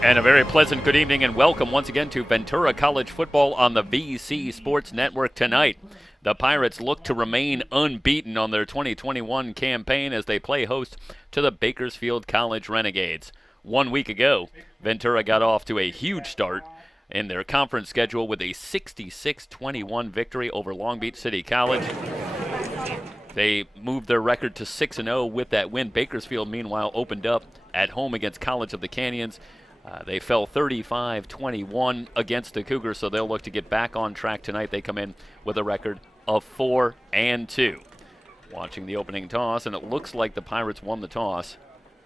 And a very pleasant good evening and welcome once again to Ventura College football on the VC Sports Network tonight. The Pirates look to remain unbeaten on their 2021 campaign as they play host to the Bakersfield College Renegades. 1 week ago, Ventura got off to a huge start in their conference schedule with a 66-21 victory over Long Beach City College. They moved their record to 6-0 with that win. Bakersfield, meanwhile, opened up at home against College of the Canyons. They fell 35-21 against the Cougars, so they'll look to get back on track tonight. They come in with a record of 4-2. Watching the opening toss, and it looks like the Pirates won the toss.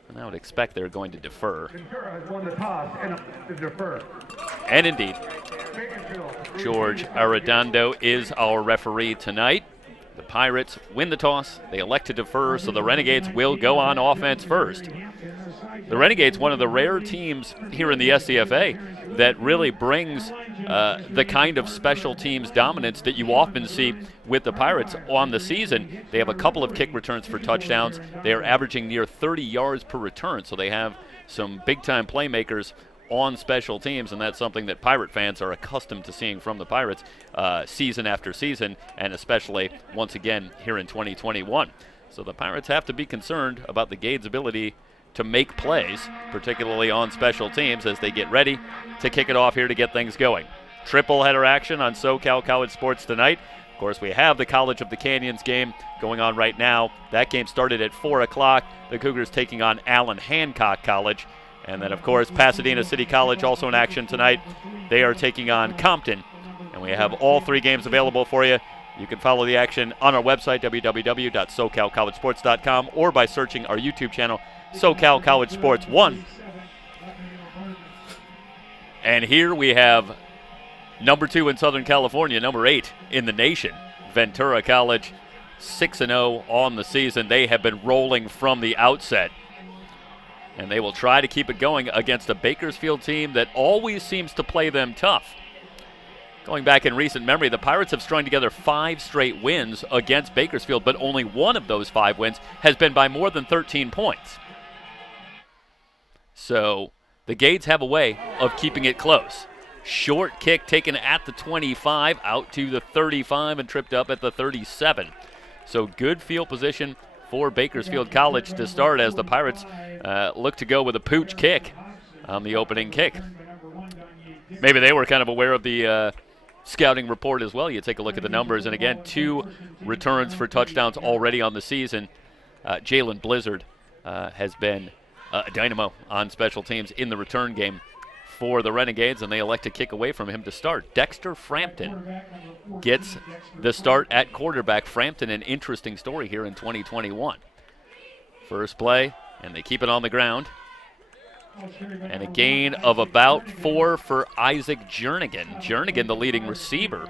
And I would expect they're going to defer. Ventura has won the toss and to defer. And indeed, George Arredondo is our referee tonight. The Pirates win the toss. They elect to defer, so the Renegades will go on offense first. The Renegades, one of the rare teams here in the SCFA that really brings the kind of special teams dominance that you often see with the Pirates on the season. They have a couple of kick returns for touchdowns. They are averaging near 30 yards per return, so they have some big-time playmakers on special teams, and that's something that Pirate fans are accustomed to seeing from the Pirates season after season, and especially once again here in 2021. So the Pirates have to be concerned about the Gades' ability to make plays, particularly on special teams, as they get ready to kick it off here to get things going. Triple header action on SoCal College Sports tonight. Of course, we have the College of the Canyons game going on right now. That game started at 4 o'clock. The Cougars taking on Allen Hancock College. And then, of course, Pasadena City College also in action tonight. They are taking on Compton. And we have all three games available for you. You can follow the action on our website, www.socalcollegesports.com, or by searching our YouTube channel, SoCal College Sports 1. And here we have number 2 in Southern California, number 8 in the nation, Ventura College, 6-0 on the season. They have been rolling from the outset. And they will try to keep it going against a Bakersfield team that always seems to play them tough. Going back in recent memory, the Pirates have strung together 5 straight wins against Bakersfield, but only one of those 5 wins has been by more than 13 points. So the Gades have a way of keeping it close. Short kick taken at the 25, out to the 35, and tripped up at the 37. So good field position for Bakersfield College to start as the Pirates look to go with a pooch kick on the opening kick. Maybe they were kind of aware of the scouting report as well. You take a look at the numbers, and again, 2 returns for touchdowns already on the season. Jalen Blizzard has been a dynamo on special teams in the return game for the Renegades, and they elect to kick away from him to start. Dexter Frampton gets the start at quarterback. Frampton, an interesting story here in 2021. First play, and they keep it on the ground. And a gain of about 4 for Isaac Jernigan. Jernigan, the leading receiver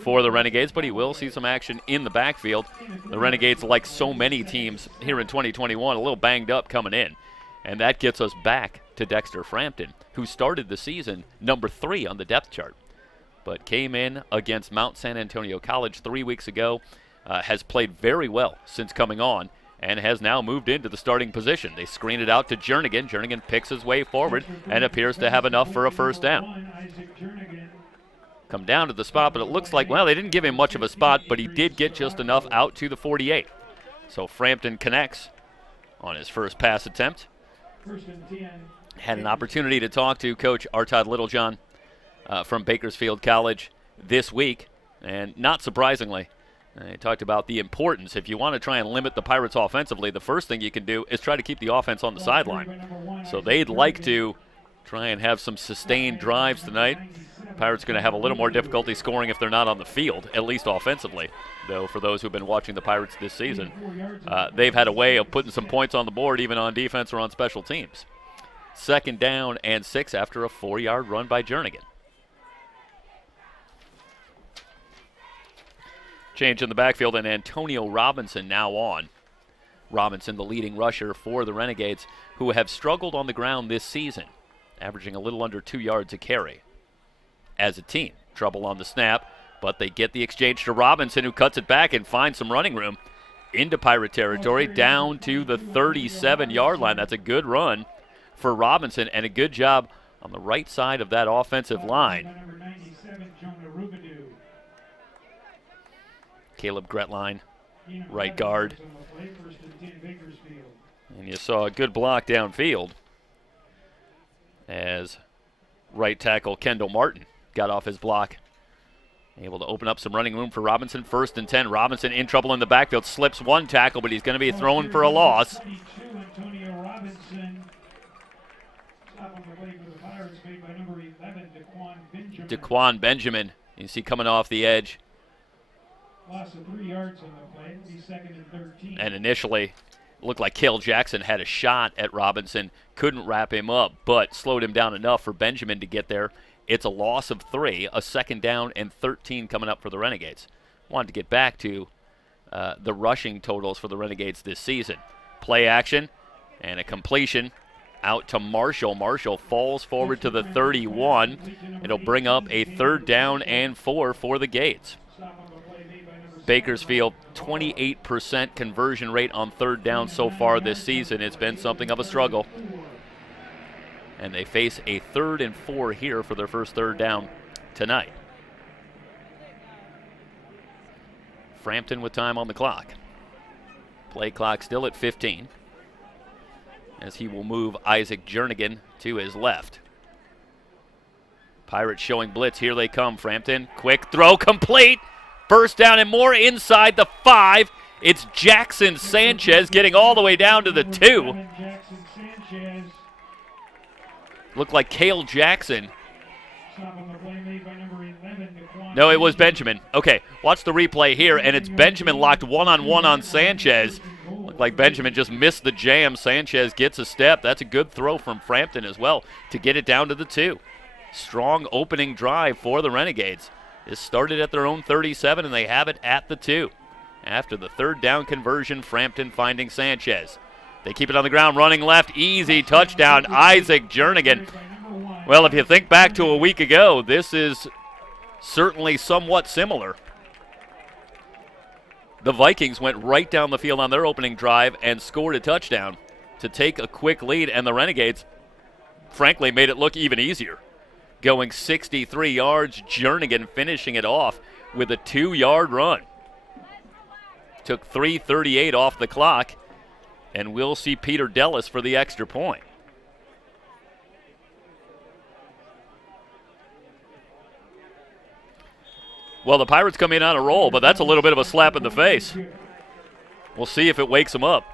for the Renegades, but he will see some action in the backfield. The Renegades, like so many teams here in 2021, a little banged up coming in. And that gets us back to Dexter Frampton, who started the season number 3 on the depth chart, but came in against Mount San Antonio College 3 weeks ago, has played very well since coming on, and has now moved into the starting position. They screen it out to Jernigan. Jernigan picks his way forward and appears to have enough for a first down. Come down to the spot, but it looks like, well, they didn't give him much of a spot, but he did get just enough out to the 48. So Frampton connects on his first pass attempt. Had an opportunity to talk to Coach Artod Littlejohn from Bakersfield College this week, and not surprisingly, he talked about the importance. If you want to try and limit the Pirates offensively, the first thing you can do is try to keep the offense on the sideline. So they'd like to try and have some sustained drives tonight. Pirates going to have a little more difficulty scoring if they're not on the field, at least offensively. Though for those who've been watching the Pirates this season, they've had a way of putting some points on the board even on defense or on special teams. 2nd down and 6 after a 4-yard run by Jernigan. Change in the backfield, and Antonio Robinson now on. Robinson, the leading rusher for the Renegades, who have struggled on the ground this season, averaging a little under 2 yards a carry. As a team, trouble on the snap, but they get the exchange to Robinson, who cuts it back and finds some running room into Pirate territory, down to the 37-yard line. That's a good run for Robinson, and a good job on the right side of that offensive line. Caleb Gretline, right guard. And you saw a good block downfield as right tackle Kendall Martin got off his block. Able to open up some running room for Robinson. 1st and 10. Robinson in trouble in the backfield. Slips one tackle, but he's going to be thrown for a loss. Daquan Benjamin. You see coming off the edge. Loss of 3 yards on the play. It'll be 2nd and 13. And initially, it looked like Cale Jackson had a shot at Robinson. Couldn't wrap him up, but slowed him down enough for Benjamin to get there. It's a loss of 3, a 2nd down and 13 coming up for the Renegades. Wanted to get back to the rushing totals for the Renegades this season. Play action and a completion out to Marshall. Marshall falls forward to the 31. It'll bring up a 3rd down and 4 for the Gates. Bakersfield, 28% conversion rate on 3rd down so far this season. It's been something of a struggle. And they face a 3rd and 4 here for their first 3rd down tonight. Frampton with time on the clock. Play clock still at 15. As he will move Isaac Jernigan to his left. Pirates showing blitz. Here they come. Frampton, quick throw, complete. 1st down and more inside the 5. It's Jackson Sanchez getting all the way down to the 2. Looked like Cale Jackson. No, it was Benjamin. Okay, watch the replay here, and it's Benjamin locked one-on-one on Sanchez. Looked like Benjamin just missed the jam. Sanchez gets a step. That's a good throw from Frampton as well to get it down to the 2. Strong opening drive for the Renegades. This started at their own 37, and they have it at the 2. After the 3rd down conversion, Frampton finding Sanchez. They keep it on the ground, running left, easy touchdown, Isaac Jernigan. Well, if you think back to a week ago, this is certainly somewhat similar. The Vikings went right down the field on their opening drive and scored a touchdown to take a quick lead, and the Renegades, frankly, made it look even easier. Going 63 yards, Jernigan finishing it off with a 2-yard run. Took 3:38 off the clock, and we'll see Peter Dellis for the extra point. Well, the Pirates come in on a roll, but that's a little bit of a slap in the face. We'll see if it wakes them up.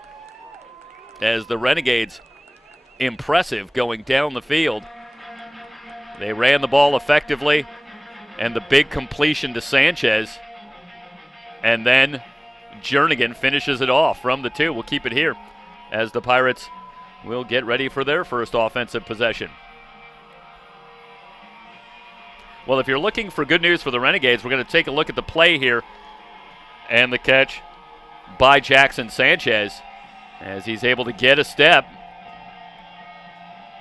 As the Renegades, impressive going down the field. They ran the ball effectively, and the big completion to Sanchez. And then Jernigan finishes it off from the 2. We'll keep it here as the Pirates will get ready for their first offensive possession. Well, if you're looking for good news for the Renegades, we're going to take a look at the play here and the catch by Jackson Sanchez as he's able to get a step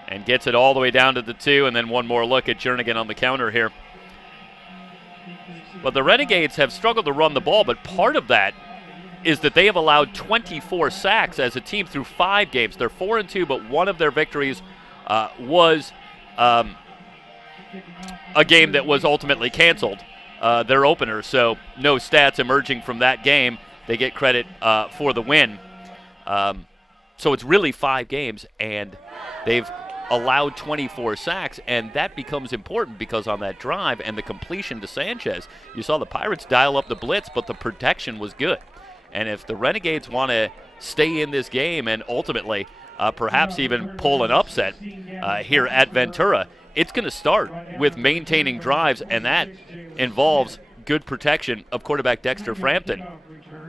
and gets it all the way down to the 2, and then one more look at Jernigan on the counter here. But the Renegades have struggled to run the ball, but part of that is that they have allowed 24 sacks as a team through 5 games. They're 4-2, but one of their victories was a game that was ultimately canceled, their opener. So no stats emerging from that game. They get credit for the win. So it's really 5 games, and they've allowed 24 sacks, and that becomes important because on that drive and the completion to Sanchez, you saw the Pirates dial up the blitz, but the protection was good. And if the Renegades want to stay in this game and ultimately perhaps even pull an upset here at Ventura, it's going to start with maintaining drives, and that involves good protection of quarterback Dexter Frampton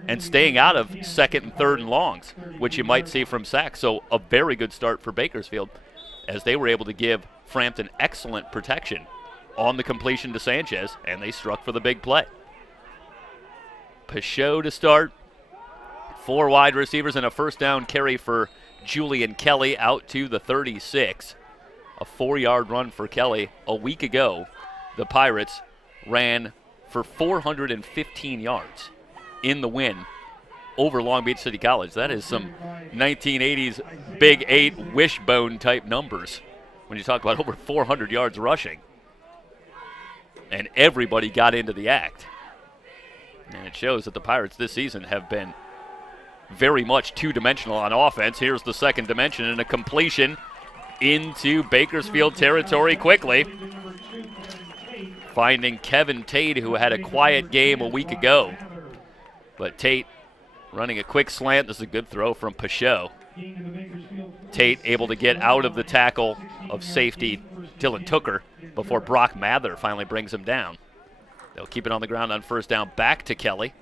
and staying out of 2nd and 3rd and longs, which you might see from sacks. So a very good start for Bakersfield as they were able to give Frampton excellent protection on the completion to Sanchez, and they struck for the big play. Peugeot to start. 4 wide receivers and a 1st down carry for Julian Kelly out to the 36. A 4-yard run for Kelly. A week ago, the Pirates ran for 415 yards in the win over Long Beach City College. That is some 1980s Big 8 wishbone type numbers when you talk about over 400 yards rushing. And everybody got into the act. And it shows that the Pirates this season have been very much two-dimensional on offense. Here's the second dimension and a completion into Bakersfield territory quickly. Finding Kevin Tate, who had a quiet game a week ago. But Tate running a quick slant. This is a good throw from Pachot. Tate able to get out of the tackle of safety Dylan Tooker before Brock Mather finally brings him down. They'll keep it on the ground on first down, back to Kelly.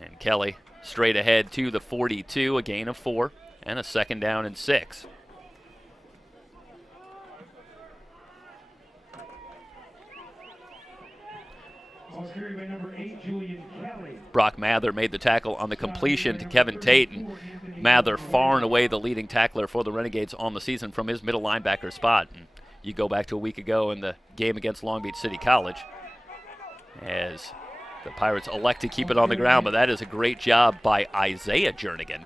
And Kelly straight ahead to the 42, a gain of 4, and a second down and 6. Brock Mather made the tackle on the completion to Kevin Tate, and Mather far and away the leading tackler for the Renegades on the season from his middle linebacker spot. And you go back to a week ago in the game against Long Beach City College, as the Pirates elect to keep it on the ground, but that is a great job by Isaiah Jernigan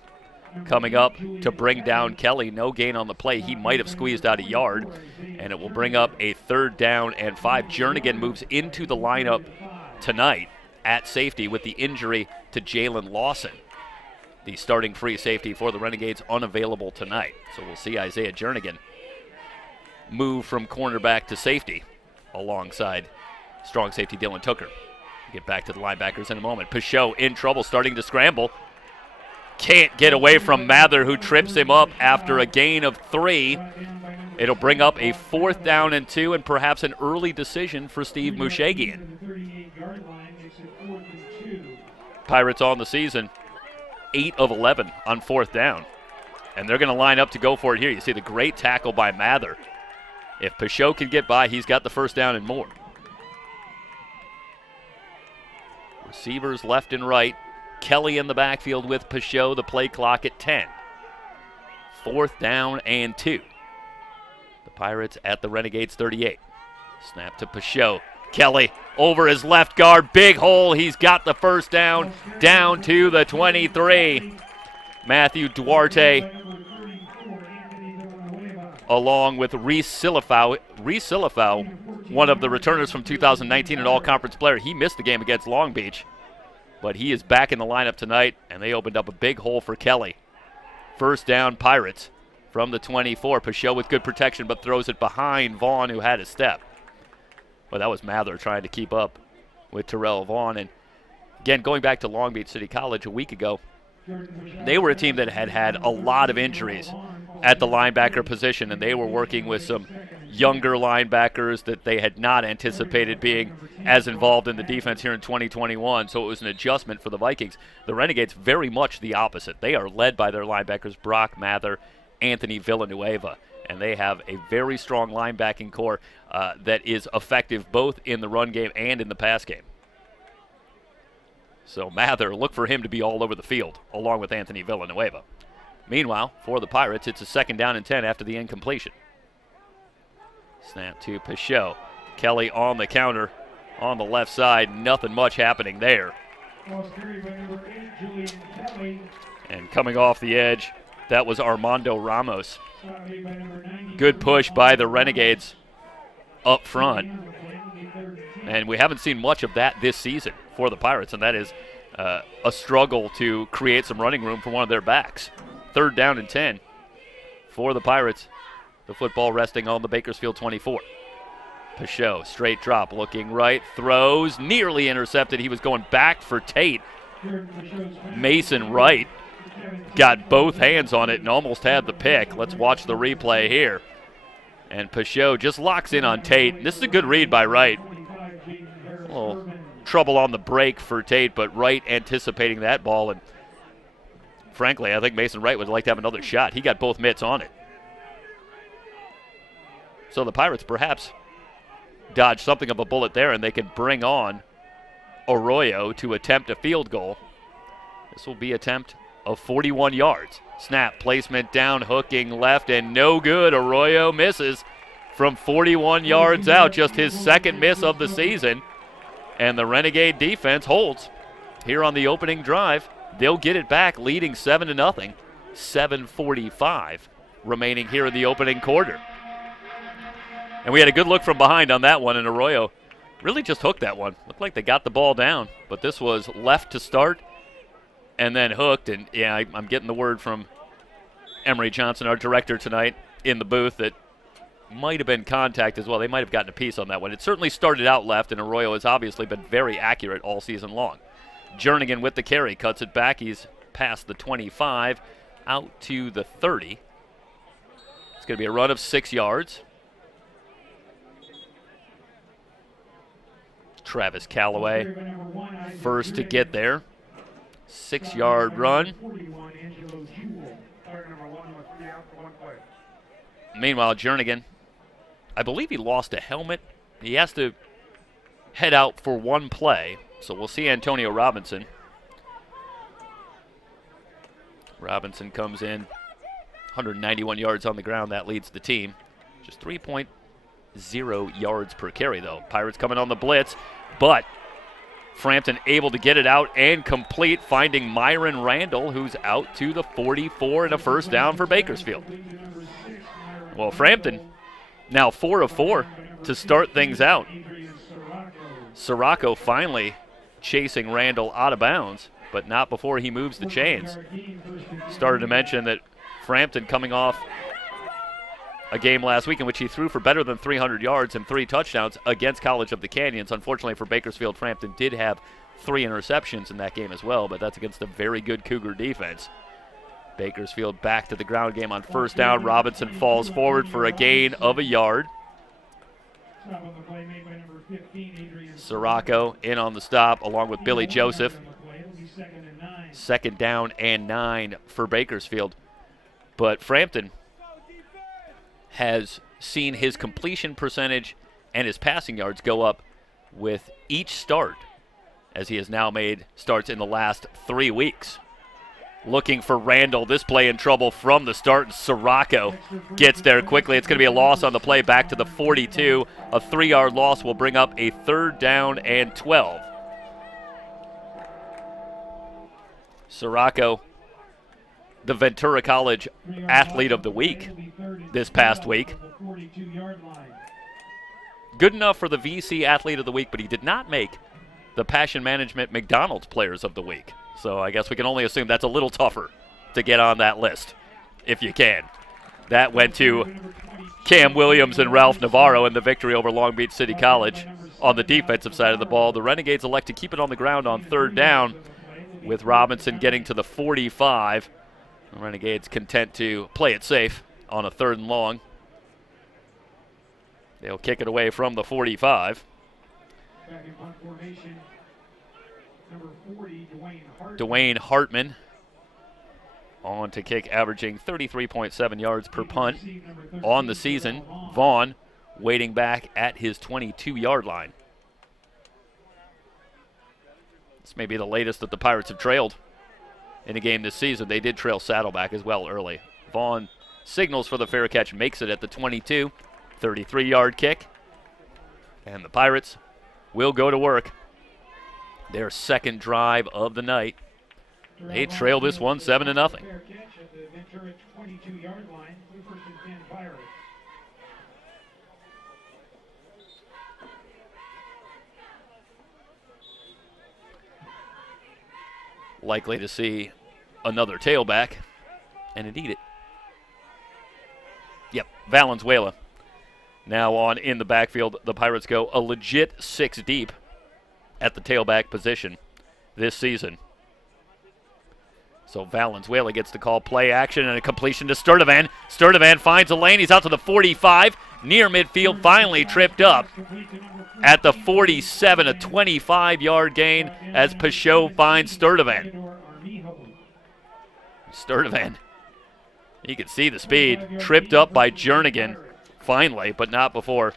coming up to bring down Kelly. No gain on the play. He might have squeezed out a yard, and it will bring up a 3rd down and 5. Jernigan moves into the lineup tonight at safety with the injury to Jalen Lawson, the starting free safety for the Renegades, unavailable tonight. So we'll see Isaiah Jernigan move from cornerback to safety alongside strong safety Dylan Tooker. We'll get back to the linebackers in a moment. Pachot in trouble, starting to scramble. Can't get away from Mather, who trips him up after a gain of 3. It'll bring up a 4th down and 2 and perhaps an early decision for Steve Mushagian. Pirates on the season, 8 of 11 on 4th down. And they're going to line up to go for it here. You see the great tackle by Mather. If Pachot can get by, he's got the 1st down and more. Receivers left and right. Kelly in the backfield with Pachot, the play clock at 10. 4th down and 2. The Pirates at the Renegades 38. Snap to Pachot. Kelly over his left guard. Big hole. He's got the 1st down. Down to the 23. Matthew Duarte along with Reese Silifau. Reese Silifau, one of the returners from 2019, an all-conference player. He missed the game against Long Beach, but he is back in the lineup tonight, and they opened up a big hole for Kelly. 1st down, Pirates from the 24. Pachot with good protection, but throws it behind Vaughn, who had a step. Well, that was Mather trying to keep up with Terrell Vaughn. And again, going back to Long Beach City College a week ago, they were a team that had had a lot of injuries at the linebacker position, and they were working with some younger linebackers that they had not anticipated being as involved in the defense here in 2021, so it was an adjustment for the Vikings. The Renegades, very much the opposite. They are led by their linebackers, Brock Mather, Anthony Villanueva, and they have a very strong linebacking core that is effective both in the run game and in the pass game. So Mather, look for him to be all over the field, along with Anthony Villanueva. Meanwhile, for the Pirates, it's a 2nd down and 10 after the incompletion. Snap to Pachot. Kelly on the counter on the left side. Nothing much happening there. And coming off the edge, that was Armando Ramos. Good push by the Renegades up front. And we haven't seen much of that this season for the Pirates, and that is a struggle to create some running room for one of their backs. 3rd down and 10 for the Pirates. The football resting on the Bakersfield 24. Pachot, straight drop, looking right, throws, nearly intercepted. He was going back for Tate. Mason Wright got both hands on it and almost had the pick. Let's watch the replay here. And Pachot just locks in on Tate. This is a good read by Wright. A little trouble on the break for Tate, but Wright anticipating that ball. And frankly, I think Mason Wright would like to have another shot. He got both mitts on it. So the Pirates perhaps dodge something of a bullet there, and they can bring on Arroyo to attempt a field goal. This will be attempt of 41 yards. Snap, placement down, hooking left, and no good. Arroyo misses from 41 yards out, just his 2nd miss of the season. And the Renegade defense holds here on the opening drive. They'll get it back, leading 7-0. 7:45 remaining here in the opening quarter. And we had a good look from behind on that one, and Arroyo really just hooked that one. Looked like they got the ball down, but this was left to start and then hooked. And, yeah, I'm getting the word from Emery Johnson, our director tonight, in the booth that might have been contact as well. They might have gotten a piece on that one. It certainly started out left, and Arroyo has obviously been very accurate all season long. Jernigan with the carry, cuts it back. He's past the 25, out to the 30. It's going to be a run of 6 yards. Travis Calloway, first to get there. 6-yard run. Meanwhile, Jernigan, I believe he lost a helmet. He has to head out for one play, so we'll see Antonio Robinson. Robinson comes in, 191 yards on the ground. That leads the team. Just 3.0 yards per carry, though. Pirates coming on the blitz, but Frampton able to get it out and complete, finding Myron Randall, who's out to the 44 and a first down for Bakersfield. Well, Frampton now 4 of 4 to start things out. Sirocco finally chasing Randall out of bounds, but not before he moves the chains. Started to mention that Frampton coming off a game last week in which he threw for better than 300 yards and 3 touchdowns against College of the Canyons. Unfortunately for Bakersfield, Frampton did have 3 interceptions in that game as well, but that's against a very good Cougar defense. Bakersfield back to the ground game on first down. Robinson falls forward for a gain of a yard. Sirocco in on the stop along with Billy Joseph. Second down and 9 for Bakersfield. But Frampton has seen his completion percentage and his passing yards go up with each start, as he has now made starts in the last 3 weeks. Looking for Randall, this play in trouble from the start, and Sirocco gets there quickly. It's going to be a loss on the play back to the 42. A 3-yard loss will bring up a 3rd down and 12. Sirocco, the Ventura College Athlete of the Week this past week. Good enough for the VC Athlete of the Week, but he did not make the Passion Management McDonald's Players of the Week. So I guess we can only assume that's a little tougher to get on that list, if you can. That went to Cam Williams and Ralph Navarro in the victory over Long Beach City College on the defensive side of the ball. The Renegades elect to keep it on the ground on 3rd down, with Robinson getting to the 45. The Renegades content to play it safe on a 3rd and long. They'll kick it away from the 45. Back in punt formation, number 40, Dwayne Hartman on to kick, averaging 33.7 yards per punt on the season. Vaughn waiting back at his 22-yard line. This may be the latest that the Pirates have trailed in a game this season. They did trail Saddleback as well early. Vaughn signals for the fair catch, makes it at the 22, 33-yard kick. And the Pirates will go to work. Their second drive of the night. They trail this one 7-0. fair catch at the Ventura 22-yard line. 1st and 10 Pirates. Likely to see another tailback, and indeed it. Yep, Valenzuela. Now on in the backfield, the Pirates go a legit 6 deep at the tailback position this season. So Valenzuela gets to call play action and a completion to Sturdivant. Sturdivant finds a lane. He's out to the 45. Near midfield, finally tripped up at the 47, a 25-yard gain as Pachot finds Sturdivant. Sturdivant, you can see the speed, tripped up by Jernigan finally, but not before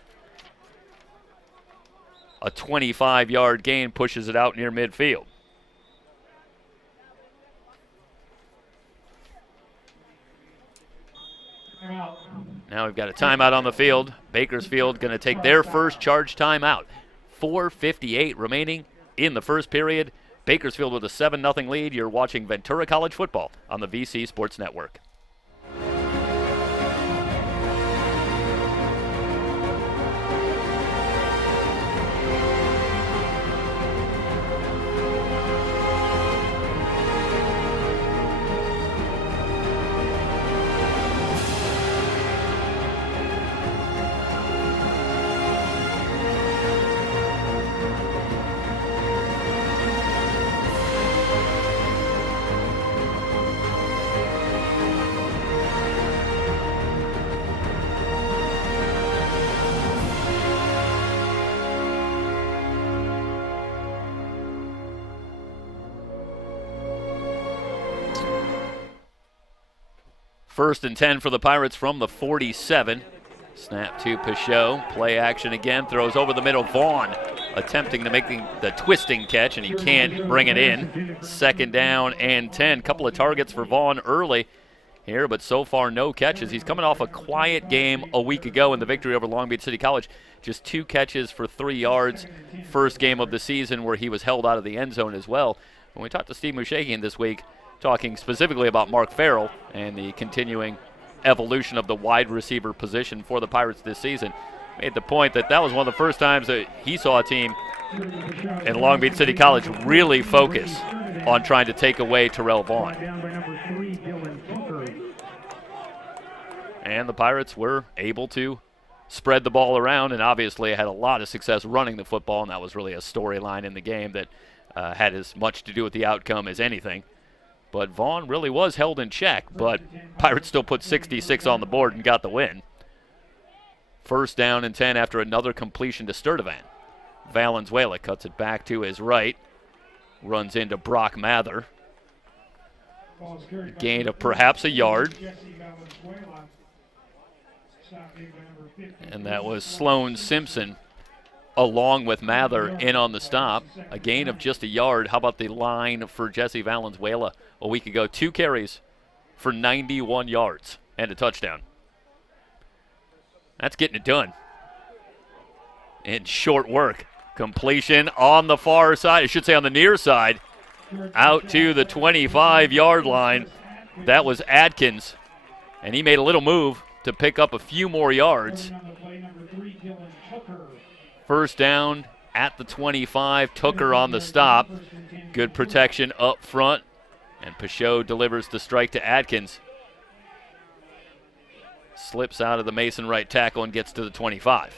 a 25-yard gain pushes it out near midfield. Now we've got a timeout on the field. Bakersfield going to take their first charge timeout. 4:58 remaining in the first period. Bakersfield with a 7-0 lead. You're watching Ventura College football on the VC Sports Network. First and 10 for the Pirates from the 47. Snap to Pichot. Play action again. Throws over the middle. Vaughn attempting to make the twisting catch, and he can't bring it in. Second down and 10. Couple of targets for Vaughn early here, but so far no catches. He's coming off a quiet game a week ago in the victory over Long Beach City College. Just 2 catches for 3 yards. First game of the season where he was held out of the end zone as well. When we talked to Steve Mushakian this week, talking specifically about Mark Farrell and the continuing evolution of the wide receiver position for the Pirates this season, made the point that that was one of the first times that he saw a team in Long Beach City College really focus on trying to take away Terrell Vaughn. And the Pirates were able to spread the ball around, and obviously had a lot of success running the football, and that was really a storyline in the game that had as much to do with the outcome as anything. But Vaughn really was held in check, but Pirates still put 66 on the board and got the win. First down and 10 after another completion to Sturdivant. Valenzuela cuts it back to his right, runs into Brock Mather. Gain of perhaps a yard. And that was Sloan Simpson along with Mather in on the stop. A gain of just a yard. How about the line for Jesse Valenzuela a week ago? 2 carries for 91 yards and a touchdown. That's getting it done in short work. Completion on the far side, I should say on the near side, out to the 25-yard line. That was Adkins, and he made a little move to pick up a few more yards. First down at the 25. Tooker on the stop. Good protection up front, and Pichot delivers the strike to Adkins. Slips out of the Mason right tackle and gets to the 25.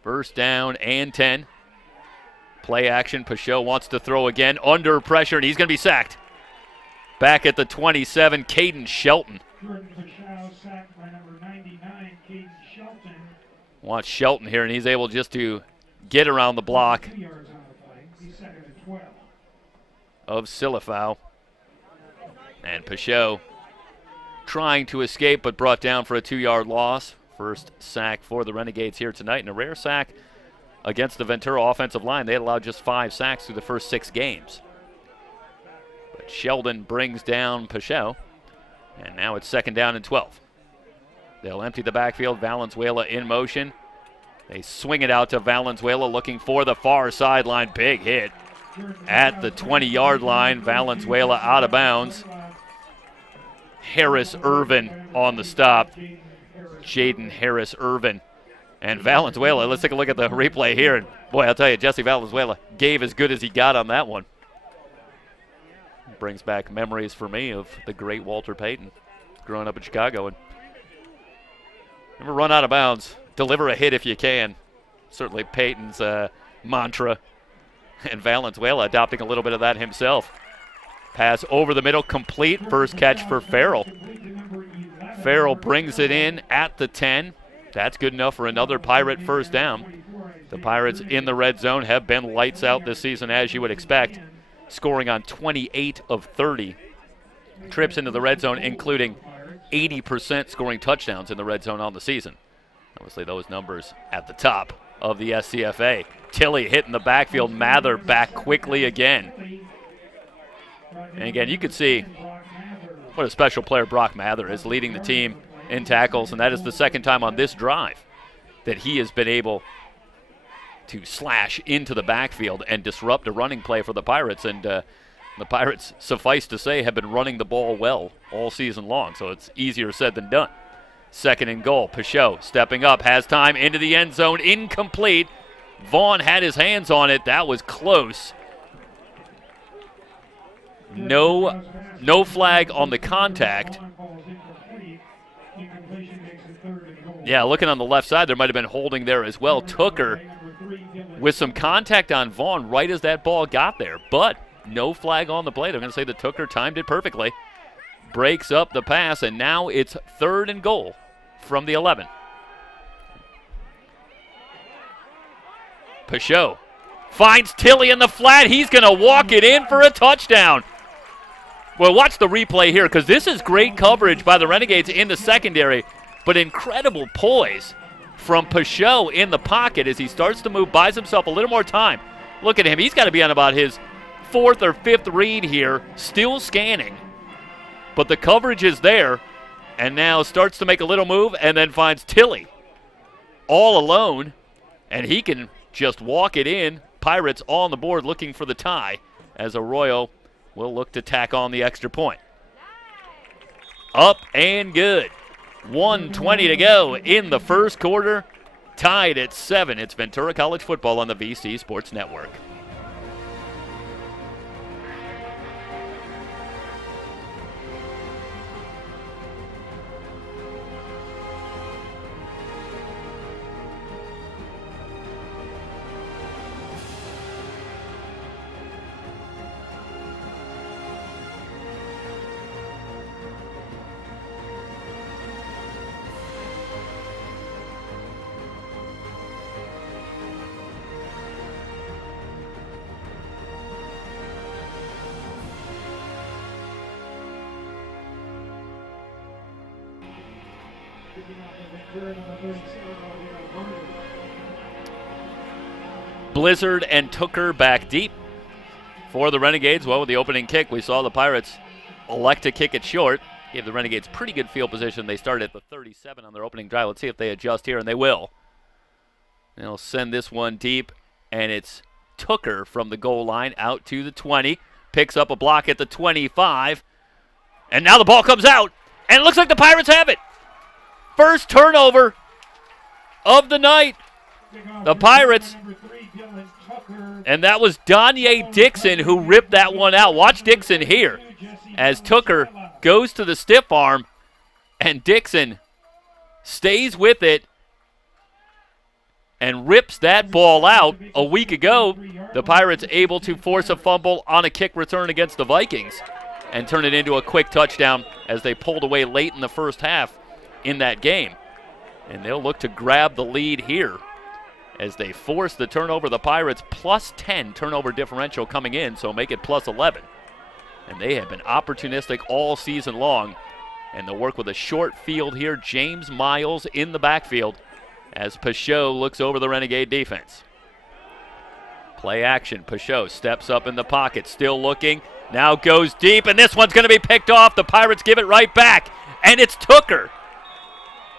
First down and 10. Play action. Pichot wants to throw again. Under pressure, and he's going to be sacked. Back at the 27, Caden Shelton. Watch Shelton here, and he's able just to get around the block of Silifau. And Pichot trying to escape, but brought down for a 2-yard loss. First sack for the Renegades here tonight, and a rare sack against the Ventura offensive line. They had allowed just 5 sacks through the first 6 games. But Sheldon brings down Pichot, and now it's second down and 12. They'll empty the backfield. Valenzuela in motion. They swing it out to Valenzuela looking for the far sideline. Big hit at the 20-yard line. Valenzuela out of bounds. Harris Irvin on the stop. Jaden Harris Irvin. And Valenzuela, let's take a look at the replay here. And boy, I'll tell you, Jesse Valenzuela gave as good as he got on that one. Brings back memories for me of the great Walter Payton growing up in Chicago. And never run out of bounds. Deliver a hit if you can. Certainly Payton's mantra. And Valenzuela adopting a little bit of that himself. Pass over the middle, complete. First catch for Farrell. Farrell brings it in at the 10. That's good enough for another Pirate first down. The Pirates in the red zone have been lights out this season, as you would expect, scoring on 28 of 30 trips into the red zone, including 80% scoring touchdowns in the red zone on the season. Obviously, those numbers at the top of the SCFA. Tilley hitting the backfield. Mather back quickly again. And again, you could see what a special player Brock Mather is, leading the team in tackles, and that is the second time on this drive that he has been able to slash into the backfield and disrupt a running play for the Pirates. And the Pirates, suffice to say, have been running the ball well all season long, so it's easier said than done. Second and goal. Pichot stepping up, has time into the end zone, incomplete. Vaughn had his hands on it. That was close. No flag on the contact. Yeah, looking on the left side, there might have been holding there as well. Tooker with some contact on Vaughn right as that ball got there, but no flag on the play. They're going to say that Tooker timed it perfectly. Breaks up the pass, and now it's third and goal from the 11. Pichot finds Tilley in the flat. He's going to walk it in for a touchdown. Well, watch the replay here because this is great coverage by the Renegades in the secondary, but incredible poise from Peugeot in the pocket as he starts to move, buys himself a little more time. Look at him. He's got to be on about his fourth or fifth read here, still scanning. But the coverage is there, and now starts to make a little move and then finds Tilly all alone, and he can just walk it in. Pirates on the board looking for the tie as Arroyo will look to tack on the extra point. Up and good. 1:20 to go in the first quarter. Tied at 7. It's Ventura College football on the VC Sports Network. Blizzard and Tooker back deep for the Renegades. Well, with the opening kick, we saw the Pirates elect to kick it short. Gave the Renegades pretty good field position. They started at the 37 on their opening drive. Let's see if they adjust here, and they will. They'll send this one deep, and it's Tooker from the goal line out to the 20. Picks up a block at the 25. And now the ball comes out, and it looks like the Pirates have it. First turnover of the night. The Pirates, and that was Donye Dixon who ripped that one out. Watch Dixon here as Tooker goes to the stiff arm, and Dixon stays with it and rips that ball out. A week ago, the Pirates able to force a fumble on a kick return against the Vikings and turn it into a quick touchdown as they pulled away late in the first half in that game. And they'll look to grab the lead here as they force the turnover. The Pirates plus 10 turnover differential coming in, so make it plus 11. And they have been opportunistic all season long. And they'll work with a short field here. James Miles in the backfield as Peugeot looks over the Renegade defense. Play action. Peugeot steps up in the pocket, still looking. Now goes deep, and this one's going to be picked off. The Pirates give it right back, and it's Tooker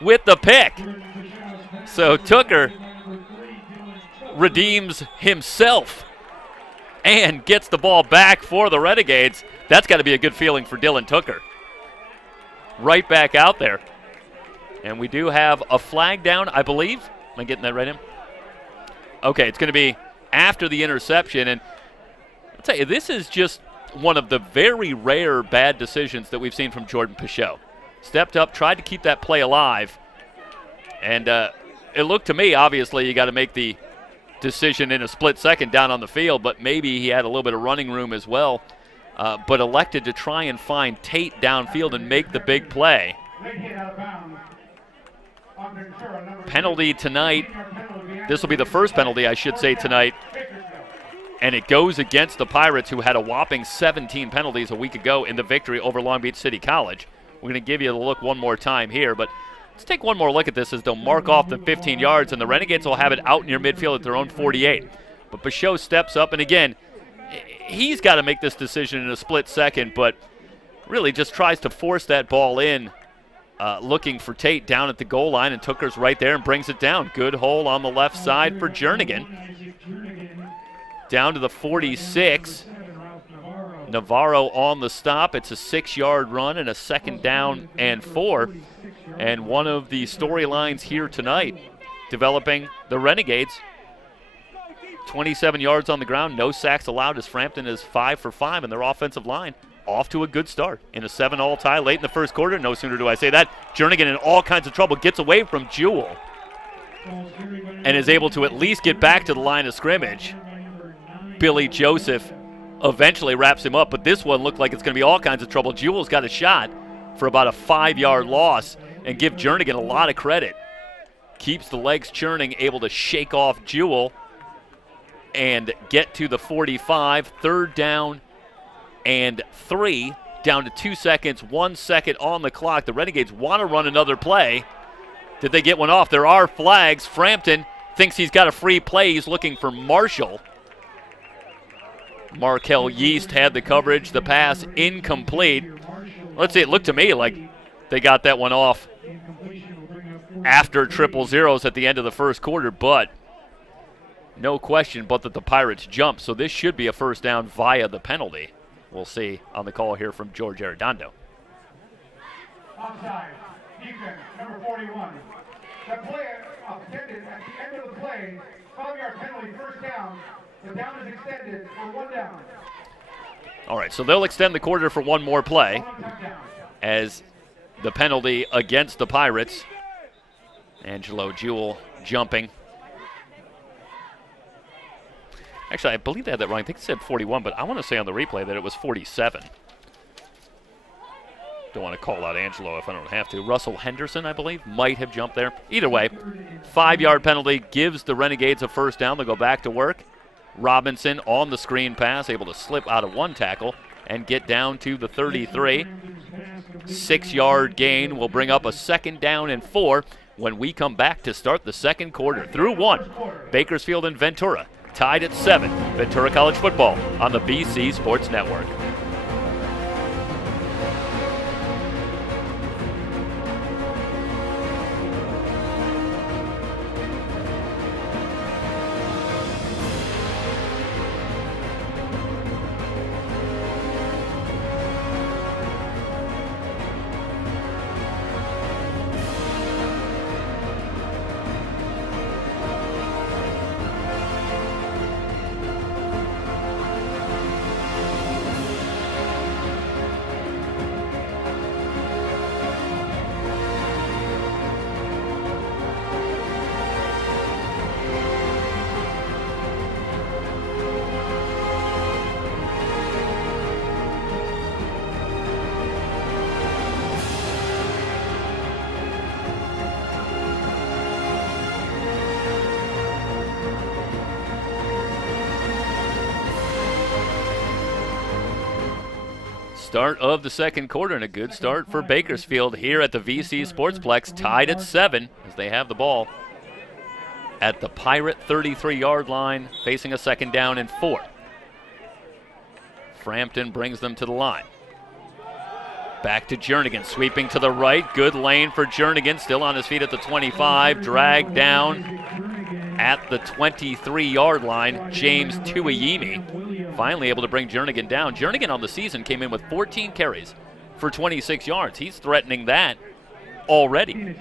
with the pick. So Tooker redeems himself and gets the ball back for the Renegades. That's got to be a good feeling for Dylan Tooker. Right back out there. And we do have a flag down, I believe. Am I getting that right in? Okay, it's going to be after the interception. And I'll tell you, this is just one of the very rare bad decisions that we've seen from Jordan Peugeot. Stepped up, tried to keep that play alive. And it looked to me, obviously, you got to make the decision in a split second down on the field, but maybe he had a little bit of running room as well, but elected to try and find Tate downfield and make the big play. Penalty tonight. This will be the first penalty, I should say, tonight. And it goes against the Pirates, who had a whopping 17 penalties a week ago in the victory over Long Beach City College. We're going to give you the look one more time here, but let's take one more look at this as they'll mark off the 15 yards, and the Renegades will have it out near midfield at their own 48. But Peugeot steps up, and again, he's got to make this decision in a split second, but really just tries to force that ball in, looking for Tate down at the goal line, and Tooker's right there and brings it down. Good hole on the left side for Jernigan. Down to the 46. Navarro on the stop. It's a 6-yard run and a second down and 4. And one of the storylines here tonight, developing the Renegades. 27 yards on the ground, no sacks allowed as Frampton is 5 for 5, and their offensive line off to a good start in a 7-all tie late in the first quarter. No sooner do I say that, Jernigan in all kinds of trouble, gets away from Jewell and is able to at least get back to the line of scrimmage. Billy Joseph eventually wraps him up, but this one looked like it's going to be all kinds of trouble. Jewell's got a shot for about a 5-yard loss, and give Jernigan a lot of credit. Keeps the legs churning, able to shake off Jewell and get to the 45. 3rd down and 3 down to 2 seconds, 1 second on the clock. The Renegades want to run another play. Did they get one off? There are flags. Frampton thinks he's got a free play. He's looking for Marshall. Markel Yeast had the coverage. The pass incomplete. Let's see, it looked to me like they got that one off after triple zeros at the end of the first quarter, but no question but that the Pirates jumped. So this should be a first down via the penalty. We'll see on the call here from George Arredondo. Offside. Defense, number 41. The play extended at the end of the play. 5-yard penalty, first down. The down is extended for 1 down. All right, so they'll extend the quarter for one more play as the penalty against the Pirates. Angelo Jewell jumping. Actually, I believe they had that wrong. I think it said 41, but I want to say on the replay that it was 47. Don't want to call out Angelo if I don't have to. Russell Henderson, I believe, might have jumped there. Either way, 5-yard penalty gives the Renegades a first down. They'll go back to work. Robinson on the screen pass, able to slip out of one tackle and get down to the 33. 6-yard gain will bring up a 2nd down and 4 when we come back to start the second quarter. Through 1, Bakersfield and Ventura tied at 7. Ventura College football on the BC Sports Network. Start of the second quarter, and a good start for Bakersfield here at the VC Sportsplex, tied at 7 as they have the ball at the Pirate 33-yard line, facing a 2nd down and 4. Frampton brings them to the line. Back to Jernigan, sweeping to the right. Good lane for Jernigan, still on his feet at the 25, dragged down at the 23-yard line. James Tuiimi finally able to bring Jernigan down. Jernigan on the season came in with 14 carries for 26 yards. He's threatening that already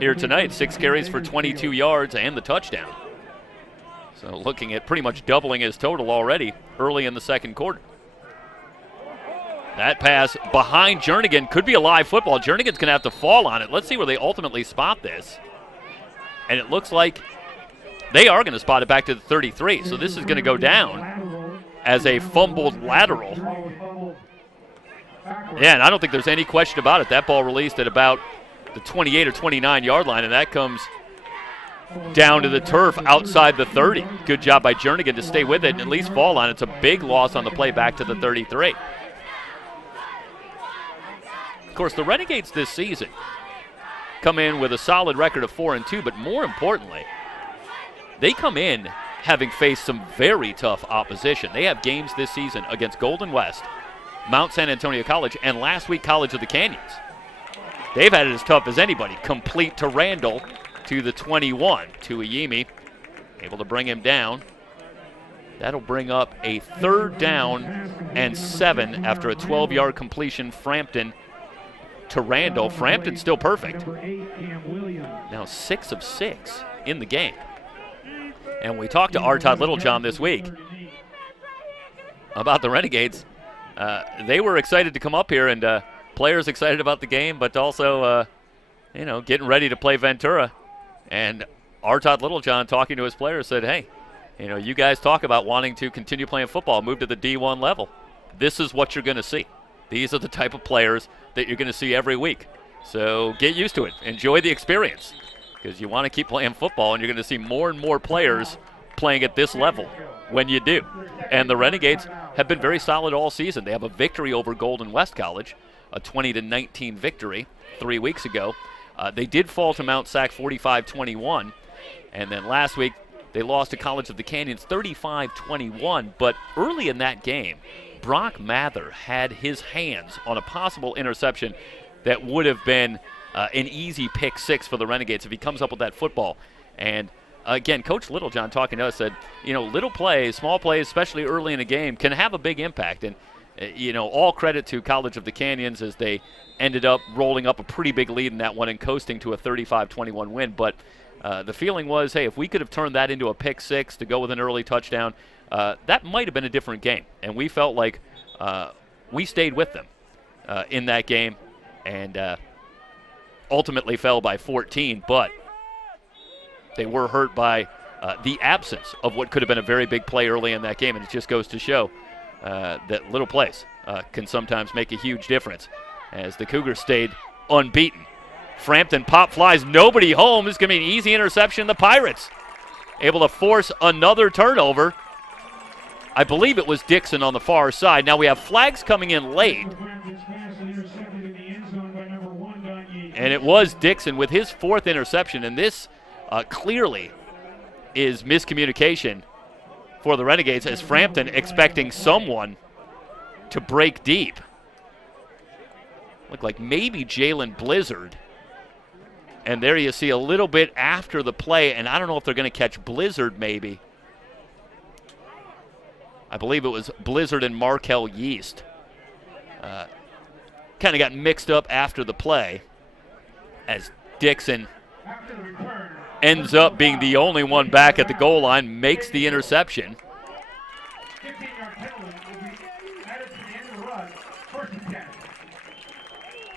here tonight. 6 carries for 22 yards and the touchdown. So looking at pretty much doubling his total already early in the second quarter. That pass behind Jernigan could be a live football. Jernigan's going to have to fall on it. Let's see where they ultimately spot this. And it looks like they are going to spot it back to the 33. So this is going to go down as a fumbled lateral. Yeah, and I don't think there's any question about it. That ball released at about the 28 or 29-yard line, and that comes down to the turf outside the 30. Good job by Jernigan to stay with it and at least fall on it. It's a big loss on the play back to the 33. Of course, the Renegades this season come in with a solid record of 4-2, but more importantly, they come in having faced some very tough opposition. They have games this season against Golden West, Mount San Antonio College, and last week College of the Canyons. They've had it as tough as anybody. Complete to Randall to the 21. Tuiimi able to bring him down. That'll bring up a 3rd down and 7 after a 12-yard completion. Frampton to Randall. Frampton still perfect. Now 6 of 6 in the game. And we talked to R. Todd Littlejohn this week about the Renegades. They were excited to come up here, and players excited about the game, but also, getting ready to play Ventura. And R. Todd Littlejohn, talking to his players, said, hey, you guys talk about wanting to continue playing football, move to the D1 level. This is what you're going to see. These are the type of players that you're going to see every week. So get used to it. Enjoy the experience, because you want to keep playing football, and you're going to see more and more players playing at this level when you do. And the Renegades have been very solid all season. They have a victory over Golden West College, a 20-19 victory 3 weeks ago. They did fall to Mount Sac 45-21, and then last week they lost to College of the Canyons 35-21. But early in that game, Brock Mather had his hands on a possible interception that would have been an easy pick six for the Renegades if he comes up with that football. And again, Coach Littlejohn talking to us said, little plays, small plays, especially early in a game, can have a big impact. And, all credit to College of the Canyons as they ended up rolling up a pretty big lead in that one and coasting to a 35-21 win. But the feeling was, hey, if we could have turned that into a pick six to go with an early touchdown, that might have been a different game. And we felt like we stayed with them in that game and ultimately fell by 14. But they were hurt by the absence of what could have been a very big play early in that game. And it just goes to show that little plays can sometimes make a huge difference as the Cougars stayed unbeaten. Frampton pop flies, nobody home. This is going to be an easy interception. The Pirates able to force another turnover. I believe it was Dixon on the far side. Now we have flags coming in late. And it was Dixon with his fourth interception. And this clearly is miscommunication for the Renegades as Frampton expecting someone to break deep. Looked like maybe Jalen Blizzard. And there you see a little bit after the play, and I don't know if they're going to catch Blizzard maybe. I believe it was Blizzard and Markel Yeast. Kind of got mixed up after the play as Dixon ends up being the only one back at the goal line, makes the interception. 15-yard penalty will be added to the end of the run, first and 10.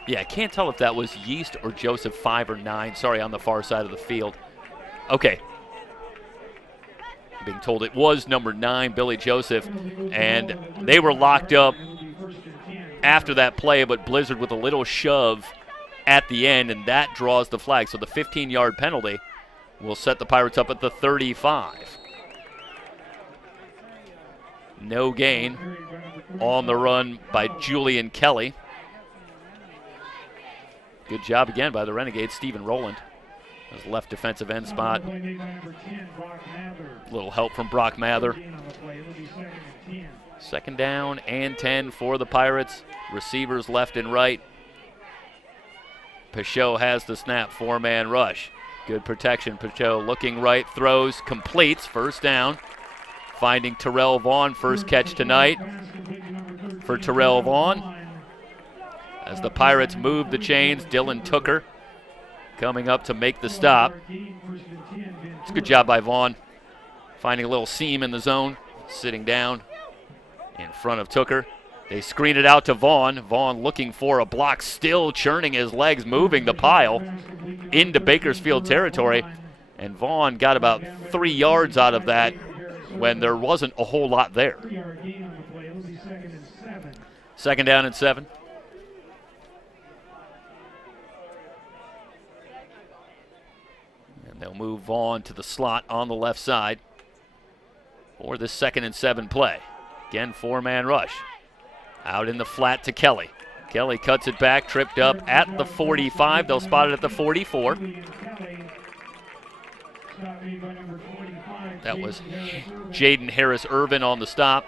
Yeah, I can't tell if that was Yeast or Joseph 5 or 9. Sorry, on the far side of the field. Okay. Being told it was number 9, Billy Joseph, and they were locked up after that play, but Blizzard with a little shove at the end, and that draws the flag. So the 15-yard penalty will set the Pirates up at the 35. No gain on the run by Julian Kelly. Good job again by the Renegades. Stephen Rowland, his left defensive end spot. A little help from Brock Mather. Second down and 10 for the Pirates. Receivers left and right. Pichot has the snap, four-man rush. Good protection. Pichot looking right, throws, completes, first down. Finding Terrell Vaughn, first catch tonight for Terrell Vaughn. As the Pirates move the chains, Dylan Tooker coming up to make the stop. It's a good job by Vaughn. Finding a little seam in the zone, sitting down in front of Tooker. They screen it out to Vaughn. Vaughn looking for a block, still churning his legs, moving the pile into Bakersfield territory. And Vaughn got about 3 yards out of that when there wasn't a whole lot there. Second down and 7. And they'll move Vaughn to the slot on the left side for the 2nd and 7 play. Again, four-man rush. Out in the flat to Kelly. Kelly cuts it back, tripped up at the 45. They'll spot it at the 44. That was Jaden Harris-Irvin on the stop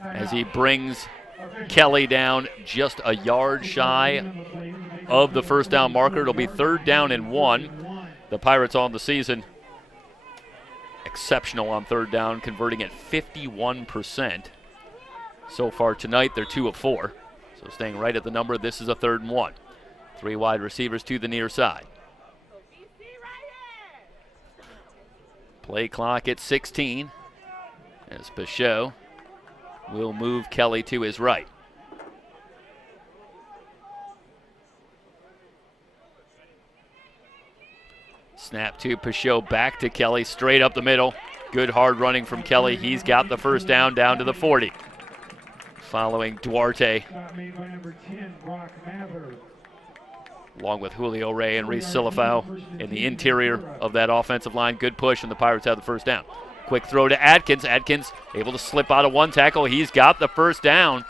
as he brings Kelly down just a yard shy of the first down marker. It'll be 3rd down and 1. The Pirates on the season exceptional on 3rd down, converting at 51%. So far tonight, they're 2 of 4. So staying right at the number, this is a 3rd and 1. 3 wide receivers to the near side. Play clock at 16 as Pichot will move Kelly to his right. Snap to Pichot, back to Kelly, straight up the middle. Good hard running from Kelly. He's got the first down to the 40. Following Duarte. along with Julio Ray and Reese Silifau in the interior of that offensive line. Good push, and the Pirates have the first down. Quick throw to Adkins. Adkins able to slip out of one tackle. He's got the first down.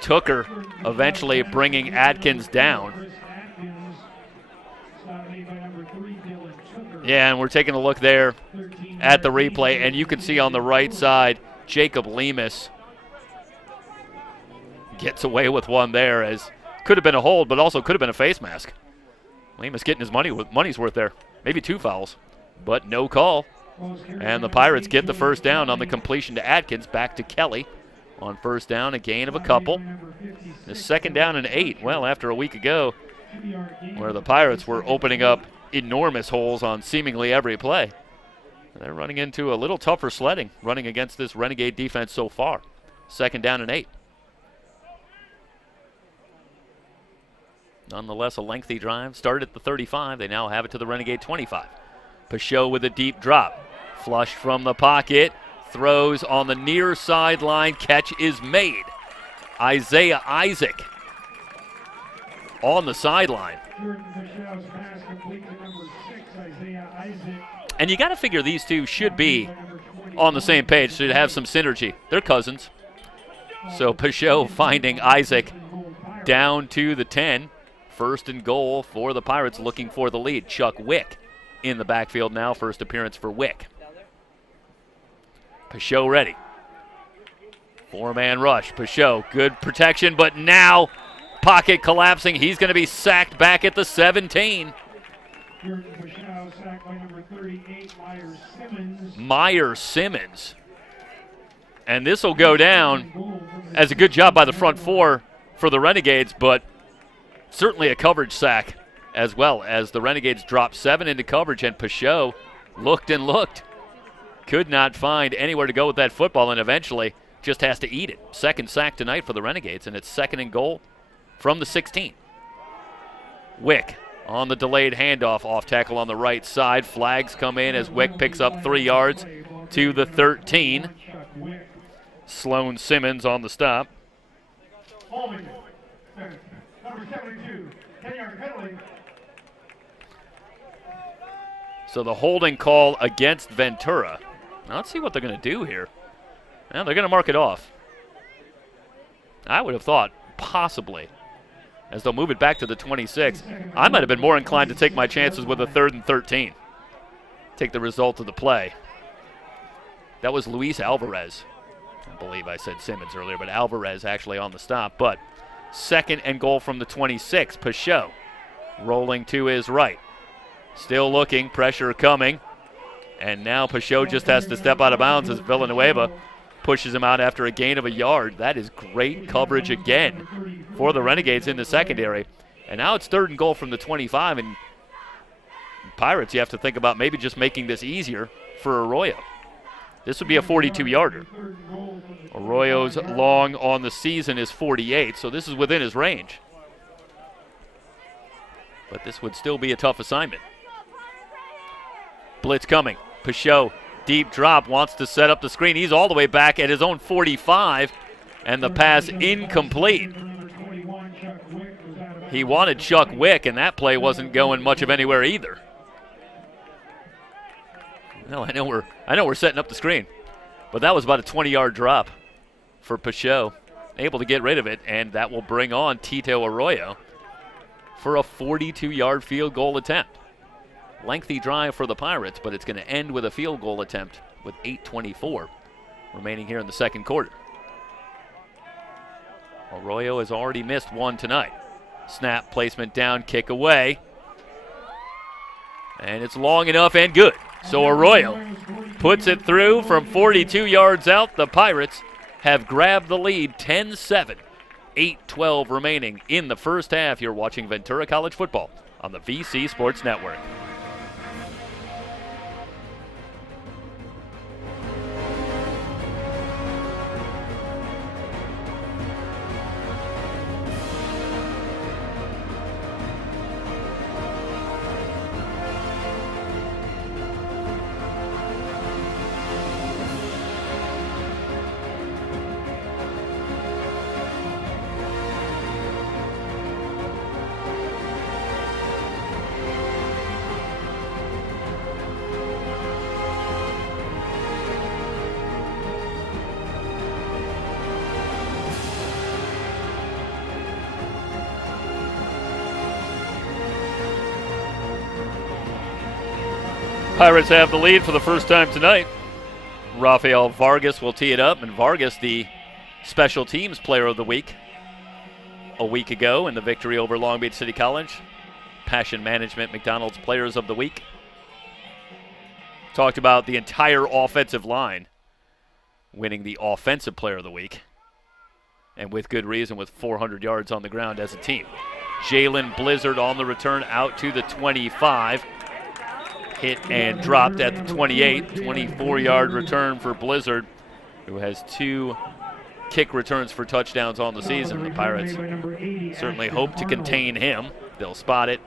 Tooker eventually bringing Adkins down. Yeah, and we're taking a look there at the replay, and you can see on the right side, Jacob Lemus gets away with one there, as could have been a hold, but also could have been a face mask. Lemus getting his money's worth there. Maybe 2 fouls, but no call. And the Pirates get the first down on the completion to Adkins. Back to Kelly on first down, a gain of a couple. The second down and 8. Well, after a week ago, where the Pirates were opening up enormous holes on seemingly every play, they're running into a little tougher sledding, running against this Renegade defense so far. Second down and 8. Nonetheless, a lengthy drive. Started at the 35. They now have it to the Renegade 25. Peugeot with a deep drop. Flush from the pocket. Throws on the near sideline. Catch is made. Isaiah Isaac on the sideline. And you got to figure these two should be on the same page, should have some synergy. They're cousins. So Peugeot finding Isaac down to the 10. First and goal for the Pirates, looking for the lead. Chuck Wick in the backfield now. First appearance for Wick. Peugeot ready. 4-man rush. Peugeot, good protection, but now pocket collapsing. He's going to be sacked back at the 17. Myers Simmons. And this will go down as a good job by the front four for the Renegades, but certainly a coverage sack as well, as the Renegades dropped 7 into coverage, and Peugeot looked and looked. Could not find anywhere to go with that football, and eventually just has to eat it. Second sack tonight for the Renegades, and it's second and goal from the 16. Wick on the delayed handoff, off tackle on the right side. Flags come in as Wick picks up 3 yards to the 13. Sloan Simmons on the stop. Number 72, 10-yard penalty. So the holding call against Ventura. Now let's see what they're going to do here. Well, they're going to mark it off. I would have thought possibly, as they'll move it back to the 26. I might have been more inclined to take my chances with a 3rd and 13. Take the result of the play. That was Luis Alvarez. I believe I said Simmons earlier, but Alvarez actually on the stop. But second and goal from the 26. Peugeot rolling to his right. Still looking, pressure coming. And now Peugeot just has to step out of bounds as Villanueva pushes him out after a gain of a yard. That is great coverage again for the Renegades in the secondary. And now it's 3rd and goal from the 25. And Pirates, you have to think about maybe just making this easier for Arroyo. This would be a 42-yarder. Arroyo's long on the season is 48, so this is within his range. But this would still be a tough assignment. Blitz coming. Peugeot, deep drop, wants to set up the screen. He's all the way back at his own 45, and the pass incomplete. He wanted Chuck Wick, and that play wasn't going much of anywhere either. No, I know we're setting up the screen, but that was about a 20-yard drop for Peugeot. Able to get rid of it, and that will bring on Tito Arroyo for a 42-yard field goal attempt. Lengthy drive for the Pirates, but it's going to end with a field goal attempt with 8:24 remaining here in the second quarter. Arroyo has already missed one tonight. Snap, placement down, kick away. And it's long enough and good. So Arroyo puts it through from 42 yards out. The Pirates have grabbed the lead 10-7. 8:12 remaining in the first half. You're watching Ventura College football on the VC Sports Network. Pirates have the lead for the first time tonight. Rafael Vargas will tee it up, and Vargas, the special teams player of the week a week ago in the victory over Long Beach City College. Passion Management McDonald's Players of the Week. Talked about the entire offensive line winning the Offensive Player of the Week, and with good reason, with 400 yards on the ground as a team. Jalen Blizzard on the return out to the 25. Hit and dropped at the 28. 24-yard return for Blizzard, who has 2 kick returns for touchdowns on the season. The Pirates certainly hope to contain him. They'll spot it.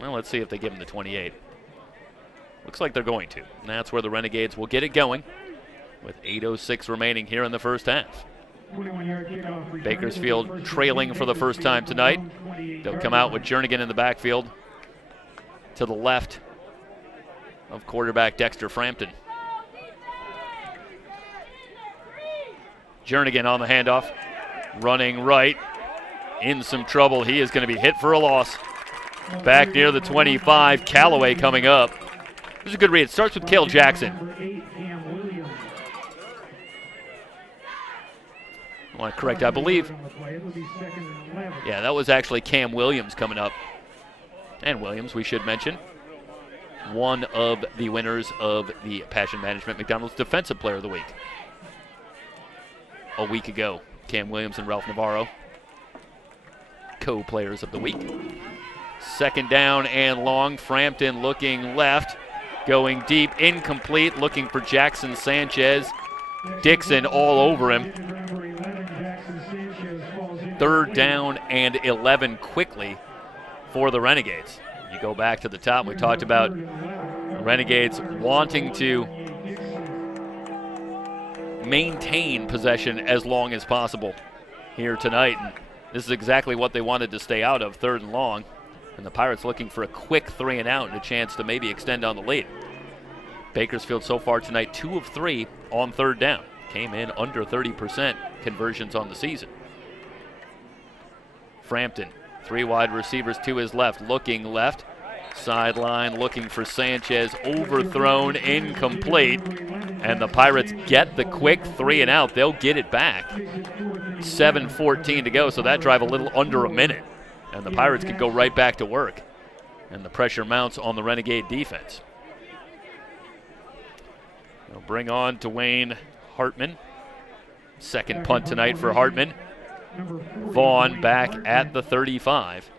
Well, let's see if they give him the 28. Looks like they're going to. And that's where the Renegades will get it going with 8:06 remaining here in the first half. Bakersfield trailing for the first time tonight. They'll come out with Jernigan in the backfield to the left of quarterback Dexter Frampton. Jernigan on the handoff, running right, in some trouble. He is going to be hit for a loss. Back near the 25, Callaway coming up. This is a good read. It starts with Cale Jackson. I want to correct, I believe. Yeah, that was actually Cam Williams coming up. And Williams, we should mention, one of the winners of the Passion Management McDonald's Defensive Player of the Week a week ago. Cam Williams and Ralph Navarro, co-players of the week. Second down and long. Frampton looking left, going deep, incomplete, looking for Jackson Sanchez. Dixon all over him. Third down and 11 quickly for the Renegades. You go back to the top, we talked about the Renegades wanting to maintain possession as long as possible here tonight. And this is exactly what they wanted to stay out of, 3rd and long. And the Pirates looking for a quick 3 and out and a chance to maybe extend on the lead. Bakersfield so far tonight, 2 of 3 on 3rd down. Came in under 30% conversions on the season. Frampton, 3 wide receivers to his left, looking left. Sideline looking for Sanchez, overthrown, incomplete. And the Pirates get the quick 3 and out. They'll get it back. 7:14 to go, so that drive a little under a minute. And the Pirates can go right back to work. And the pressure mounts on the Renegade defense. They'll bring on Dwayne Hartman. Second punt tonight for Hartman. Vaughn back at the 35.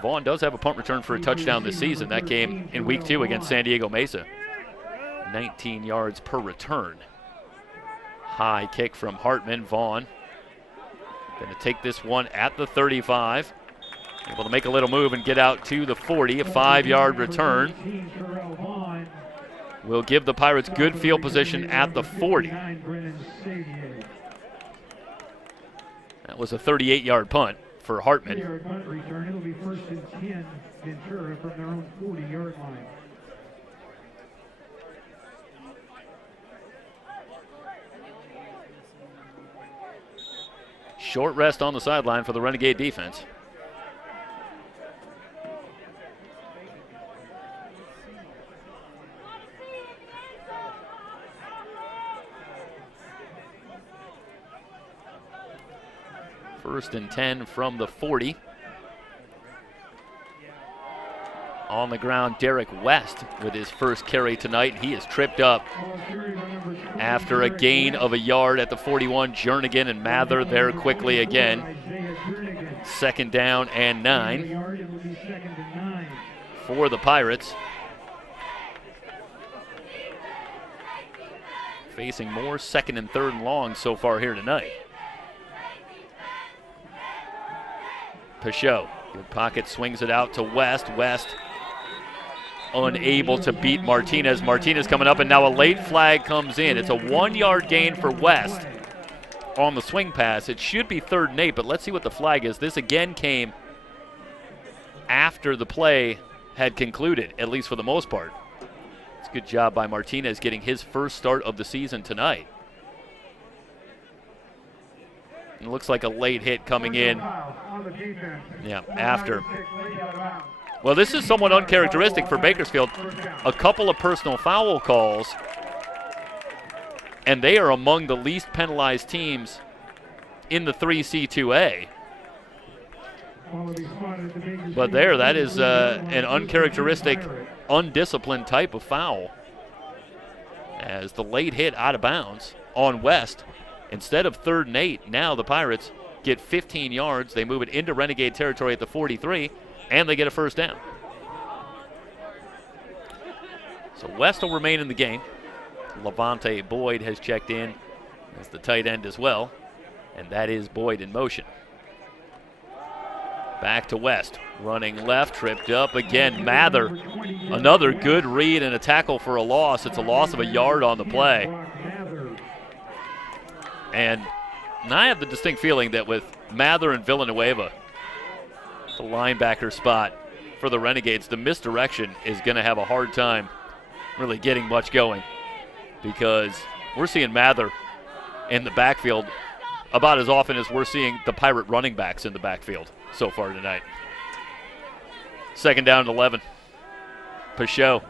Vaughn does have a punt return for a touchdown this season. That came in week 2 against San Diego Mesa. 19 yards per return. High kick from Hartman. Vaughn going to take this one at the 35. Able to make a little move and get out to the 40. A 5-yard return will give the Pirates good field position at the 40. That was a 38-yard punt for Hartman. It'll be 1st and 10, Ventura from their own 40-yard line. Short rest on the sideline for the Renegade defense. First and 10 from the 40. On the ground, Derek West with his first carry tonight. He is tripped up after a gain of a yard at the 41. Jernigan and Mather there quickly again. 2nd down and 9 for the Pirates. Facing more 2nd and 3rd and long so far here tonight. Peugeot, good pocket, swings it out to West. West unable to beat Martinez. Martinez coming up, and now a late flag comes in. It's a 1-yard gain for West on the swing pass. It should be 3rd and 8, but let's see what the flag is. This again came after the play had concluded, at least for the most part. It's a good job by Martinez getting his first start of the season tonight. It looks like a late hit coming in. Yeah, after Well, this is somewhat uncharacteristic for Bakersfield. A couple of personal foul calls, and they are among the least penalized teams in the 3C2A. But that is an uncharacteristic, undisciplined type of foul. As the late hit out of bounds on West, instead of 3rd and 8, now the Pirates get 15 yards. They move it into Renegade territory at the 43, and they get a first down. So West will remain in the game. Levante Boyd has checked in as the tight end as well, and that is Boyd in motion. Back to West, running left, tripped up again. Mather, another good read and a tackle for a loss. It's a loss of a yard on the play. And I have the distinct feeling that with Mather and Villanueva, the linebacker spot for the Renegades, the misdirection is going to have a hard time really getting much going, because we're seeing Mather in the backfield about as often as we're seeing the Pirate running backs in the backfield so far tonight. 2nd down and 11. Peugeot,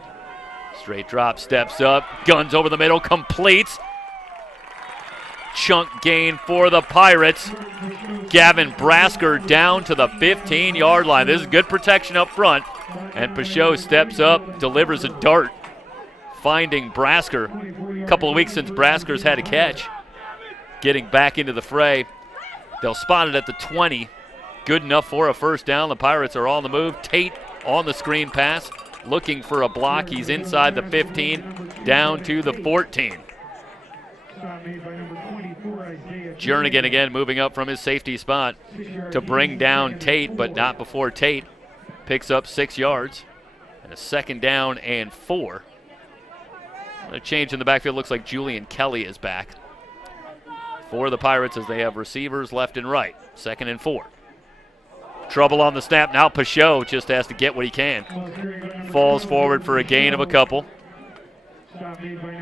straight drop, steps up, guns over the middle, completes. Chunk gain for the Pirates. Gavin Brasker down to the 15-yard line. This is good protection up front, and Peugeot steps up, delivers a dart, finding Brasker. A couple of weeks since Brasker's had a catch. Getting back into the fray. They'll spot it at the 20. Good enough for a first down. The Pirates are on the move. Tate on the screen pass, looking for a block. He's inside the 15, down to the 14. Jernigan again moving up from his safety spot to bring down Tate, but not before Tate picks up 6 yards. And a 2nd down and 4. A change in the backfield. Looks like Julian Kelly is back for the Pirates as they have receivers left and right. 2nd and 4. Trouble on the snap. Now Peugeot just has to get what he can. Falls forward for a gain of a couple.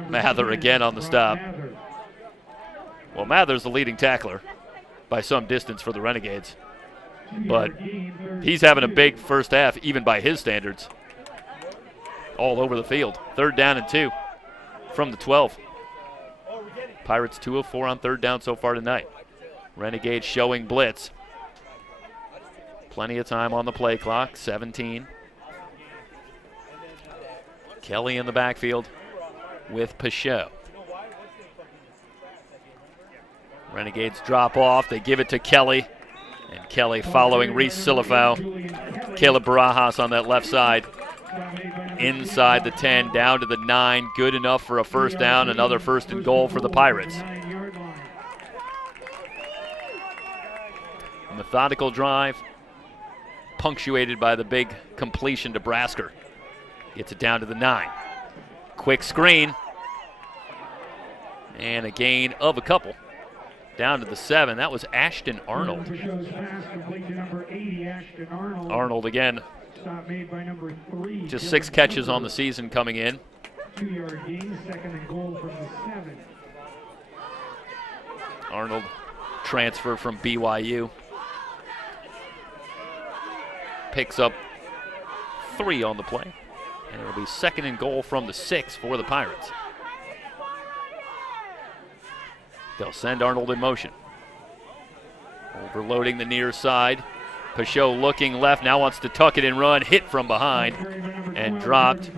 Mather again on the stop. Well, Mather's the leading tackler by some distance for the Renegades, but he's having a big first half, even by his standards, all over the field. 3rd down and 2 from the 12. Pirates 2 of 4 on 3rd down so far tonight. Renegades showing blitz. Plenty of time on the play clock, 17. Kelly in the backfield with Peugeot. Renegades drop off. They give it to Kelly. And Kelly following Reese Silifau. Caleb Barajas on that left side. Inside the 10, down to the 9. Good enough for a first down. Another 1st and goal for the Pirates. A methodical drive, punctuated by the big completion to Brasker. Gets it down to the 9. Quick screen. And a gain of a couple. Down to the 7. That was Ashton Arnold. Arnold again. Just 6 catches on the season coming in. 2-yard gain, 2nd and goal from the 7. Arnold transfer from BYU. Picks up 3 on the play. And it'll be 2nd and goal from the 6 for the Pirates. They'll send Arnold in motion. Overloading the near side. Peugeot looking left, now wants to tuck it and run. Hit from behind and dropped.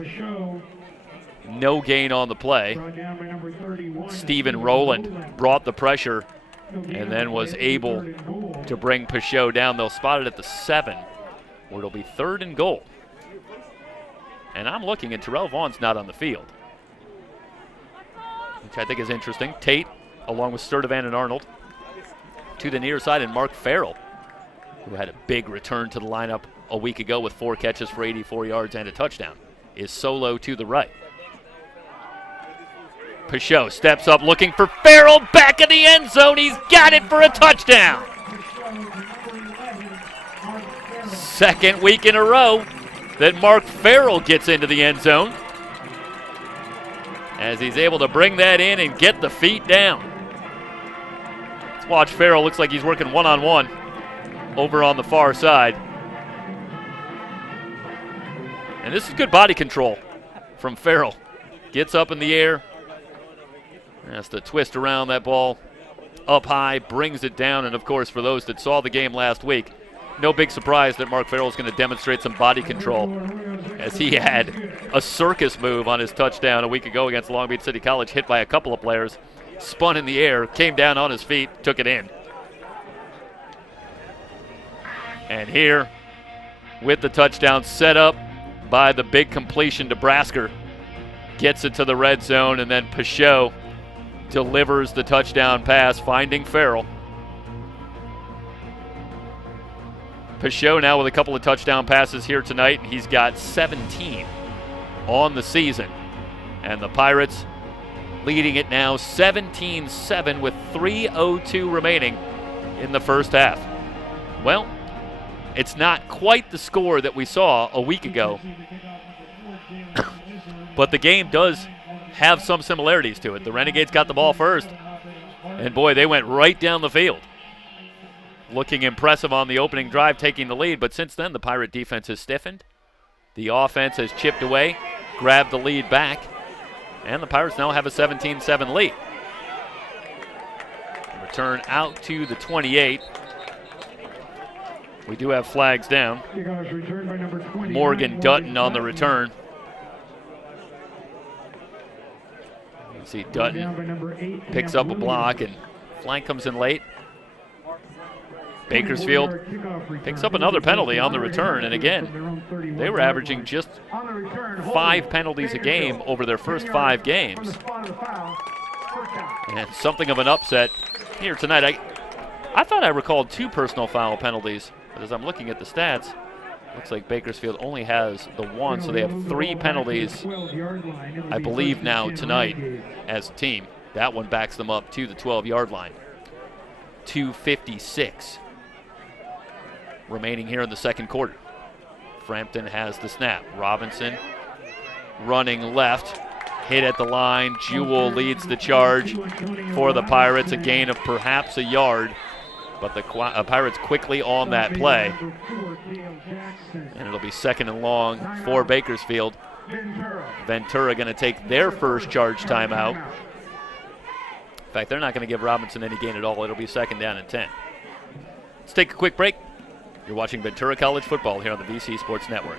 No gain on the play. Stephen Rowland brought the pressure and then was able to bring Peugeot down. They'll spot it at the 7, where it'll be 3rd and goal. And I'm looking, and Terrell Vaughn's not on the field, which I think is interesting. Tate, along with Sturdivant and Arnold, to the near side, and Mark Farrell, who had a big return to the lineup a week ago with 4 catches for 84 yards and a touchdown, is solo to the right. Peugeot steps up looking for Farrell, back in the end zone. He's got it for a touchdown. 2nd week in a row that Mark Farrell gets into the end zone, as he's able to bring that in and get the feet down. Let's watch Farrell. Looks like he's working one-on-one over on the far side. And this is good body control from Farrell. Gets up in the air. Has to twist around that ball up high, brings it down. And, of course, for those that saw the game last week, no big surprise that Mark Farrell is going to demonstrate some body control, as he had a circus move on his touchdown a week ago against Long Beach City College, hit by a couple of players, spun in the air, came down on his feet, took it in. And here, with the touchdown set up by the big completion to Brasker, gets it to the red zone, and then Pichot delivers the touchdown pass, finding Farrell. Pichot now with a couple of touchdown passes here tonight. He's got 17 on the season. And the Pirates leading it now 17-7 with 3:02 remaining in the first half. Well, it's not quite the score that we saw a week ago, but the game does have some similarities to it. The Renegades got the ball first, and boy, they went right down the field. Looking impressive on the opening drive, taking the lead, but since then the Pirate defense has stiffened. The offense has chipped away, grabbed the lead back, and the Pirates now have a 17-7 lead. Return out to the 28. We do have flags down. Morgan Dutton on the return. You see Dutton picks up a block, and flag comes in late. Bakersfield picks up another penalty on the return, and again, they were averaging just 5 penalties a game over their first 5 games. And something of an upset here tonight. I thought I recalled 2 personal foul penalties, but as I'm looking at the stats, looks like Bakersfield only has the 1, so they have 3 penalties, I believe, now tonight as a team. That one backs them up to the 12-yard line. 2:56 remaining here in the second quarter. Frampton has the snap. Robinson running left, hit at the line. Jewell leads the charge for the Pirates, a gain of perhaps a yard, but the Pirates quickly on that play. And it'll be second and long for Bakersfield. Ventura going to take their first charge timeout. In fact, they're not going to give Robinson any gain at all. It'll be second down and 10. Let's take a quick break. You're watching Ventura College football here on the VC Sports Network.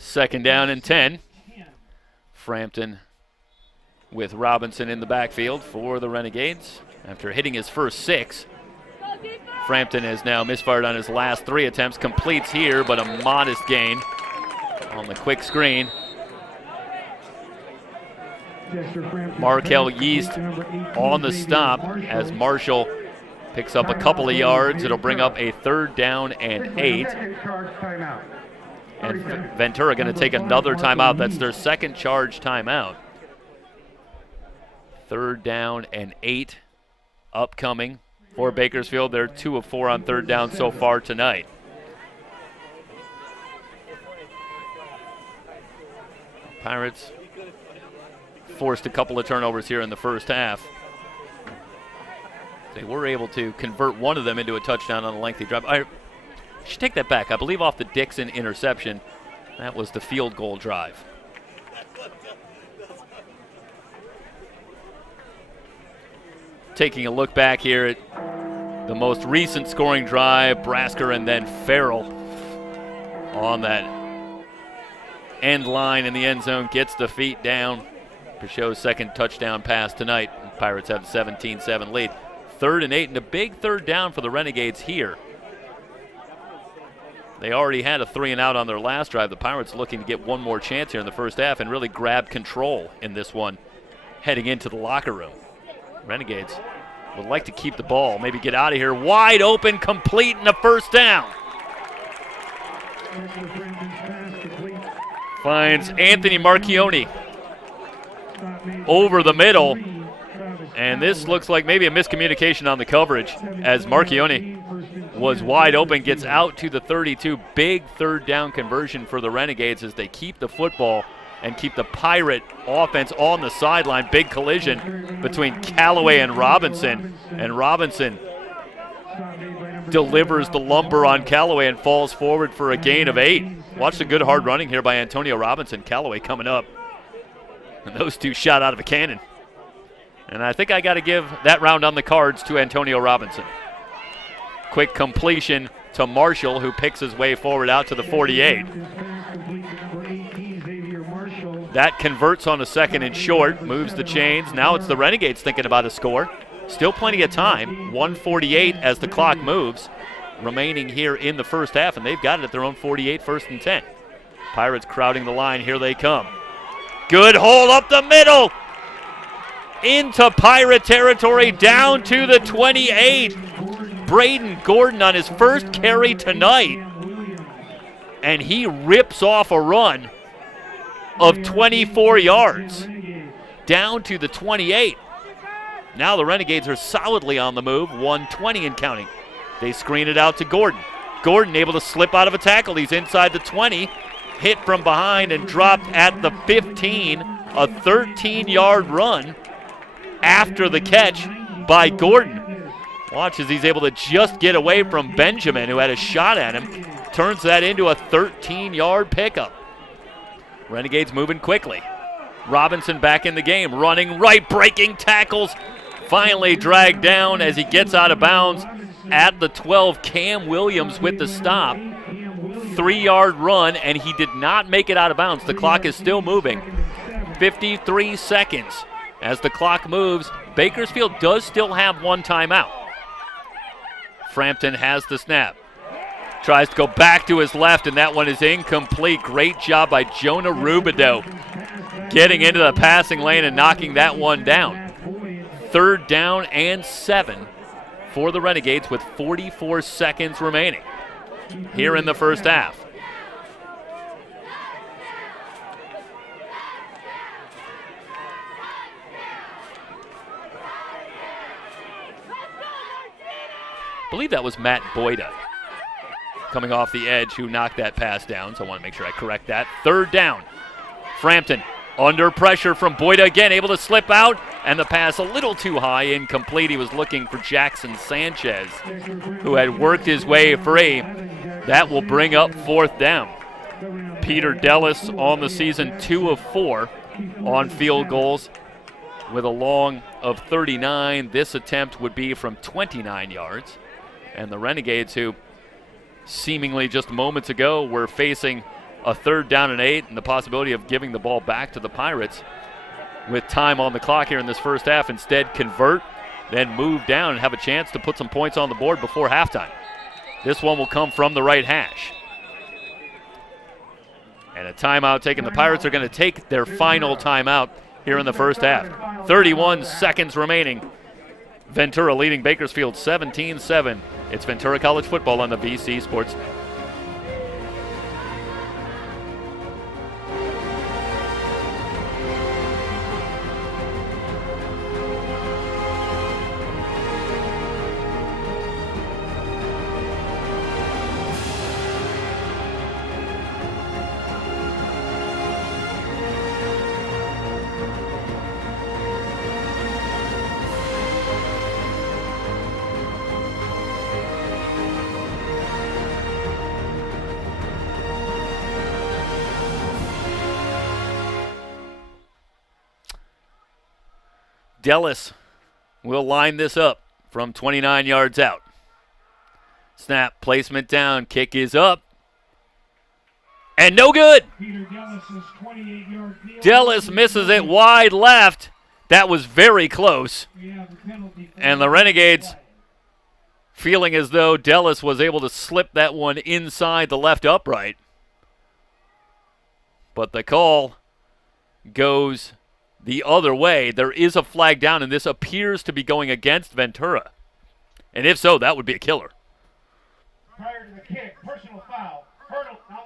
Second down and 10. Frampton with Robinson in the backfield for the Renegades. After hitting his first 6, Frampton has now misfired on his last 3 attempts. Completes here, but a modest gain on the quick screen. Markel Yeast on the stop as Marshall picks up a couple of yards. It'll bring up a third down and 8. And Ventura going to take another timeout. That's their second charge timeout. Third down and 8 upcoming for Bakersfield. They're 2 of 4 on third down so far tonight. Pirates forced a couple of turnovers here in the first half. They were able to convert one of them into a touchdown on a lengthy drive. I should take that back. I believe off the Dixon interception, that was the field goal drive. Taking a look back here at the most recent scoring drive, Brasker and then Farrell on that end line in the end zone, gets the feet down. Pichot's second touchdown pass tonight. Pirates have a 17-7 lead. 3rd and 8, and a big third down for the Renegades here. They already had a 3-and-out on their last drive. The Pirates looking to get one more chance here in the first half and really grab control in this one heading into the locker room. Renegades would like to keep the ball, maybe get out of here. Wide open, complete, and a first down. Finds Anthony Marchione over the middle. And this looks like maybe a miscommunication on the coverage as Marchione was wide open, gets out to the 32. Big third down conversion for the Renegades as they keep the football and keep the Pirate offense on the sideline. Big collision between Callaway and Robinson delivers the lumber on Callaway and falls forward for a gain of 8. Watch the good hard running here by Antonio Robinson. Callaway coming up. And those two shot out of a cannon. And I think I got to give that round on the cards to Antonio Robinson. Quick completion to Marshall, who picks his way forward out to the 48. That converts on a second and short, moves the chains. Now it's the Renegades thinking about a score. Still plenty of time, 1:48 as the clock moves, remaining here in the first half, and they've got it at their own 48, 1st and 10. Pirates crowding the line, here they come. Good hole up the middle, into Pirate territory, down to the 28. Braden Gordon on his first carry tonight, and he rips off a run of 24 yards, down to the 28. Now the Renegades are solidly on the move, 120 and counting. They screen it out to Gordon. Gordon able to slip out of a tackle. He's inside the 20, hit from behind and dropped at the 15. A 13-yard run after the catch by Gordon. Watch as he's able to just get away from Benjamin, who had a shot at him. Turns that into a 13-yard pickup. Renegades moving quickly. Robinson back in the game, running right, breaking tackles. Finally dragged down as he gets out of bounds at the 12. Cam Williams with the stop. 3-yard run, and he did not make it out of bounds. The clock is still moving. 53 seconds. As the clock moves, Bakersfield does still have one timeout. Frampton has the snap. Tries to go back to his left, and that one is incomplete. Great job by Jonah Rubidoux getting into the passing lane and knocking that one down. 3rd down and 7 for the Renegades with 44 seconds remaining here in the first half. I believe that was Matt Boyda coming off the edge who knocked that pass down, so I want to make sure I correct that. 3rd down. Frampton under pressure from Boyda again, able to slip out, and the pass a little too high, incomplete. He was looking for Jackson Sanchez, who had worked his way free. That will bring up 4th down. Peter Dellis on the season, 2 of 4 on field goals with a long of 39. This attempt would be from 29 yards. And the Renegades, who seemingly just moments ago were facing a 3rd down and 8 and the possibility of giving the ball back to the Pirates with time on the clock here in this first half, instead convert, then move down and have a chance to put some points on the board before halftime. This one will come from the right hash. And a timeout taken. The Pirates are going to take their final timeout here in the first half. 31 seconds remaining. Ventura leading Bakersfield 17-7. It's Ventura College football on the VC Sports Network. Dellis will line this up from 29 yards out. Snap, placement down, kick is up. And no good. Dellis misses it wide left. That was very close. And the Renegades feeling as though Dellis was able to slip that one inside the left upright. But the call goes the other way. There is a flag down, and this appears to be going against Ventura. And if so, that would be a killer. Prior to the kick, personal foul. Hurdle, now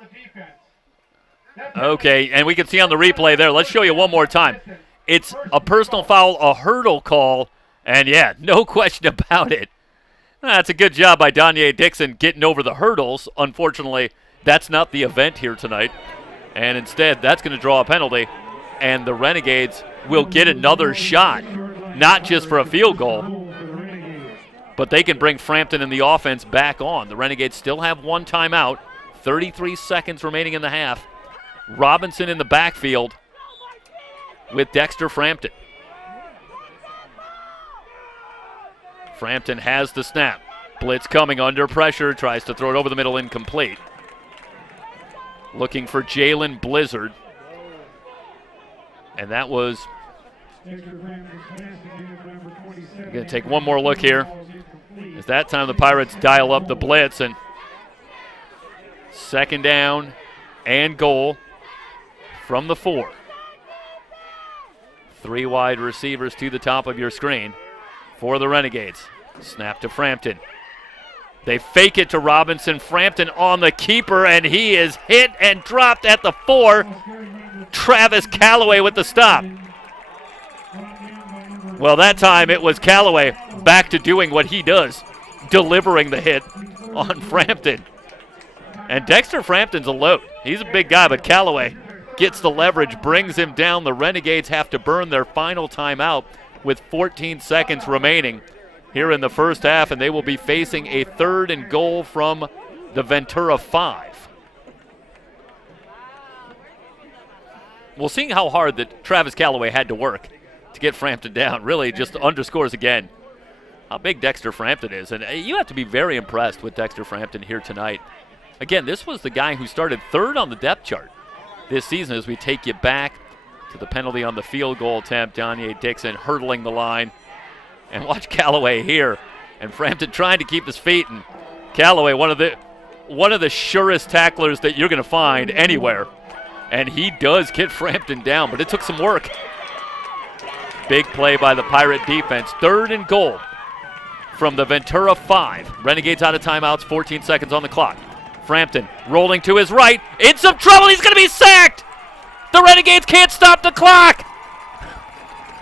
Okay, and we can see on the replay there. Let's show you one more time. It's a personal foul, a hurdle call, and yeah, no question about it. That's a good job by Donnie Dixon getting over the hurdles. Unfortunately, that's not the event here tonight. And instead, that's going to draw a penalty, and the Renegades will get another shot, not just for a field goal, but they can bring Frampton and the offense back on. The Renegades still have one timeout, 33 seconds remaining in the half. Robinson in the backfield with Dexter Frampton. Frampton has the snap. Blitz coming under pressure, tries to throw it over the middle, incomplete. Looking for Jalen Blizzard. And that was... We're going to take one more look here. As that time the Pirates dial up the blitz, and second down and goal from the 4. 3 wide receivers to the top of your screen for the Renegades. Snap to Frampton. They fake it to Robinson. Frampton on the keeper, and he is hit and dropped at the 4. Travis Calloway with the stop. Well, that time it was Calloway back to doing what he does, delivering the hit on Frampton. And Dexter Frampton's a load. He's a big guy, but Calloway gets the leverage, brings him down. The Renegades have to burn their final timeout with 14 seconds remaining here in the first half, and they will be facing a 3rd and goal from the Ventura 5. Well, seeing how hard that Travis Calloway had to work to get Frampton down really just underscores again how big Dexter Frampton is. And you have to be very impressed with Dexter Frampton here tonight. Again, this was the guy who started 3rd on the depth chart this season as we take you back to the penalty on the field goal attempt. Donnie Dixon hurdling the line. And watch Calloway here. And Frampton trying to keep his feet. And Calloway, one of the surest tacklers that you're going to find anywhere. And he does get Frampton down, but it took some work. Big play by the Pirate defense. 3rd and goal from the Ventura 5. Renegades out of timeouts, 14 seconds on the clock. Frampton rolling to his right. In some trouble, he's going to be sacked! The Renegades can't stop the clock!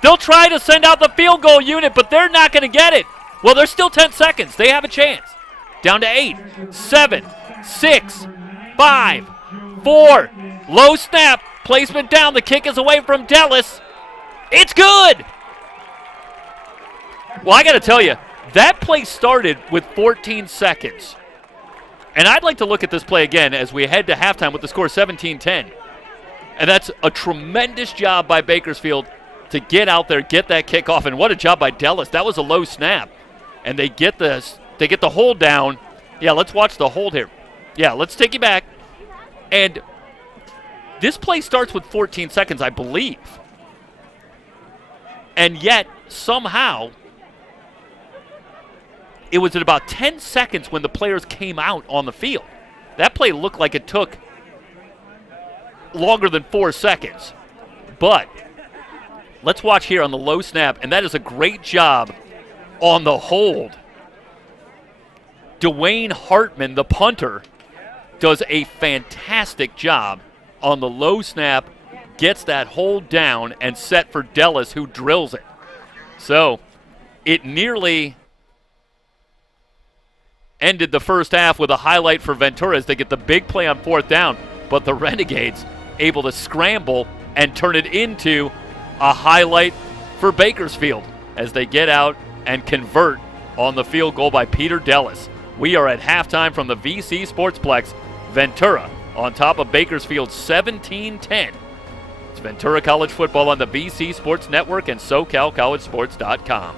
They'll try to send out the field goal unit, but they're not going to get it. Well, there's still 10 seconds. They have a chance. Down to 8, 7, 6, 5, 4. Low snap. Placement down. The kick is away from Dellis. It's good. Well, I got to tell you, that play started with 14 seconds. And I'd like to look at this play again as we head to halftime with the score 17-10. And that's a tremendous job by Bakersfield to get out there, get that kickoff, and what a job by Dellis. That was a low snap. And they get the hold down. Yeah, let's watch the hold here. Yeah, let's take you back. And this play starts with 14 seconds, I believe. And yet, somehow, it was at about 10 seconds when the players came out on the field. That play looked like it took longer than 4 seconds. But let's watch here on the low snap, and that is a great job on the hold. Dwayne Hartman, the punter, does a fantastic job on the low snap, gets that hold down and set for Dellis, who drills it. So it nearly ended the first half with a highlight for Ventura as they get the big play on 4th down, but the Renegades able to scramble and turn it into a highlight for Bakersfield as they get out and convert on the field goal by Peter Dellis. We are at halftime from the VC Sportsplex. Ventura on top of Bakersfield 17-10. It's Ventura College Football on the VC Sports Network and SoCalCollegeSports.com.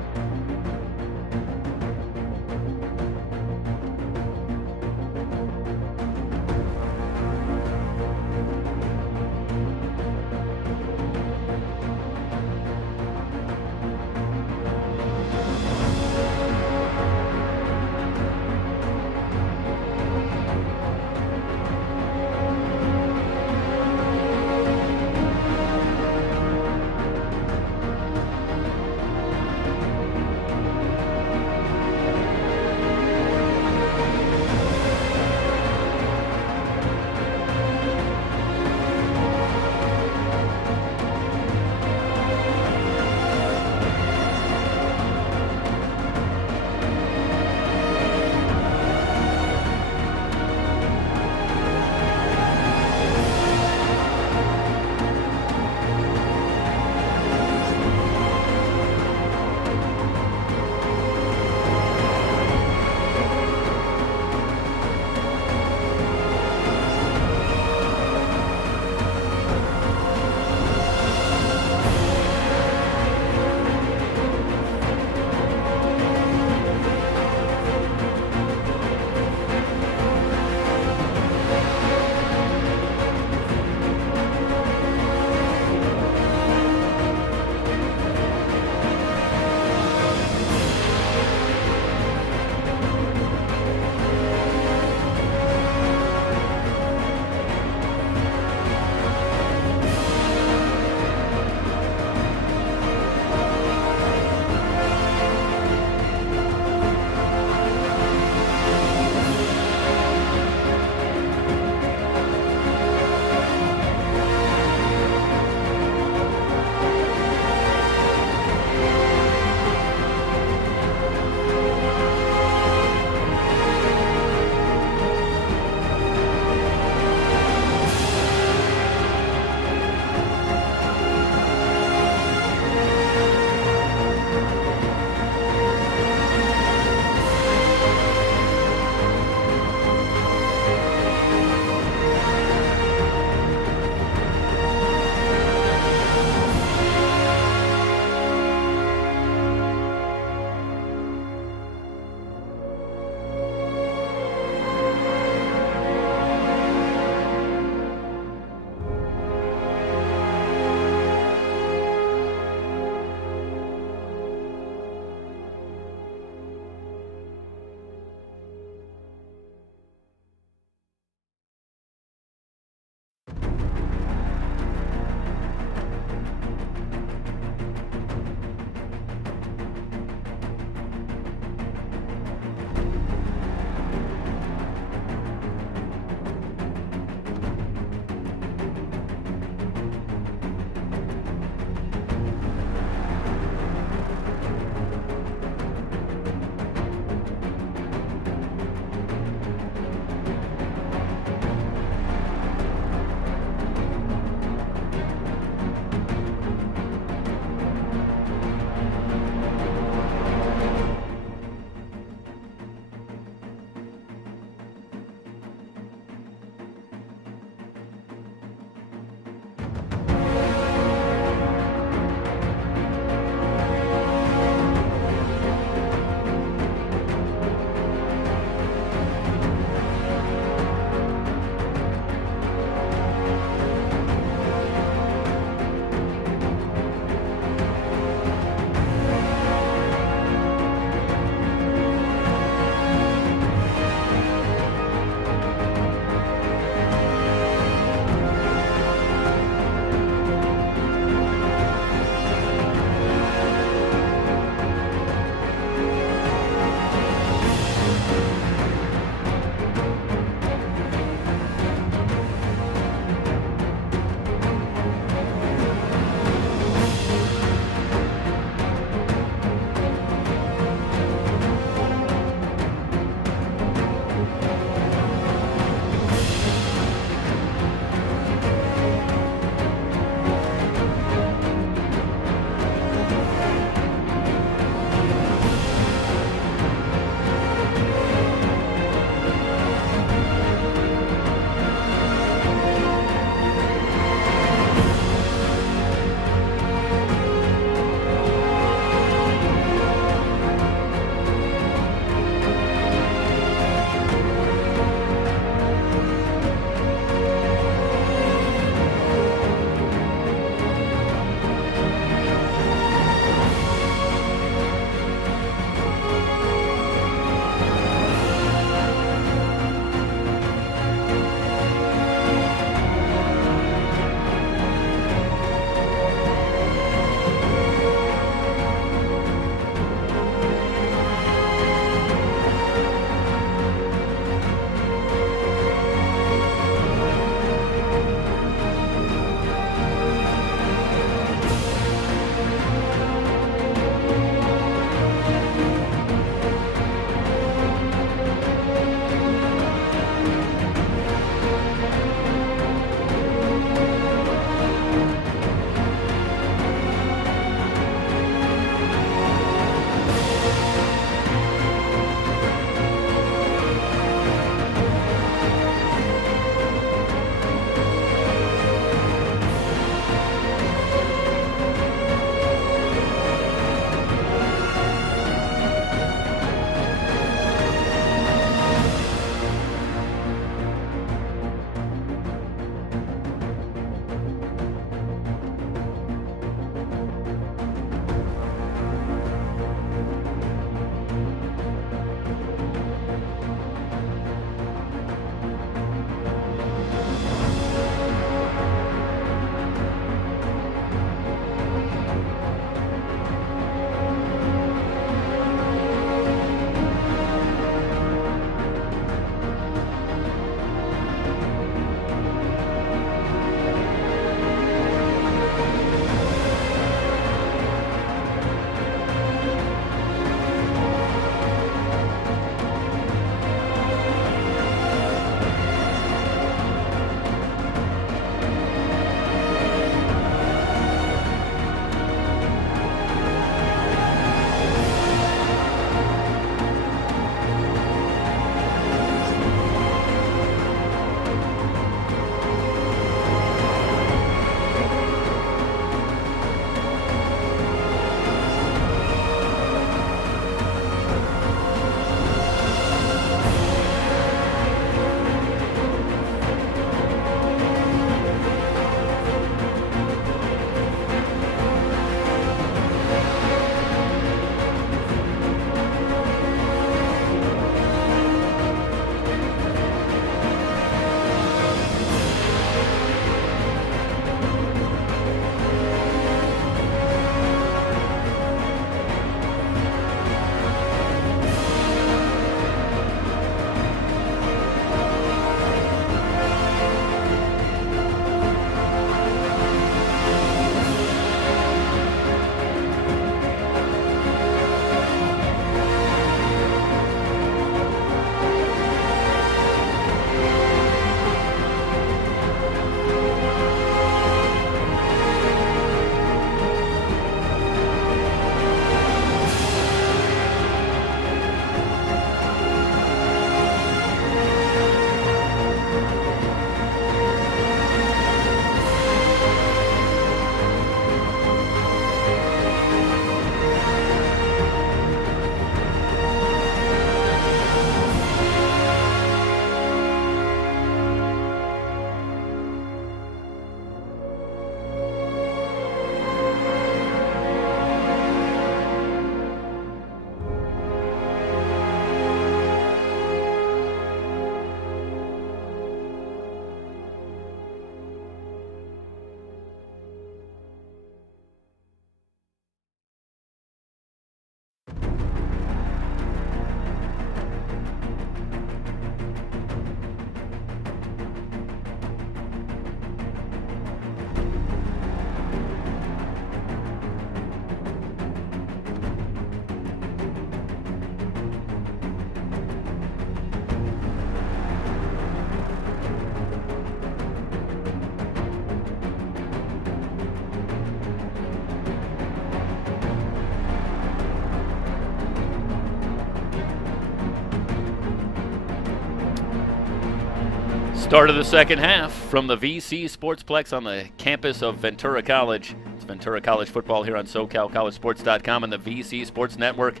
Start of the second half from the VC Sportsplex on the campus of Ventura College. It's Ventura College football here on SoCalCollegeSports.com and the VC Sports Network.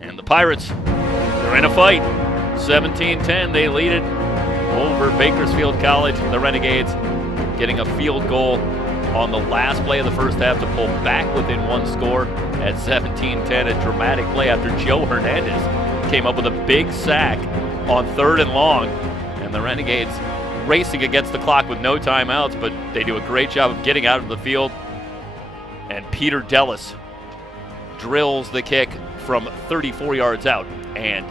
And the Pirates, they're in a fight. 17-10, they lead it over Bakersfield College. The Renegades getting a field goal on the last play of the first half to pull back within one score at 17-10. A dramatic play after Joe Hernandez came up with a big sack on 3rd and long. And the Renegades racing against the clock with no timeouts, but they do a great job of getting out of the field. And Peter Dellis drills the kick from 34 yards out, and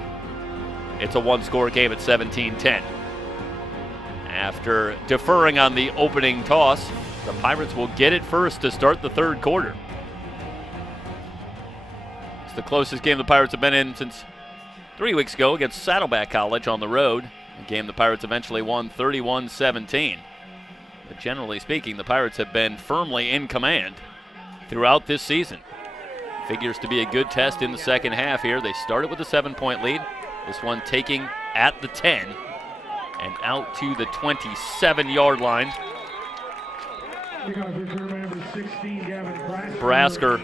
it's a one-score game at 17-10. After deferring on the opening toss, the Pirates will get it first to start the third quarter. It's the closest game the Pirates have been in since 3 weeks ago against Saddleback College on the road, a game the Pirates eventually won 31-17. But generally speaking, the Pirates have been firmly in command throughout this season. Figures to be a good test in the second half here. They started with a 7-point lead. This one taking at the 10 and out to the 27-yard line. Brasker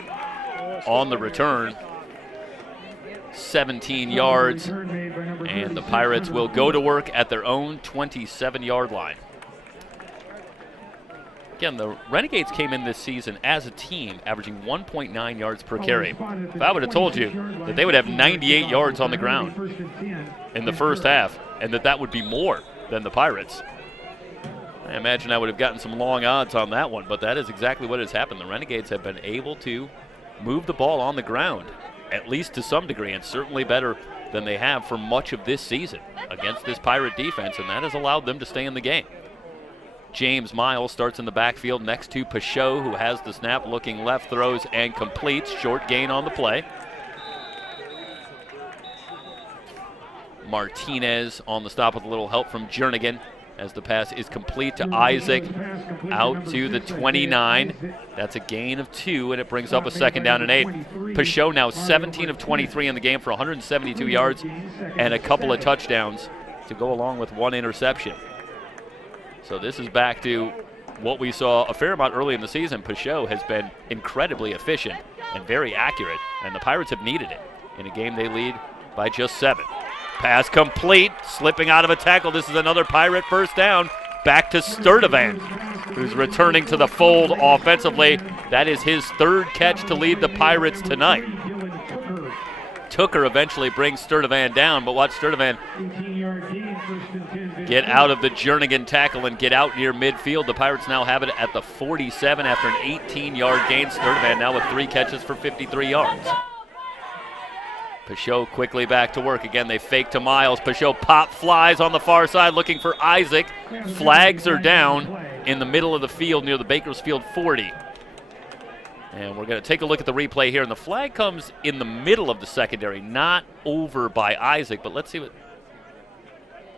on the return. 17 yards, and the Pirates will go to work at their own 27-yard line. Again, the Renegades came in this season as a team averaging 1.9 yards per carry. If I would have told you that they would have 98 yards on the ground in the first half and that would be more than the Pirates, I imagine I would have gotten some long odds on that one, but that is exactly what has happened. The Renegades have been able to move the ball on the ground, at least to some degree, and certainly better than they have for much of this season against this Pirate defense, and that has allowed them to stay in the game. James Miles starts in the backfield next to Pachot, who has the snap, looking left, throws, and completes. Short gain on the play. Martinez on the stop with a little help from Jernigan as the pass is complete to Isaac out to the 29. That's a gain of 2, and it brings up a 2nd down and 8. Pachot now 17 of 23 in the game for 172 yards and a couple of touchdowns to go along with 1 interception. So this is back to what we saw a fair amount early in the season. Pachot has been incredibly efficient and very accurate, and the Pirates have needed it in a game they lead by just 7. Pass complete, slipping out of a tackle. This is another Pirate first down. Back to Sturdivant, who's returning to the fold offensively. That is his 3rd catch to lead the Pirates tonight. Tooker eventually brings Sturdivant down, but watch Sturdivant get out of the Jernigan tackle and get out near midfield. The Pirates now have it at the 47 after an 18-yard gain. Sturdivant now with 3 catches for 53 yards. Pachot quickly back to work. Again, they fake to Miles. Pachot pop flies on the far side looking for Isaac. Flags are down in the middle of the field near the Bakersfield 40. And we're going to take a look at the replay here. And the flag comes in the middle of the secondary, not over by Isaac. But let's see what...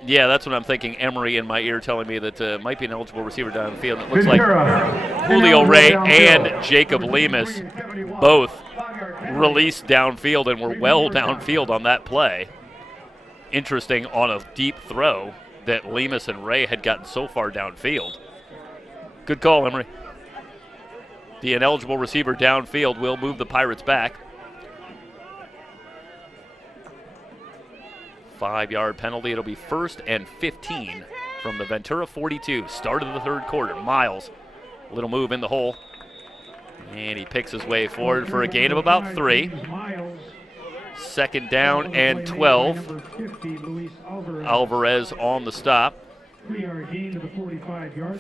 Yeah, that's what I'm thinking. Emery in my ear telling me that might be an eligible receiver down the field. It looks like Julio Ray and Jacob Lemus both released downfield and were well downfield on that play. Interesting on a deep throw that Lemus and Ray had gotten so far downfield. Good call, Emery. The ineligible receiver downfield will move the Pirates back. 5-yard penalty. It'll be 1st and 15 from the Ventura 42. Start of the third quarter. Miles, a little move in the hole. And he picks his way forward for a gain of about 3. 2nd down and 12. Alvarez on the stop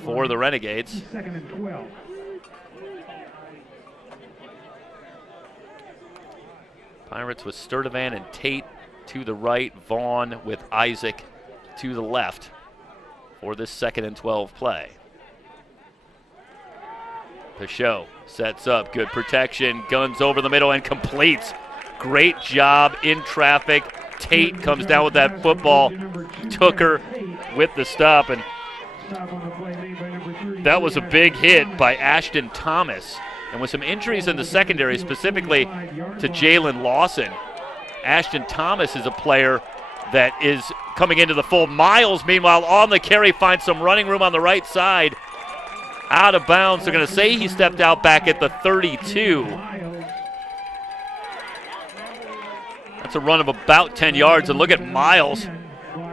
for the Renegades. Pirates with Sturdivant and Tate to the right, Vaughn with Isaac to the left for this 2nd and 12 play. Pachot sets up, good protection, guns over the middle and completes. Great job in traffic. Tate comes down with that football. Tooker with the stop, and that was a big hit by Ashton Thomas. And with some injuries in the secondary, specifically to Jalen Lawson, Ashton Thomas is a player that is coming into the full. Miles, meanwhile, on the carry, finds some running room on the right side. Out of bounds. They're going to say he stepped out back at the 32. That's a run of about 10 yards. And look at Miles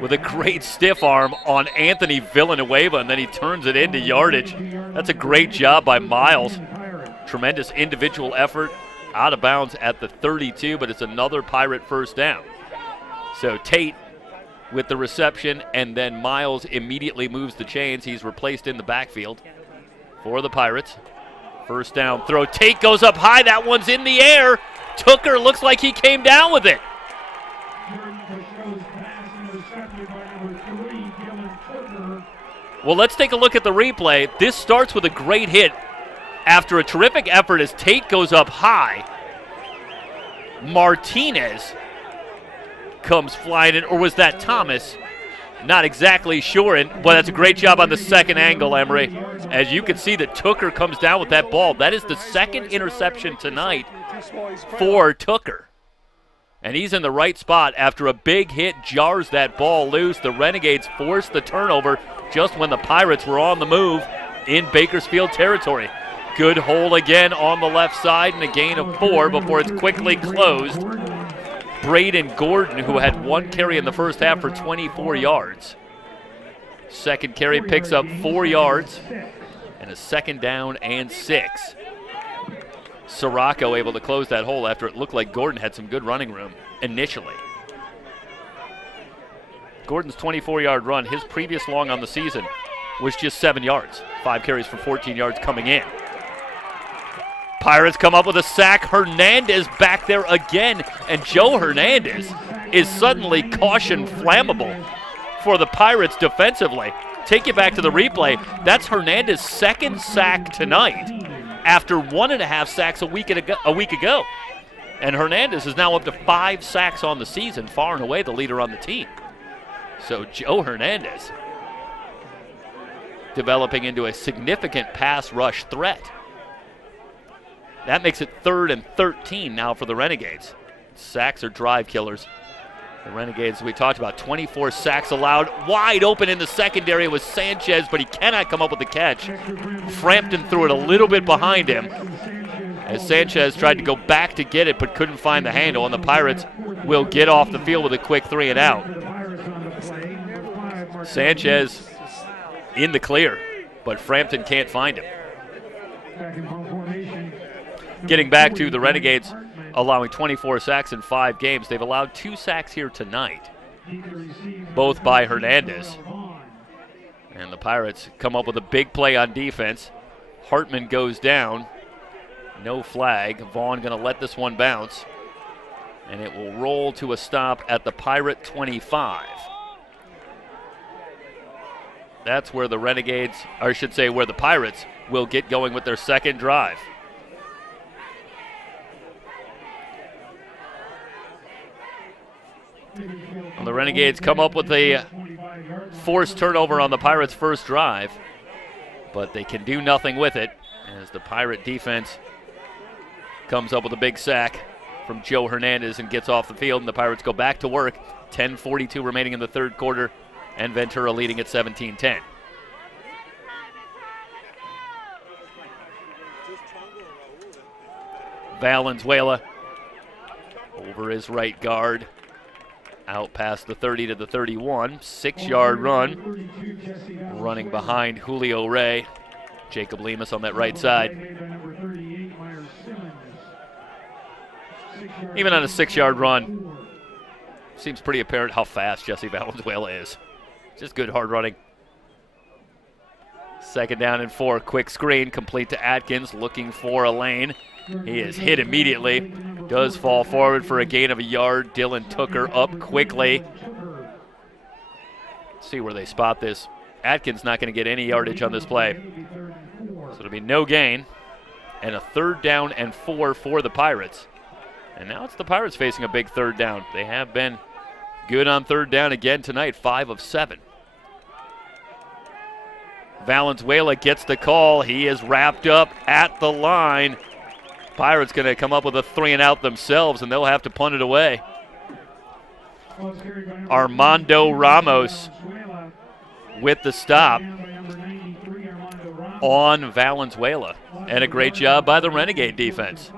with a great stiff arm on Anthony Villanueva, and then he turns it into yardage. That's a great job by Miles. Tremendous individual effort. Out of bounds at the 32, but it's another Pirate first down. So Tate with the reception, and then Miles immediately moves the chains. He's replaced in the backfield for the Pirates. First down throw. Tate goes up high. That one's in the air. Tooker looks like he came down with it. Well, let's take a look at the replay. This starts with a great hit after a terrific effort as Tate goes up high. Martinez comes flying in, or was that Thomas? Not exactly sure, but that's a great job on the second angle, Emery. As you can see that Tooker comes down with that ball. That is the second interception tonight for Tooker. And he's in the right spot after a big hit jars that ball loose. The Renegades force the turnover just when the Pirates were on the move in Bakersfield territory. Good hole again on the left side and a gain of 4 before it's quickly closed. Braden Gordon, who had 1 carry in the first half for 24 yards. Second carry picks up 4 yards and a second down and 6. Sirocco able to close that hole after it looked like Gordon had some good running room initially. Gordon's 24-yard run, his previous long on the season was just 7 yards. 5 carries for 14 yards coming in. Pirates come up with a sack. Hernandez back there again, and Joe Hernandez is suddenly caution flammable for the Pirates defensively. Take you back to the replay. That's Hernandez's second sack tonight after 1.5 sacks a week ago. And Hernandez is now up to 5 sacks on the season, far and away the leader on the team. So Joe Hernandez developing into a significant pass rush threat. That makes it 3rd and 13 now for the Renegades. Sacks are drive killers. The Renegades, we talked about, 24 sacks allowed. Wide open in the secondary was Sanchez, but he cannot come up with the catch. Frampton threw it a little bit behind him as Sanchez tried to go back to get it but couldn't find the handle, and the Pirates will get off the field with a quick 3 and out. Sanchez in the clear, but Frampton can't find him. Getting back to the Renegades allowing 24 sacks in 5 games. They've allowed 2 sacks here tonight, both by Hernandez. And the Pirates come up with a big play on defense. Hartman goes down. No flag. Vaughn going to let this one bounce. And it will roll to a stop at the Pirate 25. That's where the Renegades, or I should say where the Pirates will get going with their second drive. And the Renegades come up with a forced turnover on the Pirates' first drive, but they can do nothing with it as the Pirate defense comes up with a big sack from Joe Hernandez and gets off the field, and the Pirates go back to work. 10:42 remaining in the third quarter, and Ventura leading at 17-10. Valenzuela over his right guard. Out past the 30 to the 31. 6-yard run. Running behind Julio Ray. Jacob Lemus on that right side. Even on a 6-yard run, seems pretty apparent how fast Jesse Valenzuela is. Just good hard running. Second down and 4. Quick screen complete to Atkins, looking for a lane. He is hit immediately. Does fall forward for a gain of a yard. Dylan Tooker up quickly. Let's see where they spot this. Atkins not going to get any yardage on this play. So it'll be no gain. And a 3rd down and 4 for the Pirates. And now it's the Pirates facing a big 3rd down. They have been good on 3rd down again tonight, 5 of 7. Valenzuela gets the call. He is wrapped up at the line. Pirates going to come up with a 3 and out themselves, and they'll have to punt it away. Armando Ramos with the stop on Valenzuela. And a great job by the Renegade defense.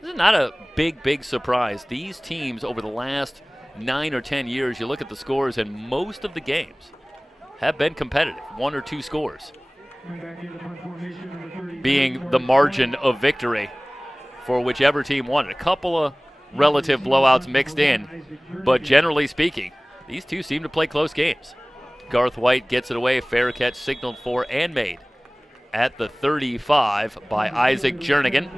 This is not a big surprise. These teams over the last 9 or 10 years, you look at the scores, and most of the games have been competitive. 1 or 2 scores being the margin of victory for whichever team won it. A couple of relative blowouts mixed in, but generally speaking, these two seem to play close games. Garth White gets it away. Fair catch signaled for and made at the 35 by Isaac Jernigan.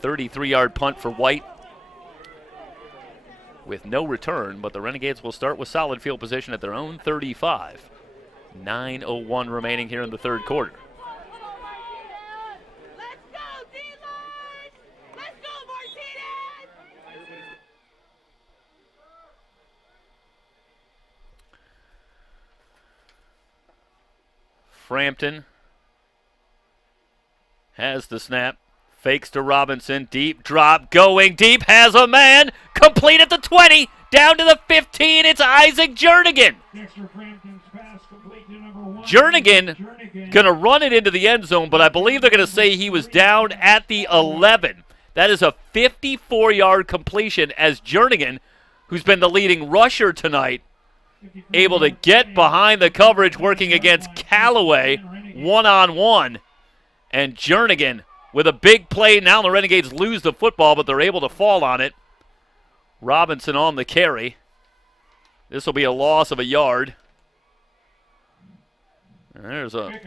33-yard punt for White with no return, but the Renegades will start with solid field position at their own 35. 9:01 remaining here in the third quarter. Frampton has the snap, fakes to Robinson, deep drop, going deep, has a man, complete at the 20, down to the 15, it's Isaac Jernigan. Jernigan going to run it into the end zone, but I believe they're going to say he was down at the 11. That is a 54-yard completion as Jernigan, who's been the leading rusher tonight, able to get behind the coverage working against Callaway one-on-one. And Jernigan with a big play. Now the Renegades lose the football, but they're able to fall on it. Robinson on the carry. This will be a loss of a yard. And there's a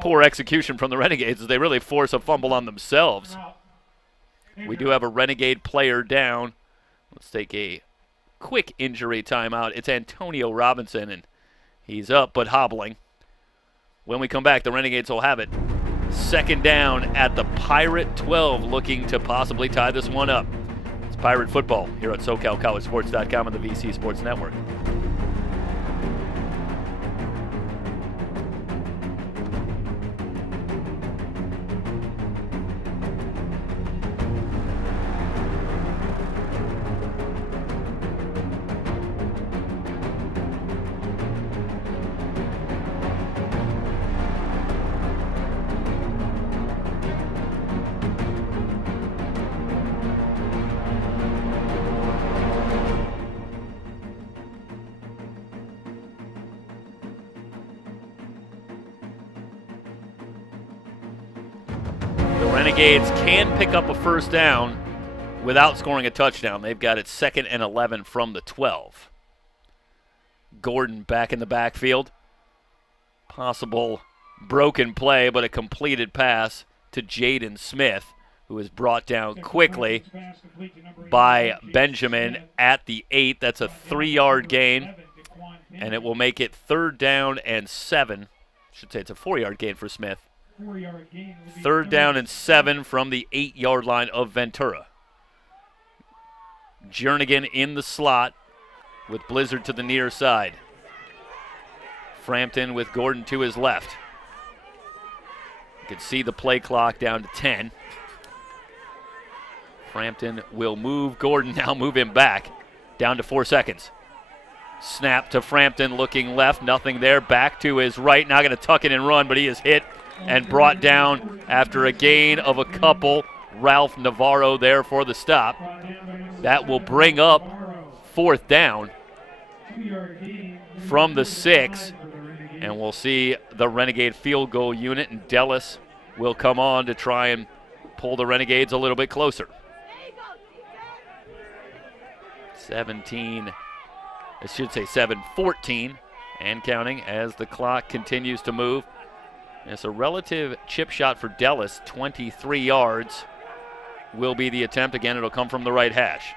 poor execution from the Renegades as they really force a fumble on themselves. We do have a Renegade player down. Let's take a quick injury timeout. It's Antonio Robinson, and he's up but hobbling. When we come back, the Renegades will have it. Second down at the Pirate 12, looking to possibly tie this one up. It's Pirate football here at SoCalCollegeSports.com and the VC Sports Network. Renegades can pick up a first down without scoring a touchdown. They've got it 2nd and 11 from the 12. Gordon back in the backfield. Possible broken play, but a completed pass to Jaden Smith, who is brought down quickly by Benjamin at the 8. That's a 3-yard gain, and it will make it 3rd down and 7. I should say it's a 4-yard gain for Smith. 3rd down and 7 from the 8-yard line of Ventura. Jernigan in the slot with Blizzard to the near side. Frampton with Gordon to his left. You can see the play clock down to 10. Frampton will move Gordon, now move him back. Down to 4 seconds. Snap to Frampton looking left, nothing there. Back to his right, now going to tuck it and run, but he is hit and brought down after a gain of a couple. Ralph Navarro there for the stop. That will bring up 4th down from the 6. And we'll see the Renegade field goal unit, and Dellis will come on to try and pull the Renegades a little bit closer. 7-14 and counting as the clock continues to move. It's a relative chip shot for Dellis, 23 yards will be the attempt. Again, it'll come from the right hash.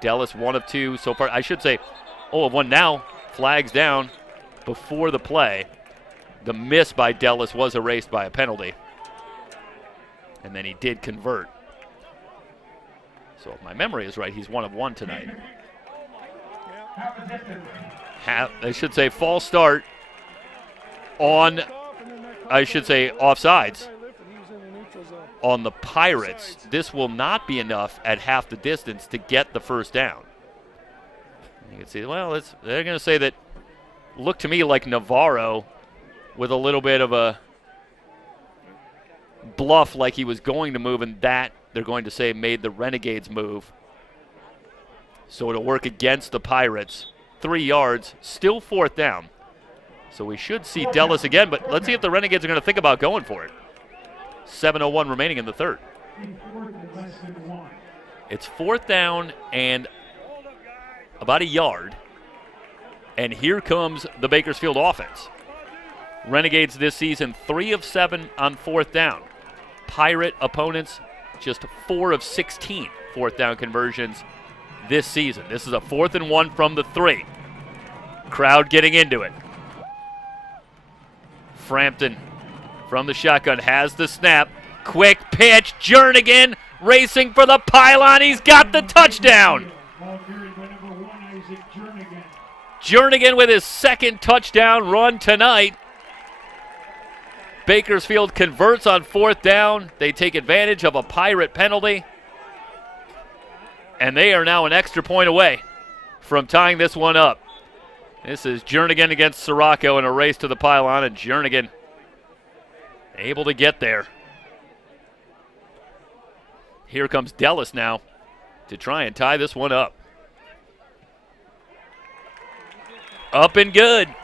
Dellis 1 of 2 so far. I should say 0 of 1 now. Flags down before the play. The miss by Dellis was erased by a penalty. And then he did convert. So if my memory is right, he's 1 of 1 tonight. I should say false start on, I should say offsides. on the Pirates, this will not be enough at half the distance to get the first down. You can see, well, they're going to say that looked to me like Navarro with a little bit of a bluff like he was going to move, and that they're going to say made the Renegades move. So it'll work against the Pirates. 3 yards, still fourth down. So we should see Dellis again, but let's see if the Renegades are going to think about going for it. 7:01 remaining in the third. It's fourth down and about a yard. And here comes the Bakersfield offense. Renegades this season 3 of 7 on fourth down. Pirate opponents just 4 of 16 fourth down conversions this season. This is a 4th and 1 from the 3. Crowd getting into it. Frampton from the shotgun has the snap. Quick pitch. Jernigan racing for the pylon. He's got the touchdown. Jernigan with his second touchdown run tonight. Bakersfield converts on fourth down. They take advantage of a Pirate penalty. And they are now an extra point away from tying this one up. This is Jernigan against Sirocco in a race to the pylon, and Jernigan able to get there. Here comes Dellis now to try and tie this one up. Up and good.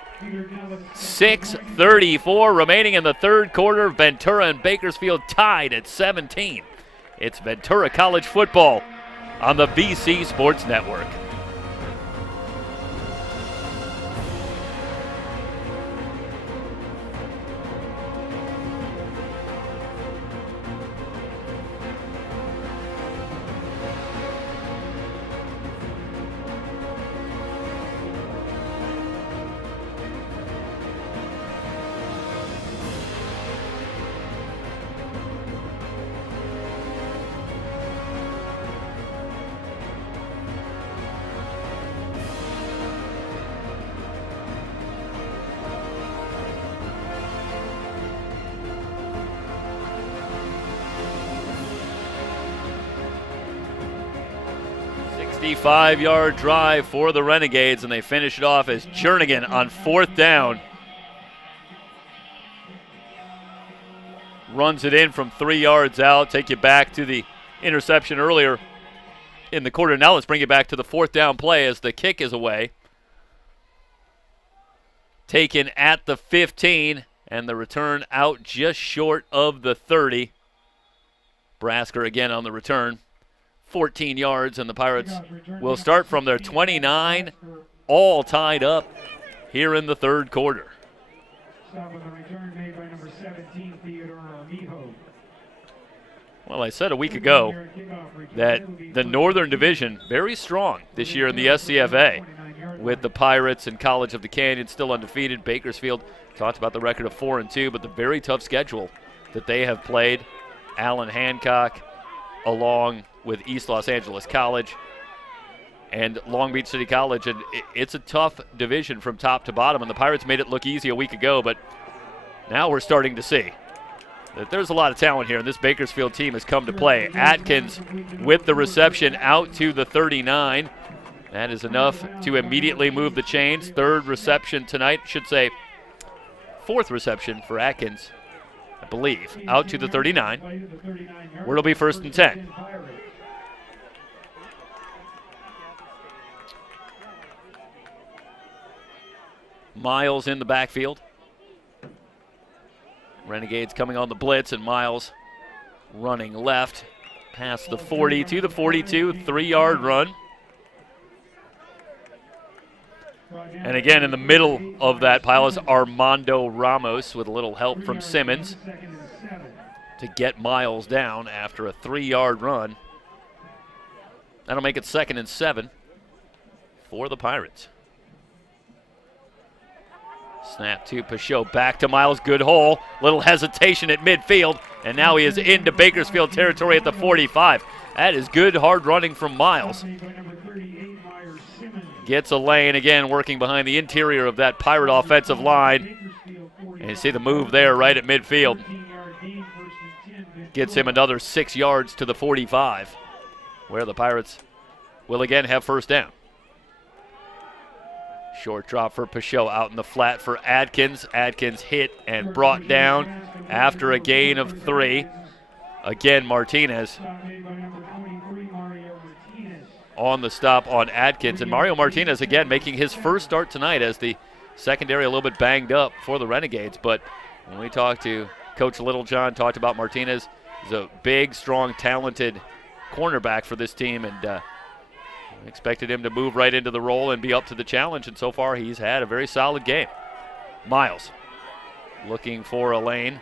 6:34 remaining in the third quarter. Ventura and Bakersfield tied at 17. It's Ventura College football on the VC Sports Network. Five-yard drive for the Renegades, and they finish it off as Jernigan on fourth down runs it in from 3 yards out. Take you back to the interception earlier in the quarter. Now let's bring you back to the fourth down play as the kick is away. Taken at the 15, and the return out just short of the 30. Brasker again on the return. 14 yards, and the Pirates will start from their 29, all tied up here in the third quarter. Well, I said a week ago that the Northern Division, very strong this year in the SCFA, with the Pirates and College of the Canyon still undefeated. Bakersfield talked about the record of 4-2, but the very tough schedule that they have played. Allen Hancock, along with East Los Angeles College and Long Beach City College, and it's a tough division from top to bottom, and the Pirates made it look easy a week ago, but now we're starting to see that there's a lot of talent here, and this Bakersfield team has come to play. Atkins with the reception out to the 39. That is enough to immediately move the chains. Third reception tonight, should say fourth reception for Atkins, I believe, out to the 39, where it'll be 1st and 10. Miles in the backfield. Renegades coming on the blitz, and Miles running left past the 40 to the 42, 3-yard run. And again, in the middle of that pile is Armando Ramos with a little help from Simmons to get Miles down after a 3-yard run. That'll make it 2nd and 7 for the Pirates. Snap to Pachot, back to Miles, good hole. Little hesitation at midfield, and now he is into Bakersfield territory at the 45. That is good hard running from Miles. Gets a lane again, working behind the interior of that Pirate offensive line. And you see the move there right at midfield. gets him another 6 yards to the 45, where the Pirates will again have first down. Short drop for Pichot out in the flat for Adkins. Adkins hit and brought down after a gain of 3. Again, Martinez on the stop on Adkins. And Mario Martinez, again, making his first start tonight as the secondary a little bit banged up for the Renegades. But when we talked to Coach Littlejohn, talked about Martinez, he's a big, strong, talented cornerback for this team, and expected him to move right into the role and be up to the challenge, and so far he's had a very solid game. Miles looking for a lane.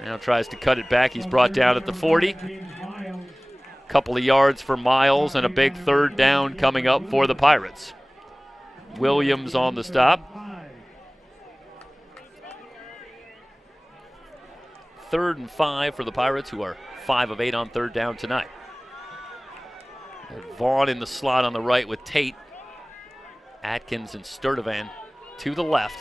Now tries to cut it back. He's brought down at the 40. Couple of yards for Miles and a big third down coming up for the Pirates. Williams on the stop. 3rd and 5 for the Pirates, who are 5 of 8 on third down tonight. Vaughn in the slot on the right with Tate. Atkins and Sturtevant to the left.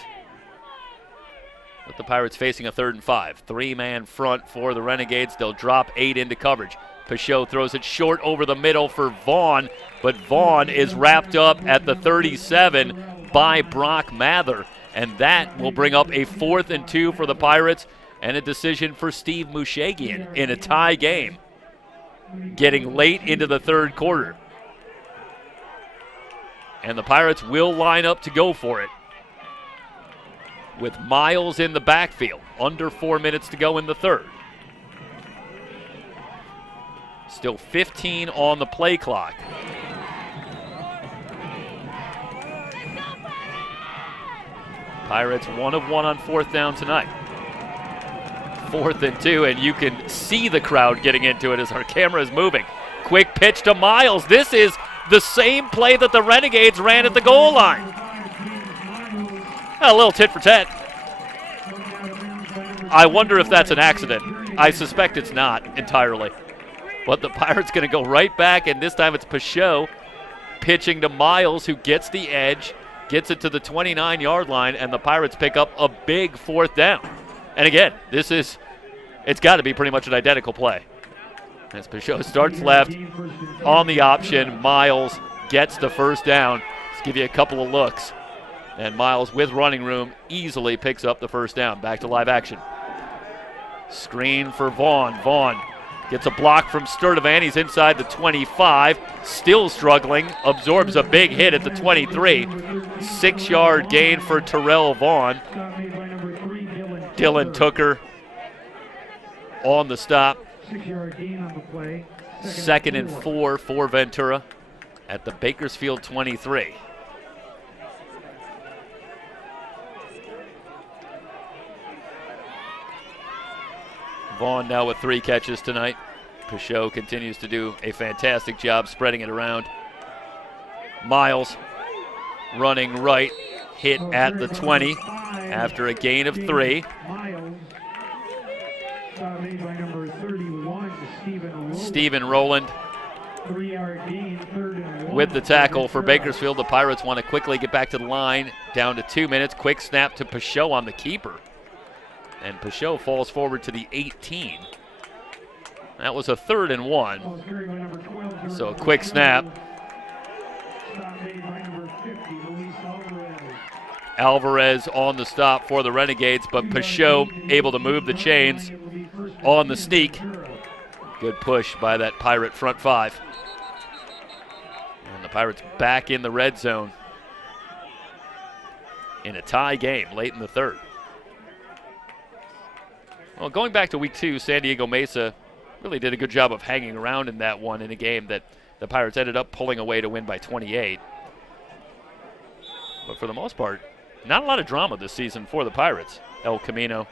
With the Pirates facing a 3rd and 5. 3-man front for the Renegades. They'll drop 8 into coverage. Pichot throws it short over the middle for Vaughn, but Vaughn is wrapped up at the 37 by Brock Mather, and that will bring up a 4th and 2 for the Pirates and a decision for Steve Mushagian in a tie game, getting late into the 3rd quarter. And the Pirates will line up to go for it with Miles in the backfield. Under 4 minutes to go in the 3rd. Still 15 on the play clock. Pirates 1 of 1 on 4th down tonight. 4th and 2, and you can see the crowd getting into it as our camera is moving. Quick pitch to Miles. This is the same play that the Renegades ran at the goal line. A little tit for tat. I wonder if that's an accident. I suspect it's not entirely. But the Pirates going to go right back, and this time it's Pichot pitching to Miles, who gets the edge, gets it to the 29-yard line, and the Pirates pick up a big 4th down. And again, it's got to be pretty much an identical play. As Pichot starts left on the option, Miles gets the first down. Let's give you a couple of looks. And Miles, with running room, easily picks up the first down. Back to live action. Screen for Vaughn. Vaughn gets a block from Sturtevant. He's inside the 25. Still struggling. Absorbs a big hit at the 23. 6-yard gain for Terrell Vaughn. Dylan Tooker on the stop. 6-yard gain on the play. 2nd and 4 for Ventura at the Bakersfield 23. Vaughn now with 3 catches tonight. Pichot continues to do a fantastic job spreading it around. Miles running right, hit at the 20 after a gain of 3. Stephen Rowland with the tackle for Bakersfield. The Pirates want to quickly get back to the line. Down to 2 minutes. Quick snap to Pichot on the keeper. And Pichot falls forward to the 18. That was a 3rd and 1. So a quick snap. Alvarez on the stop for the Renegades, but Pichot able to move the chains on the sneak. Good push by that Pirate front 5. And the Pirates back in the red zone in a tie game late in the 3rd. Well, going back to week 2, San Diego Mesa really did a good job of hanging around in that one in a game that the Pirates ended up pulling away to win by 28. But for the most part, not a lot of drama this season for the Pirates. El Camino,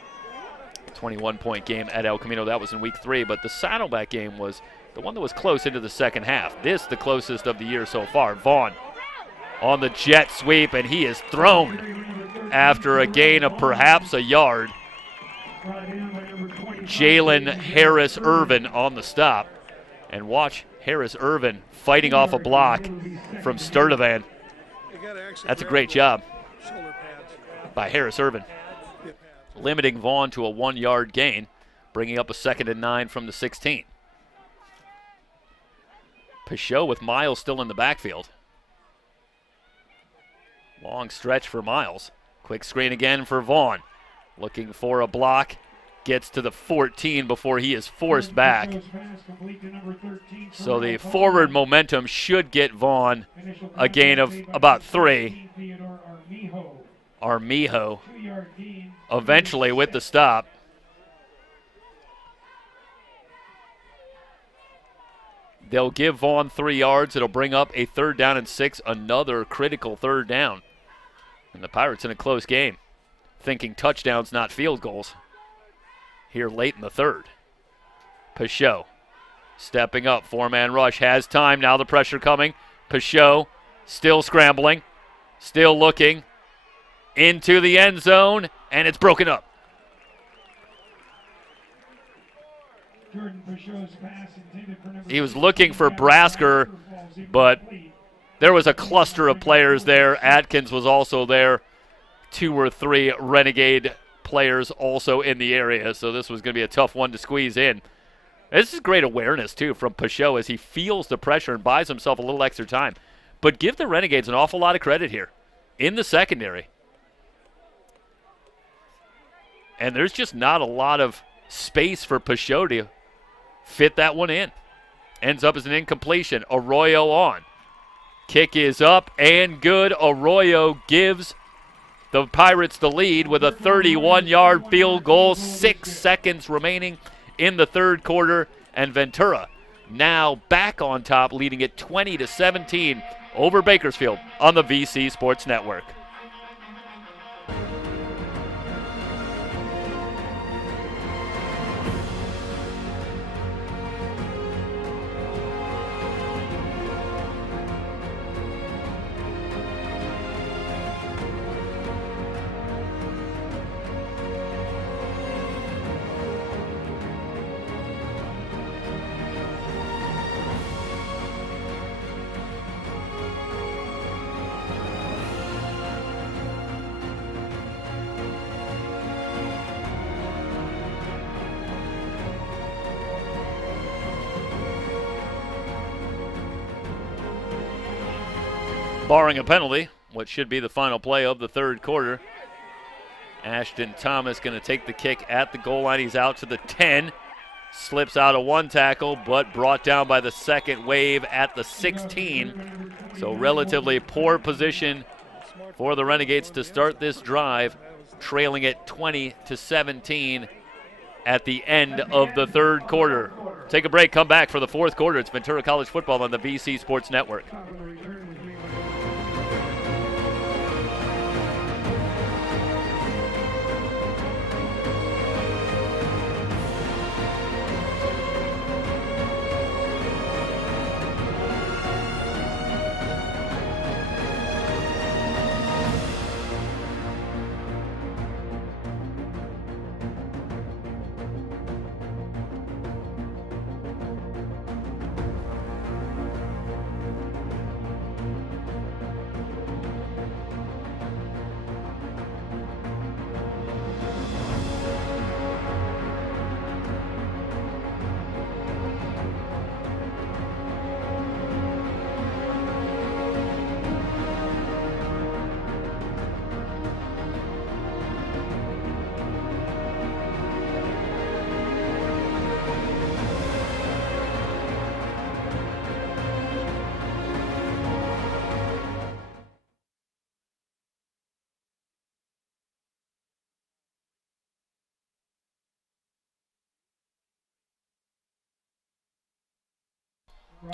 21-point game at El Camino. That was in week 3, but the Saddleback game was the one that was close into the second half. This, the closest of the year so far. Vaughn on the jet sweep, and he is thrown after a gain of perhaps a yard. Jalen Harris Irvin on the stop. And watch Harris Irvin fighting off a block from Sturtevant. That's a great job by Harris Irvin, limiting Vaughn to a 1-yard gain. bringing up a 2nd and 9 from the 16. Pichot with Miles still in the backfield. Long stretch for Miles. Quick screen again for Vaughn. Looking for a block. Gets to the 14 before he is forced back. So the forward momentum should get Vaughn a gain of about 3. Armijo eventually with the stop. They'll give Vaughn 3 yards. It'll bring up a 3rd down and 6, another critical 3rd down. And the Pirates in a close game, thinking touchdowns, not field goals, here late in the 3rd. Pichot stepping up, 4-man rush, has time, now the pressure coming. Pichot still scrambling, still looking into the end zone, and it's broken up. He was looking for Brasker, but there was a cluster of players there. Atkins was also there. 2 or 3 Renegade players also in the area, so this was going to be a tough one to squeeze in. This is great awareness, too, from Pichot as he feels the pressure and buys himself a little extra time. But give the Renegades an awful lot of credit here in the secondary. And there's just not a lot of space for Pichot to fit that one in. Ends up as an incompletion. Arroyo on. Kick is up and good. Arroyo gives the Pirates the lead with a 31-yard field goal. 6 seconds remaining in the 3rd quarter. And Ventura now back on top, leading it 20-17 over Bakersfield on the VC Sports Network. Barring a penalty, what should be the final play of the 3rd quarter. Ashton Thomas going to take the kick at the goal line. He's out to the 10. Slips out of 1 tackle, but brought down by the 2nd wave at the 16. So relatively poor position for the Renegades to start this drive, trailing it 20-17 at the end of the 3rd quarter. Take a break, come back for the 4th quarter. It's Ventura College football on the VC Sports Network.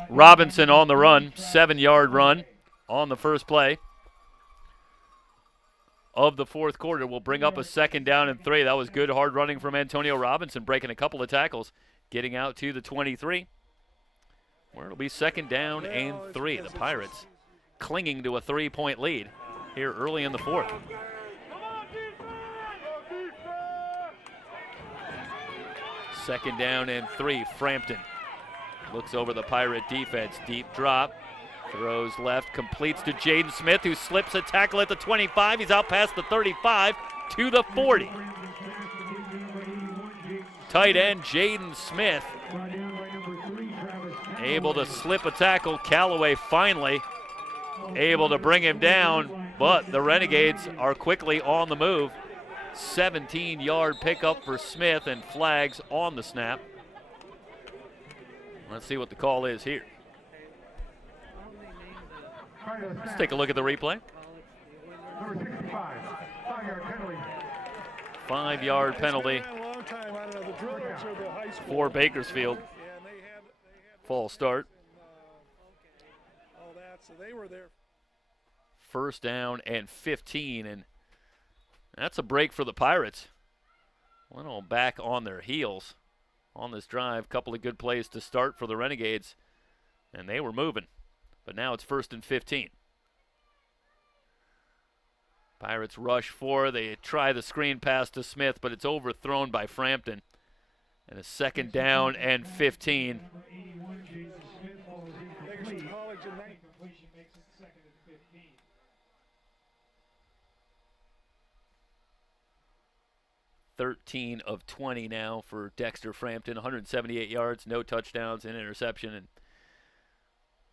Robinson on the run, 7-yard run on the first play of the 4th quarter. Will bring up a 2nd down and 3. That was good hard running from Antonio Robinson, breaking a couple of tackles, getting out to the 23, where it'll be 2nd down and 3. The Pirates clinging to a 3-point lead here early in the 4th. Second down and 3, Frampton. Looks over the Pirate defense. Deep drop. Throws left. Completes to Jaden Smith, who slips a tackle at the 25. He's out past the 35 to the 40. tight end Jaden Smith able to slip a tackle. Callaway finally able to bring him down, but the Renegades are quickly on the move. 17-yard pickup for Smith and flags on the snap. Let's see what the call is here. Let's take a look at the replay. Number 65, 5-yard penalty. 5-yard penalty for Bakersfield. False start. First down and 15, and that's a break for the Pirates. Went all back on their heels on this drive. Couple of good plays to start for the Renegades, and they were moving. But now it's 1st and 15. Pirates rush 4. They try the screen pass to Smith, but it's overthrown by Frampton. And a 2nd down and 15. $13 of 20 now for Dexter Frampton. 178 yards, no touchdowns, and interception. And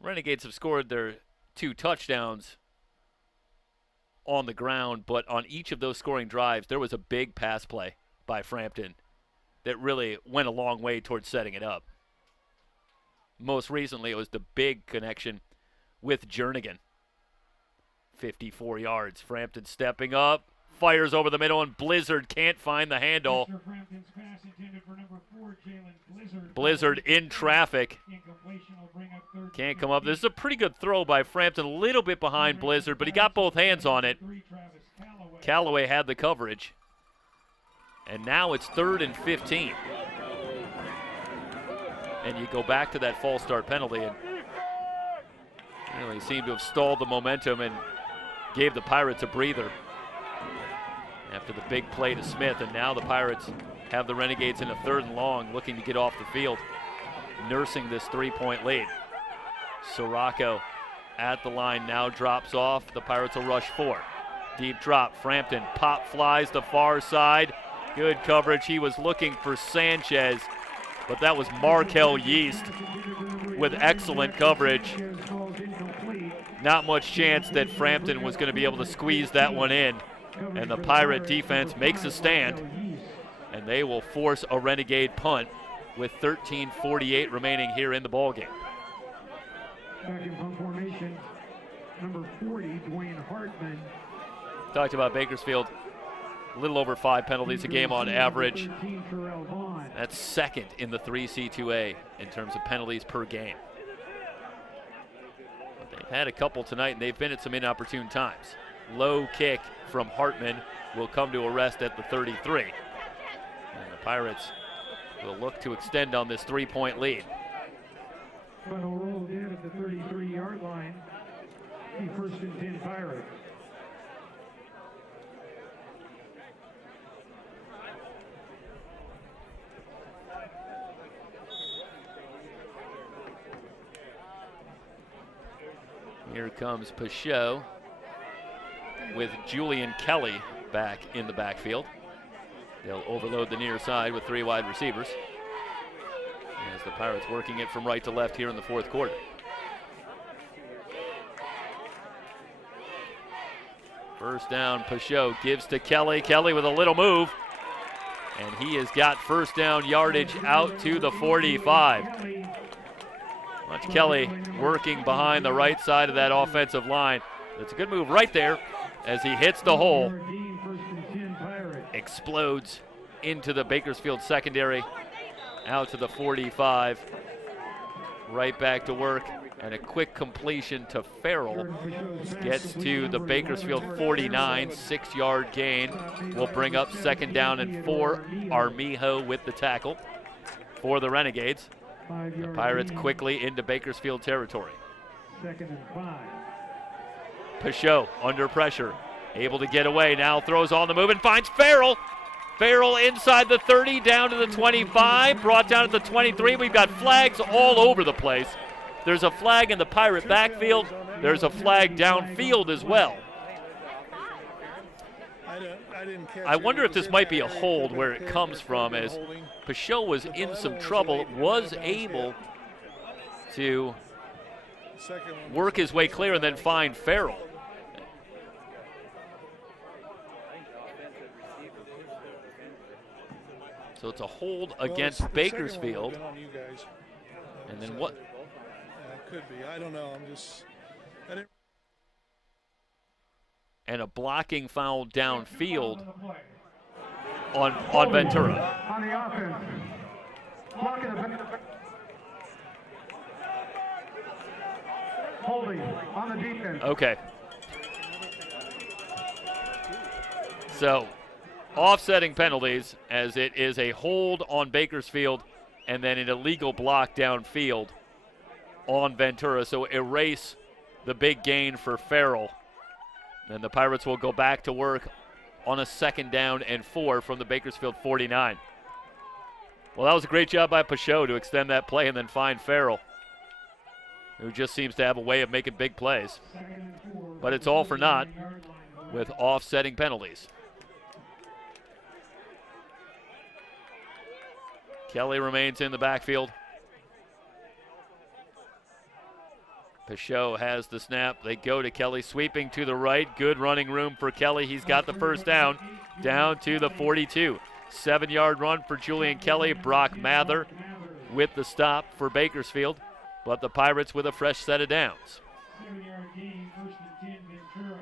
Renegades have scored their 2 touchdowns on the ground, but on each of those scoring drives, there was a big pass play by Frampton that really went a long way towards setting it up. Most recently, it was the big connection with Jernigan. 54 yards. Frampton stepping up, fires over the middle, and Blizzard can't find the handle. Blizzard in traffic. Can't come up. This is a pretty good throw by Frampton, a little bit behind Blizzard, but he got both hands on it. Callaway had the coverage. And now it's 3rd and 15. And you go back to that false start penalty, and really seemed to have stalled the momentum and gave the Pirates a breather after the big play to Smith. And now the Pirates have the Renegades in a 3rd and long, looking to get off the field, nursing this 3-point lead. Sirocco at the line now drops off. The Pirates will rush 4. Deep drop. Frampton pop flies the far side. Good coverage. He was looking for Sanchez, but that was Markel Yeast with excellent coverage. Not much chance that Frampton was going to be able to squeeze that one in. And the Pirate defense makes a stand, and they will force a Renegade punt with 13:48 remaining here in the ballgame. Back in punt formation, number 40, Dwayne Hartman. Talked about Bakersfield, a little over 5 penalties a game on average. That's 2nd in the 3C2A in terms of penalties per game. But they've had a couple tonight, and they've been at some inopportune times. Low kick from Hartman will come to a rest at the 33. And the Pirates will look to extend on this 3-point lead. Final roll in at the 33-yard line. The 1st and 10 Pirates. Here comes Pachot with Julian Kelly back in the backfield. They'll overload the near side with 3 wide receivers as the Pirates working it from right to left here in the 4th quarter. First down, Pachot gives to Kelly. Kelly with a little move, and he has got first down yardage out to the 45. Watch Kelly working behind the right side of that offensive line. It's a good move right there as he hits the hole. Explodes into the Bakersfield secondary, out to the 45. Right back to work, and a quick completion to Farrell. Gets to the Bakersfield 49, 6-yard gain. Will bring up 2nd down and 4. Armijo with the tackle for the Renegades. The Pirates quickly into Bakersfield territory. 2nd and 5. Pachot under pressure, able to get away, now throws on the move and finds Farrell. Farrell inside the 30, down to the 25, brought down at the 23. We've got flags all over the place. There's a flag in the Pirate backfield. There's a flag downfield as well. I didn't catch I it. wonder It if was this in might be that a area. hold Could've where been it pick, comes or could've from, been as holding. Peugeot was But the in other some one was trouble, late. It was bounced able hit. to Second one was work his way clear and then find Farrell. So it's a hold Well, against the second one Bakersfield. would've been on you guys. And then what? Yeah, it could be. I don't know. I didn't. And a blocking foul downfield on Ventura. On the offense. Blocking the holding on the defense. Okay. So, offsetting penalties, as it is a hold on Bakersfield and then an illegal block downfield on Ventura. So erase the big gain for Farrell. And the Pirates will go back to work on a 2nd down and 4 from the Bakersfield 49. Well, that was a great job by Peugeot to extend that play and then find Farrell, who just seems to have a way of making big plays. But it's all for naught with offsetting penalties. Kelly remains in the backfield. Peugeot has the snap. They go to Kelly, sweeping to the right. Good running room for Kelly. He's got the first down to the 42. 7-yard run for Julian Kelly. Brock Mather with the stop for Bakersfield, but the Pirates with a fresh set of downs. 7-yard gain, 1st and 10, Ventura.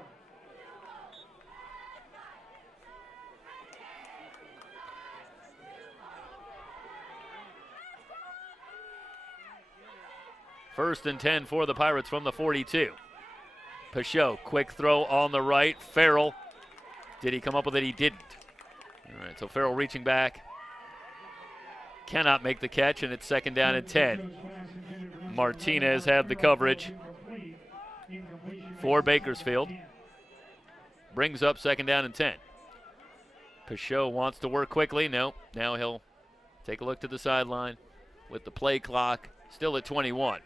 First and 10 for the Pirates from the 42. Peugeot, quick throw on the right. Farrell, did he come up with it? He didn't. All right, so Farrell reaching back. Cannot make the catch, and it's 2nd down and 10. Martinez had the coverage for Bakersfield. Brings up 2nd down and 10. Peugeot wants to work quickly. No, now he'll take a look to the sideline with the play clock still at 21.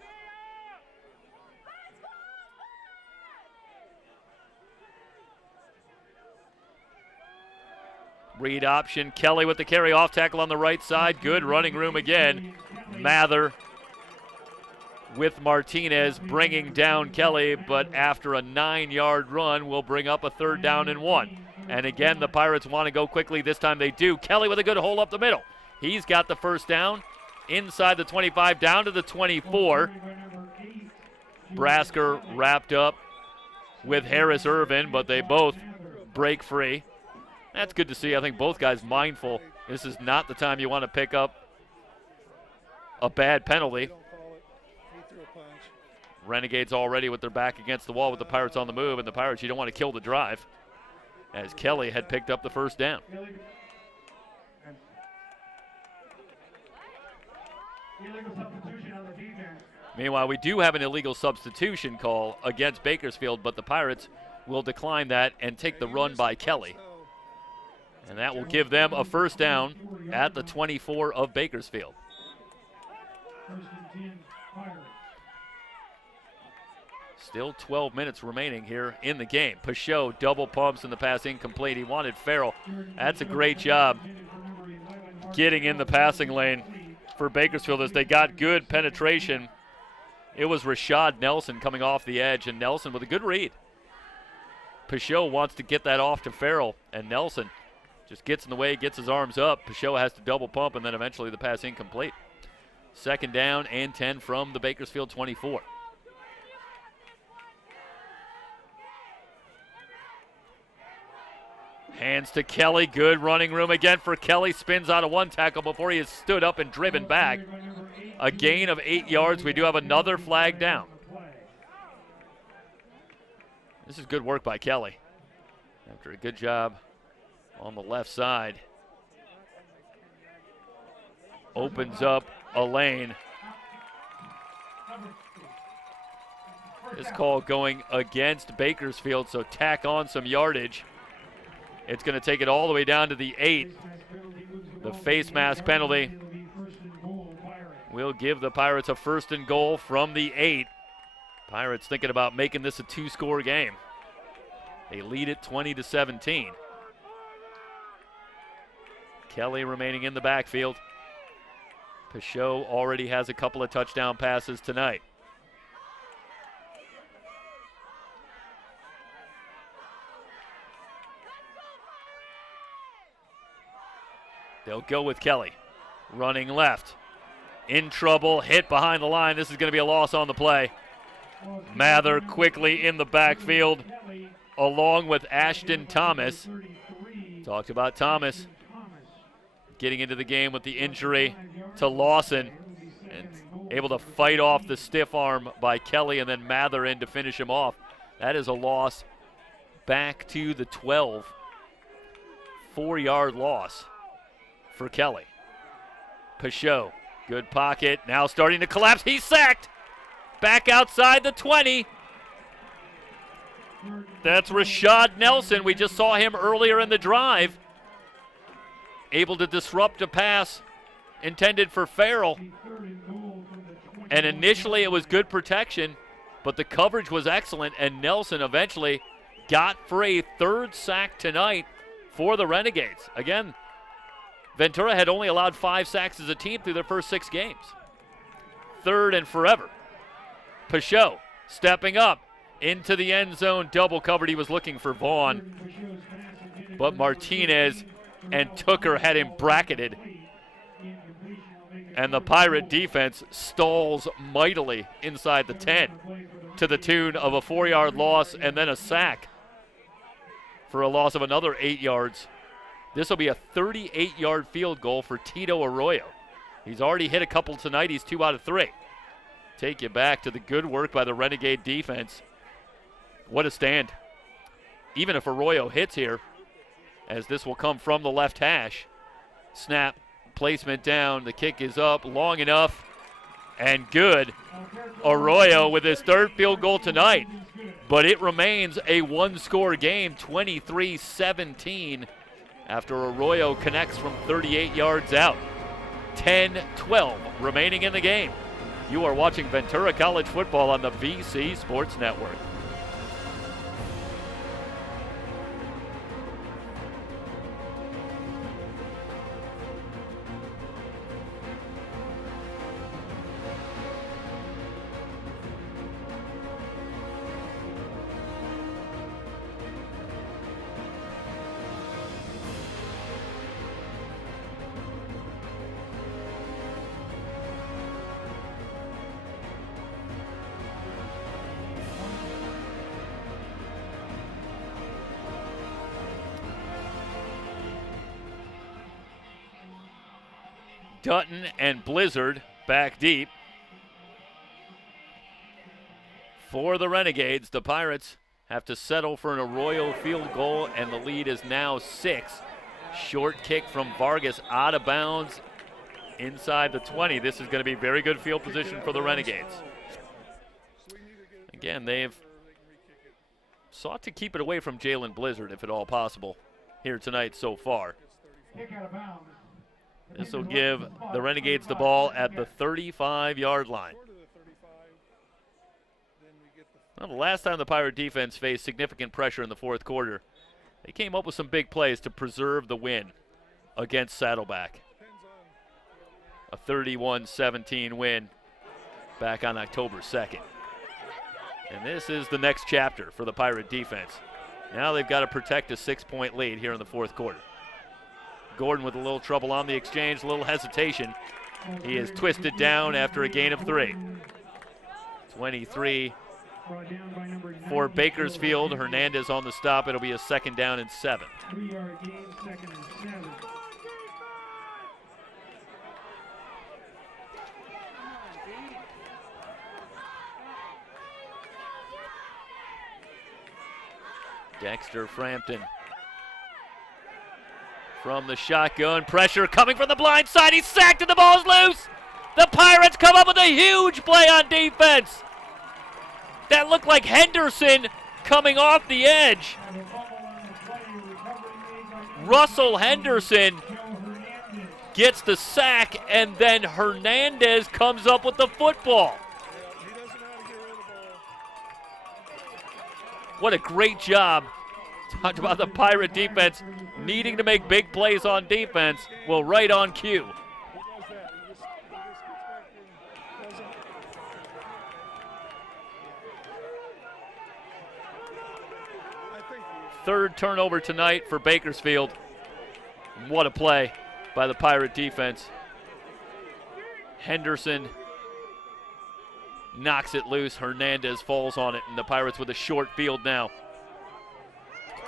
Read option. Kelly with the carry, off tackle on the right side. Good running room again. Mather with Martinez bringing down Kelly, but after a 9-yard run will bring up a 3rd down and 1. And again, the Pirates want to go quickly. This time they do. Kelly with a good hole up the middle. He's got the first down inside the 25, down to the 24. Brasker wrapped up with Harris Irvin, but they both break free. That's good to see. I think both guys mindful. This is not the time you want to pick up a bad penalty. Renegades already with their back against the wall with the Pirates on the move, and the Pirates, you don't want to kill the drive, as Kelly had picked up the first down. Meanwhile, we do have an illegal substitution call against Bakersfield, but the Pirates will decline that and take the run by Kelly. And that will give them a first down at the 24 of Bakersfield. 1st and 10, Pirates. Still 12 minutes remaining here in the game. Peugeot double pumps and the pass incomplete. He wanted Farrell. That's a great job getting in the passing lane for Bakersfield as they got good penetration. It was Rashad Nelson coming off the edge, and Nelson with a good read. Peugeot wants to get that off to Farrell, and Nelson just gets in the way, gets his arms up. Peugeot has to double pump, and then eventually the pass incomplete. 2nd down and 10 from the Bakersfield 24. Hands to Kelly. Good running room again for Kelly. Spins out of one tackle before he is stood up and driven back. A gain of 8 yards. We do have another flag down. This is good work by Kelly. After a good job on the left side. Opens up a lane. This call going against Bakersfield, so tack on some yardage. It's going to take it all the way down to the 8. The face mask penalty will give the Pirates a 1st and goal from the 8. Pirates thinking about making this a 2-score game. They lead it 20-17. Kelly remaining in the backfield. Pichot already has a couple of touchdown passes tonight. They'll go with Kelly. Running left. In trouble, hit behind the line. This is going to be a loss on the play. Mather quickly in the backfield along with Ashton Thomas. Talked about Thomas getting into the game with the injury to Lawson and able to fight off the stiff arm by Kelly and then Mather in to finish him off. That is a loss back to the 12. 4-yard loss for Kelly. Pichot, good pocket, now starting to collapse. He's sacked. Back outside the 20. That's Rashad Nelson. We just saw him earlier in the drive. Able to disrupt a pass intended for Farrell. And initially it was good protection, but the coverage was excellent, and Nelson eventually got for a 3rd sack tonight for the Renegades. Again, Ventura had only allowed 5 sacks as a team through their first 6 games. 3rd and forever. Pichot stepping up into the end zone, double covered. He was looking for Vaughn, but Martinez and Tooker had him bracketed. And the Pirate defense stalls mightily inside the 10 to the tune of a 4-yard loss and then a sack for a loss of another 8 yards. This will be a 38-yard field goal for Tito Arroyo. He's already hit a couple tonight. He's 2 out of 3. Take you back to the good work by the Renegade defense. What a stand. Even if Arroyo hits here, as this will come from the left hash. Snap, placement down, the kick is up long enough, and good. Arroyo with his 3rd field goal tonight, but it remains a 1-score game, 23-17, after Arroyo connects from 38 yards out. 10-12 remaining in the game. You are watching Ventura College football on the VC Sports Network. Dutton and Blizzard back deep. For the Renegades, the Pirates have to settle for an Arroyo field goal, and the lead is now 6. Short kick from Vargas out of bounds inside the 20. This is going to be very good field position for the Renegades. Again, they've sought to keep it away from Jalen Blizzard, if at all possible, here tonight so far. This will give the Renegades the ball at the 35-yard line. Well, the last time the Pirate defense faced significant pressure in the 4th quarter, they came up with some big plays to preserve the win against Saddleback. A 31-17 win back on October 2nd. And this is the next chapter for the Pirate defense. Now they've got to protect a 6-point lead here in the 4th quarter. Gordon with a little trouble on the exchange, a little hesitation. He is twisted down after a gain of 3. 23 for Bakersfield. Hernandez on the stop. It'll be a 2nd down and 7. 3-yard gain, 2nd and 7. Dexter Frampton from the shotgun. Pressure coming from the blind side. He's sacked and the ball's loose. The Pirates come up with a huge play on defense. That looked like Henderson coming off the edge. Russell Henderson gets the sack, and then Hernandez comes up with the football. What a great job Talked about the Pirate defense needing to make big plays on defense. Well, right on cue. Third turnover tonight for Bakersfield. What a play by the Pirate defense. Henderson knocks it loose. Hernandez falls on it, and the Pirates with a short field now.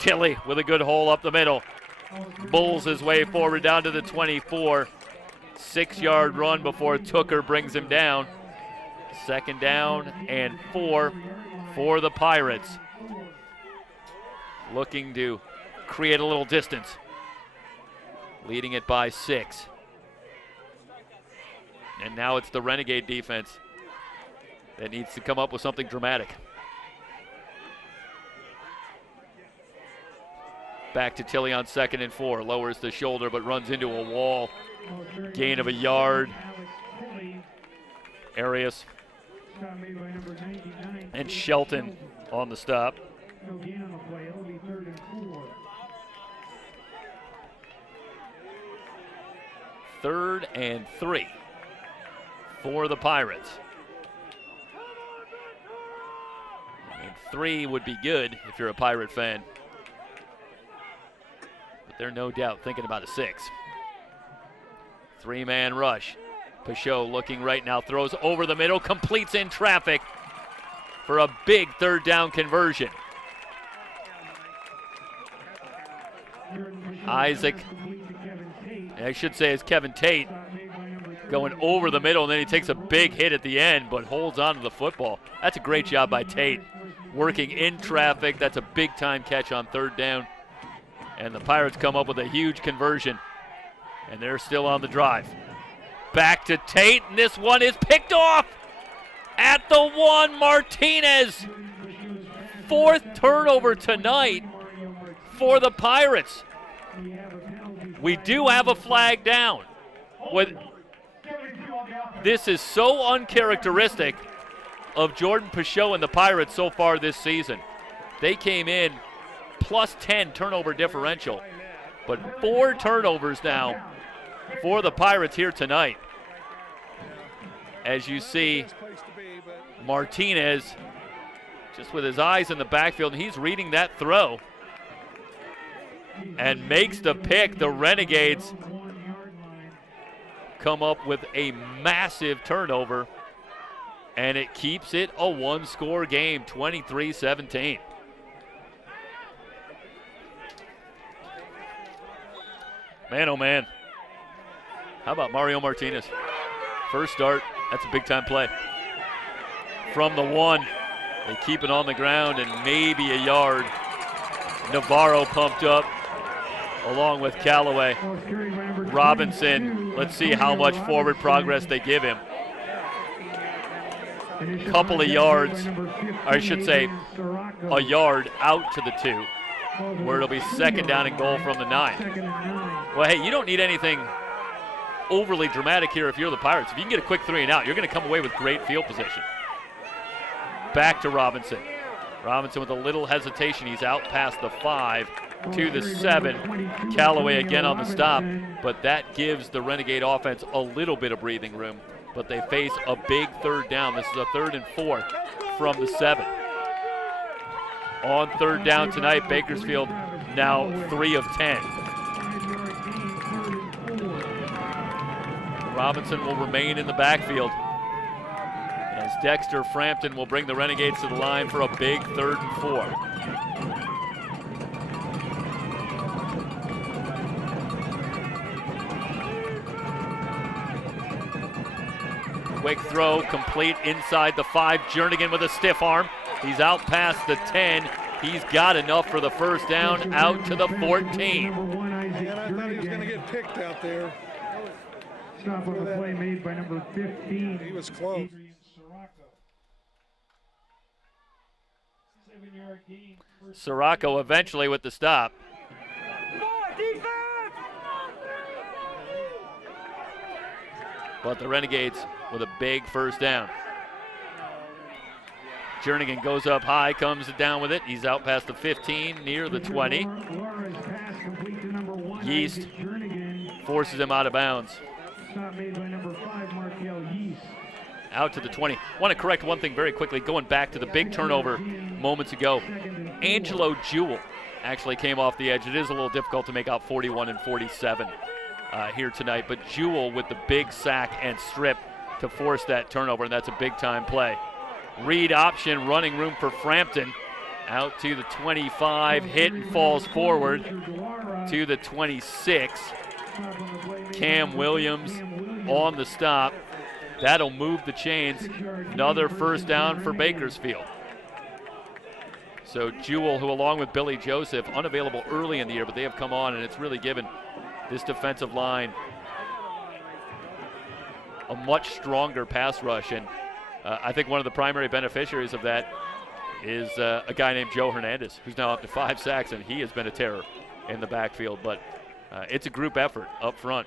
Tilley with a good hole up the middle. Bulls his way forward down to the 24. 6-yard run before Tooker brings him down. Second down and 4 for the Pirates. Looking to create a little distance. Leading it by 6. And now it's the Renegade defense that needs to come up with something dramatic. Back to Tilley on 2nd and 4. Lowers the shoulder but runs into a wall. Gain of a yard. Arias and Shelton on the stop. Third and 3 for the Pirates. And 3 would be good if you're a Pirate fan. But they're no doubt thinking about a 6. 3-man rush. Peugeot looking right now, throws over the middle, completes in traffic for a big third down conversion. Isaac, I should say it's Kevin Tate, going over the middle, and then he takes a big hit at the end, but holds on to the football. That's a great job by Tate. Working in traffic, that's a big-time catch on third down. And the Pirates come up with a huge conversion, and they're still on the drive. Back to Tate, and this one is picked off at the 1. Martinez. 4th turnover tonight for the Pirates. We do have a flag down. This is so uncharacteristic of Jordan Peugeot and the Pirates so far this season. They came in plus 10 turnover differential, but 4 turnovers now for the Pirates here tonight. As you see, Martinez just with his eyes in the backfield, and he's reading that throw and makes the pick. The Renegades come up with a massive turnover, and it keeps it a 1-score game, 23-17. Man, oh man. How about Mario Martinez? First start, that's a big-time play. From the 1, they keep it on the ground and maybe a yard. Navarro pumped up along with Callaway. Robinson, let's see how much forward progress they give him. Couple of yards, or I should say a yard out to the 2, where it'll be 2nd down and goal from the 9. Well, hey, you don't need anything overly dramatic here if you're the Pirates. If you can get a quick 3 and out, you're going to come away with great field position. Back to Robinson. Robinson with a little hesitation. He's out past the 5 to the 7. Callaway again on the stop, but that gives the Renegade offense a little bit of breathing room. But they face a big 3rd down. This is a 3rd and 4 from the 7. On 3rd down tonight, Bakersfield now 3 of 10. Robinson will remain in the backfield as Dexter Frampton will bring the Renegades to the line for a big 3rd and 4. Quick throw, complete inside the 5. Jernigan with a stiff arm. He's out past the 10. He's got enough for the 1st down, out to the 14. And I thought he was going to get picked out there. Stop on the play made by number 15. He was close. 7-yard gain. Sirocco eventually with the stop. But the Renegades with a big 1st down. Jernigan goes up high, comes down with it. He's out past the 15, near the 20. Yeast forces him out of bounds. Stop made by number 5, Markel Yeast. Out to the 20. Want to correct one thing very quickly, going back to the big turnover moments ago. Angelo Jewell actually came off the edge. It is a little difficult to make out 41 and 47 here tonight, but Jewell with the big sack and strip to force that turnover, and that's a big-time play. Read option, running room for Frampton. Out to the 25, hit and falls forward to the 26. Cam Williams on the stop. That'll move the chains. Another first down for Bakersfield. So Jewell, who along with Billy Joseph, unavailable early in the year, but they have come on, and it's really given this defensive line a much stronger pass rush. And I think one of the primary beneficiaries of that is a guy named Joe Hernandez, who's now up to 5 sacks, and he has been a terror in the backfield. But it's a group effort up front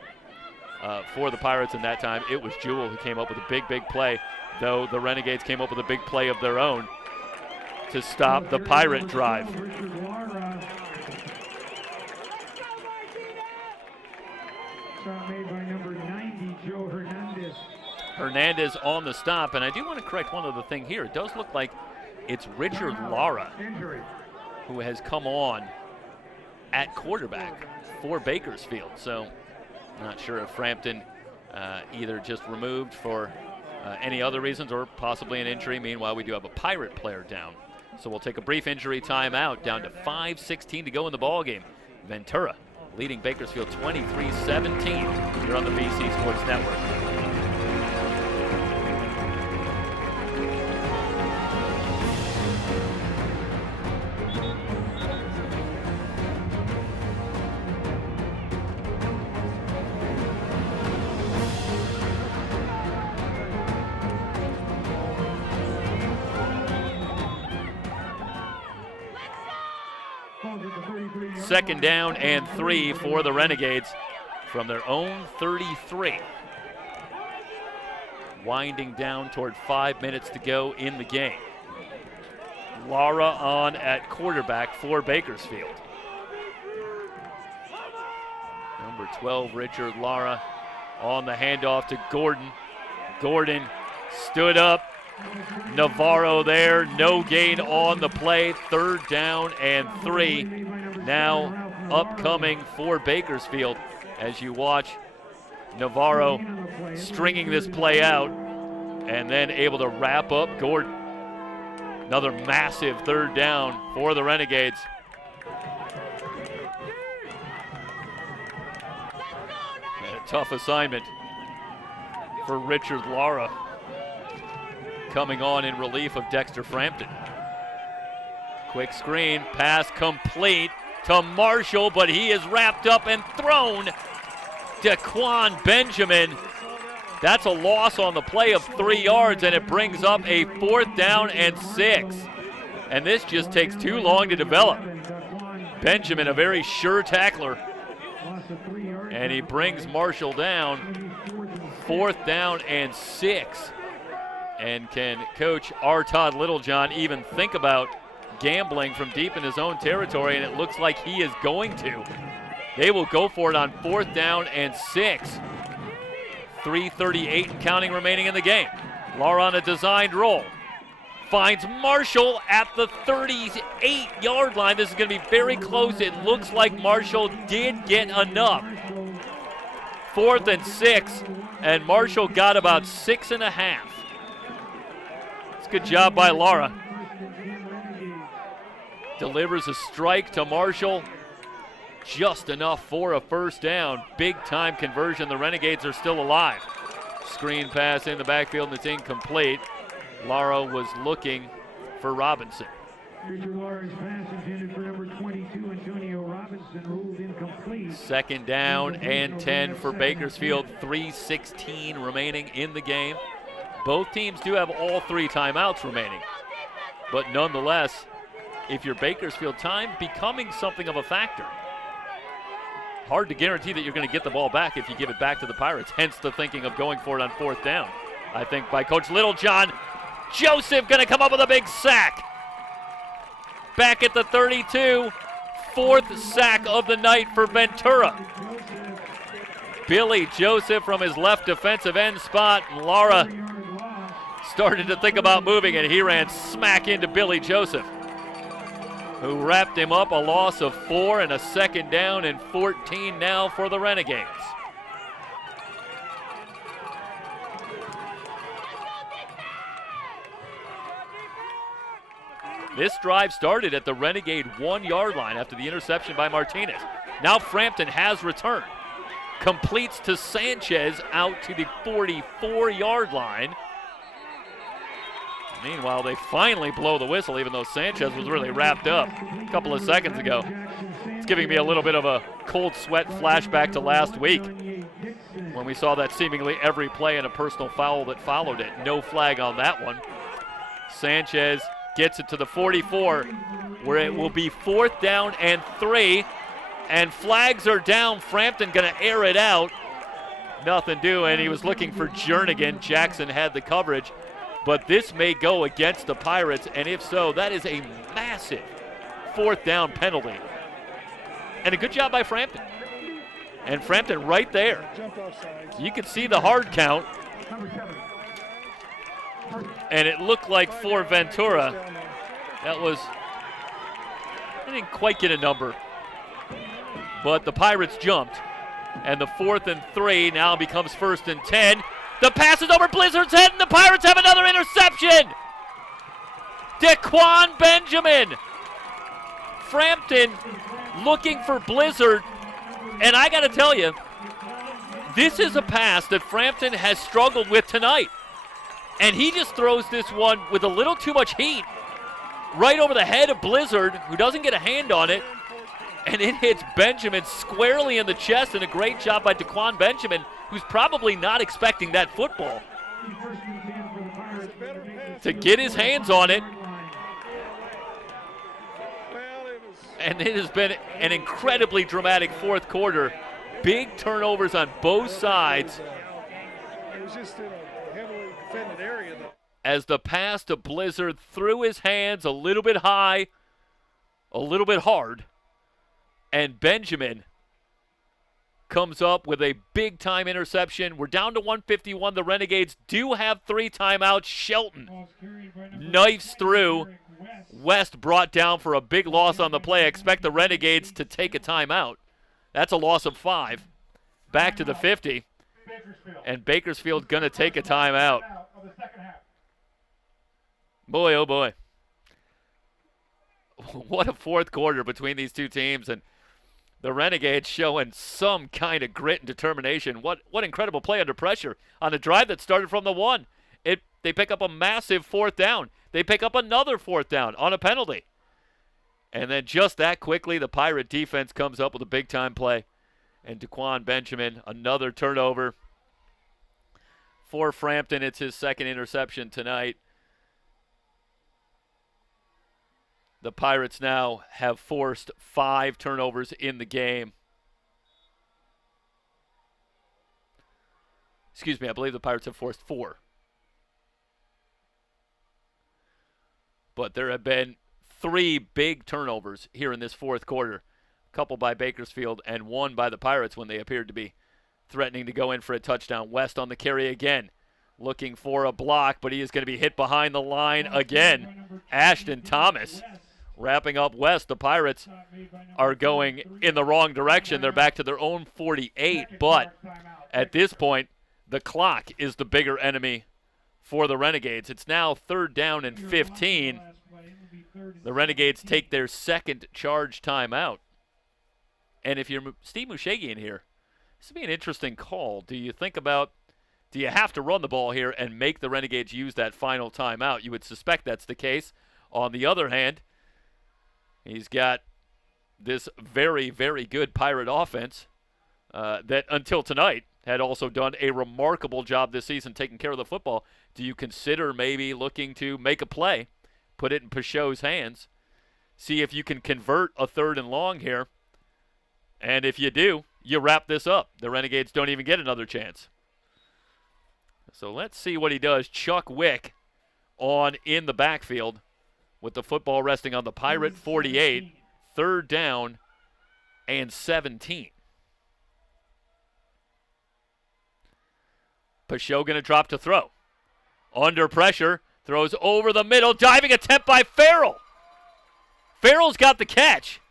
for the Pirates, and that time it was Jewell who came up with a big play, though the Renegades came up with a big play of their own to stop the Pirate drive. Stop made by number 90, Joe Hernandez. Hernandez on the stop, and I do want to correct one other thing here. It does look like it's Richard Lara who has come on at quarterback for Bakersfield. So not sure if Frampton either just removed for any other reasons or possibly an injury. Meanwhile, we do have a Pirate player down. So we'll take a brief injury timeout, down to 5:16 to go in the ball game. Ventura leading Bakersfield 23-17 here on the BC Sports Network. Second down and 3 for the Renegades from their own 33. Winding down toward 5 minutes to go in the game. Lara on at quarterback for Bakersfield. Number 12, Richard Lara, on the handoff to Gordon. Gordon stood up. Navarro there, no gain on the play. Third down and 3. Now upcoming for Bakersfield as you watch Navarro stringing this play out and then able to wrap up Gordon. Another massive third down for the Renegades. And a tough assignment for Richard Lara, coming on in relief of Dexter Frampton. Quick screen, pass complete to Marshall, but he is wrapped up and thrown. Daquan Benjamin. That's a loss on the play of 3 yards, and it brings up a 4th down and 6. And this just takes too long to develop. Benjamin, a very sure tackler, and he brings Marshall down. 4th down and 6. And can Coach R. Todd Littlejohn even think about gambling from deep in his own territory? And it looks like he is going to. They will go for it on 4th down and 6. 3:38 and counting remaining in the game. Lara on a designed roll. Finds Marshall at the 38-yard line. This is going to be very close. It looks like Marshall did get enough. 4th and 6, and Marshall got about 6.5. It's a good job by Lara. Delivers a strike to Marshall. Just enough for a first down. Big time conversion. The Renegades are still alive. Screen pass in the backfield, and it's incomplete. Lara was looking for Robinson. Richard Lara's pass intended for number 22, Antonio Robinson, ruled incomplete. Second down and 10 for Bakersfield. 3:16 remaining in the game. Both teams do have all 3 timeouts remaining. But nonetheless, if you're Bakersfield, time becoming something of a factor. Hard to guarantee that you're going to get the ball back if you give it back to the Pirates, hence the thinking of going for it on 4th down, I think, by Coach Littlejohn. Joseph going to come up with a big sack. Back at the 32, fourth sack of the night for Ventura. Billy Joseph from his left defensive end spot. And Lara started to think about moving, and he ran smack into Billy Joseph, who wrapped him up. A loss of 4 and a second down and 14 now for the Renegades. This drive started at the Renegade 1-yard line after the interception by Martinez. Now Frampton has returned. Completes to Sanchez out to the 44-yard line. Meanwhile, they finally blow the whistle, even though Sanchez was really wrapped up a couple of seconds ago. It's giving me a little bit of a cold sweat flashback to last week when we saw that seemingly every play and a personal foul that followed it. No flag on that one. Sanchez gets it to the 44, where it will be 4th down and 3, and flags are down. Frampton going to air it out. Nothing doing. He was looking for Jernigan. Jackson had the coverage. But this may go against the Pirates, and if so, that is a massive 4th down penalty. And a good job by Frampton. And Frampton right there. You can see the hard count. And it looked like for Ventura, that was, I didn't quite get a number. But the Pirates jumped. And the 4th and 3 now becomes 1st and 10. The pass is over Blizzard's head, and the Pirates have another interception. Daquan Benjamin. Frampton looking for Blizzard. And I got to tell you, this is a pass that Frampton has struggled with tonight. And he just throws this one with a little too much heat right over the head of Blizzard, who doesn't get a hand on it. And it hits Benjamin squarely in the chest, and a great job by Daquan Benjamin, who's probably not expecting that football to get his hands on it. And it has been an incredibly dramatic 4th quarter. Big turnovers on both sides. It was just in a heavily defended area, though. As the pass to Blizzard threw his hands a little bit high, a little bit hard, and Benjamin comes up with a big-time interception. We're down to 151. The Renegades do have 3 timeouts. Shelton knifes through. West brought down for a big loss on the play. I expect the Renegades to take a timeout. That's a loss of 5. Back to the 50. And Bakersfield going to take a timeout. Boy, oh boy. What a 4th quarter between these two teams. And the Renegades showing some kind of grit and determination. What incredible play under pressure on a drive that started from the 1. They pick up a massive 4th down. They pick up another 4th down on a penalty. And then just that quickly, the Pirate defense comes up with a big-time play. And Daquan Benjamin, another turnover for Frampton. It's his 2nd interception tonight. The Pirates now have forced 5 turnovers in the game. Excuse me, I believe the Pirates have forced 4. But there have been 3 big turnovers here in this 4th quarter. A couple by Bakersfield and 1 by the Pirates when they appeared to be threatening to go in for a touchdown. West on the carry again, looking for a block, but he is going to be hit behind the line again. Ashton Thomas wrapping up West. The Pirates are going in the wrong direction. They're back to their own 48, but at this point, the clock is the bigger enemy for the Renegades. It's now 3rd down and 15. The Renegades take their 2nd charge timeout. And if you're Steve Mushagian here, this would be an interesting call. Do you have to run the ball here and make the Renegades use that final timeout? You would suspect that's the case. On the other hand, he's got this very, very good Pirate offense that until tonight had also done a remarkable job this season taking care of the football. Do you consider maybe looking to make a play, put it in Peugeot's hands, see if you can convert a 3rd and long here, and if you do, you wrap this up. The Renegades don't even get another chance. So let's see what he does. Chuck Wick on in the backfield with the football resting on the Pirate 48. 3rd down and 17. Peugeot going to drop to throw. Under pressure, throws over the middle, diving attempt by Farrell. Farrell's got the catch,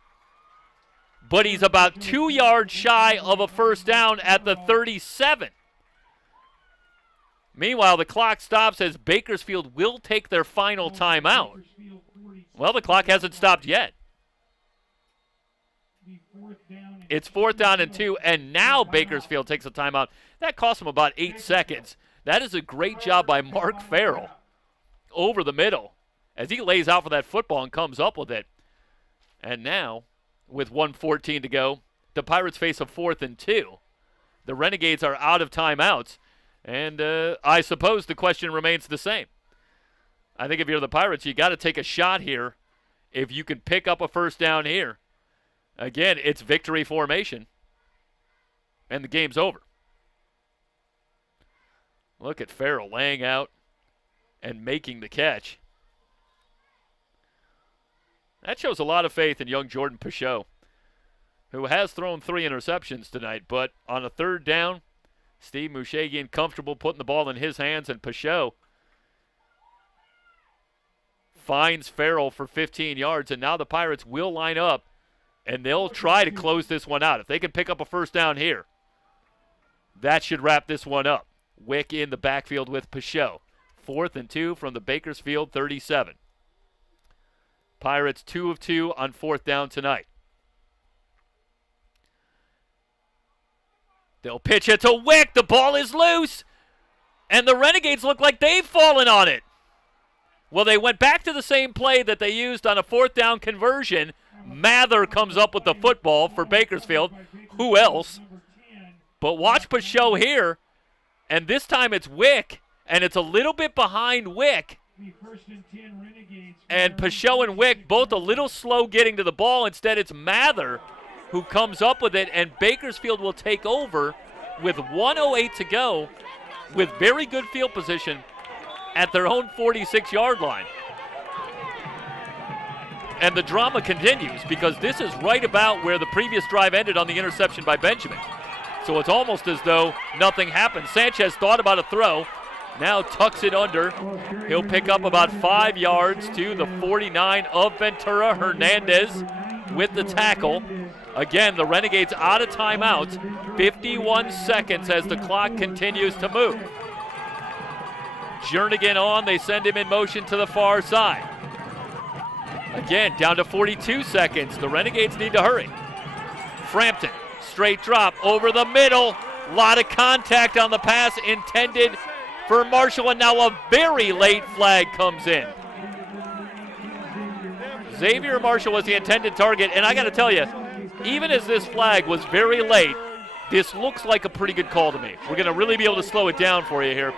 but he's about 2 yards shy of a 1st down at the 37. Meanwhile, the clock stops as Bakersfield will take their final timeout. Well, the clock hasn't stopped yet. It's 4th down and 2, and now Bakersfield takes a timeout. That cost them about 8 seconds. That is a great job by Mark Farrell over the middle as he lays out for that football and comes up with it. And now, with 1:14 to go, the Pirates face a 4th and 2. The Renegades are out of timeouts, and I suppose the question remains the same. I think if you're the Pirates, you got to take a shot here. If you can pick up a 1st down here, again, it's victory formation, and the game's over. Look at Farrell laying out and making the catch. That shows a lot of faith in young Jordan Peugeot, who has thrown 3 interceptions tonight, but on a 3rd down, Steve Mushagian comfortable putting the ball in his hands, and Peugeot finds Farrell for 15 yards, and now the Pirates will line up, and they'll try to close this one out. If they can pick up a 1st down here, that should wrap this one up. Wick in the backfield with Peugeot. 4th and 2 from the Bakersfield 37. Pirates 2 of 2 on 4th down tonight. They'll pitch it to Wick. The ball is loose, and the Renegades look like they've fallen on it. Well, they went back to the same play that they used on a 4th down conversion. Mather comes up with the football for Bakersfield. Who else? But watch Peugeot here, and this time it's Wick, and it's a little bit behind Wick. And Peugeot and Wick both a little slow getting to the ball. Instead, it's Mather who comes up with it, and Bakersfield will take over with 1:08 to go with very good field position at their own 46-yard line. And the drama continues because this is right about where the previous drive ended on the interception by Benjamin. So it's almost as though nothing happened. Sanchez thought about a throw, now tucks it under. He'll pick up about 5 yards to the 49 of Ventura. Hernandez with the tackle. Again, the Renegades out of timeouts. 51 seconds as the clock continues to move. Jernigan on, they send him in motion to the far side. Again, down to 42 seconds. The Renegades need to hurry. Frampton, straight drop over the middle. A lot of contact on the pass intended for Marshall, and now a very late flag comes in. Xavier Marshall was the intended target, and I got to tell you, even as this flag was very late, this looks like a pretty good call to me. We're going to really be able to slow it down for you here.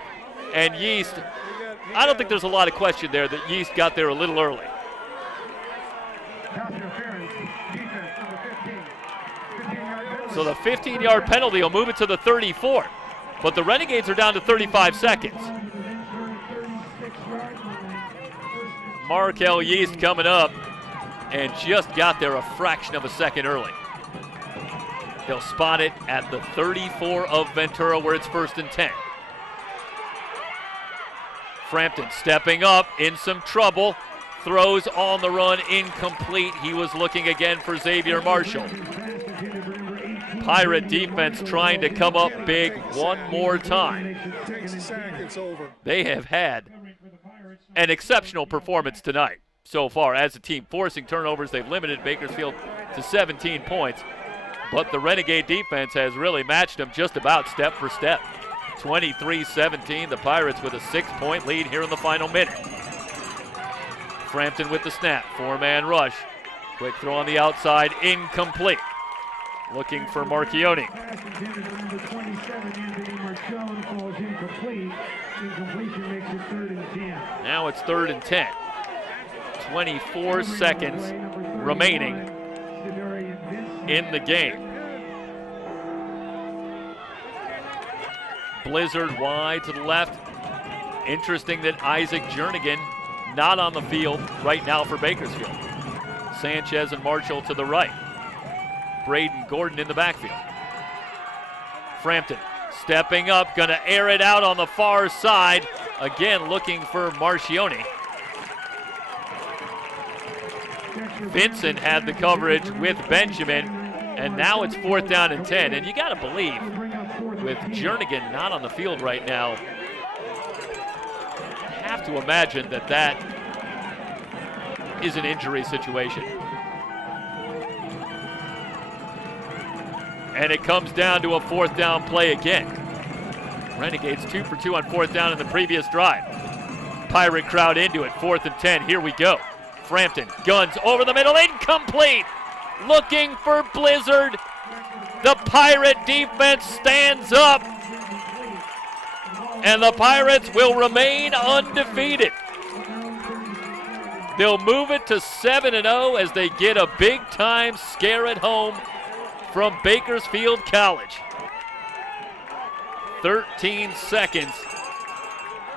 And Yeast, I don't think there's a lot of question there that Yeast got there a little early. So the 15-yard penalty will move it to the 34. But the Renegades are down to 35 seconds. Markel Yeast coming up and just got there a fraction of a second early. They'll spot it at the 34 of Ventura where it's 1st and 10. Frampton stepping up in some trouble. Throws on the run, incomplete. He was looking again for Xavier Marshall. Pirate defense trying to come up big one more time. They have had an exceptional performance tonight so far as a team, forcing turnovers. They've limited Bakersfield to 17 points, but the Renegade defense has really matched them just about step for step. 23-17, the Pirates with a 6-point lead here in the final minute. Frampton with the snap, 4-man rush. Quick throw on the outside, incomplete. Looking for Marchione. Now it's 3rd and 10. 24 seconds remaining in the game. Blizzard wide to the left. Interesting that Isaac Jernigan not on the field right now for Bakersfield. Sanchez and Marshall to the right. Braden Gordon in the backfield. Frampton stepping up, gonna air it out on the far side. Again, looking for Marchione. Vincent had the coverage with Benjamin, and now it's 4th down and 10. And you gotta believe, with Jernigan not on the field right now, have to imagine that that is an injury situation. And it comes down to a 4th down play again. Renegades 2 for 2 on 4th down in the previous drive. Pirate crowd into it, 4th and 10, here we go. Frampton, guns over the middle, incomplete! Looking for Blizzard. The Pirate defense stands up. And the Pirates will remain undefeated. They'll move it to 7-0 as they get a big-time scare at home from Bakersfield College. 13 seconds.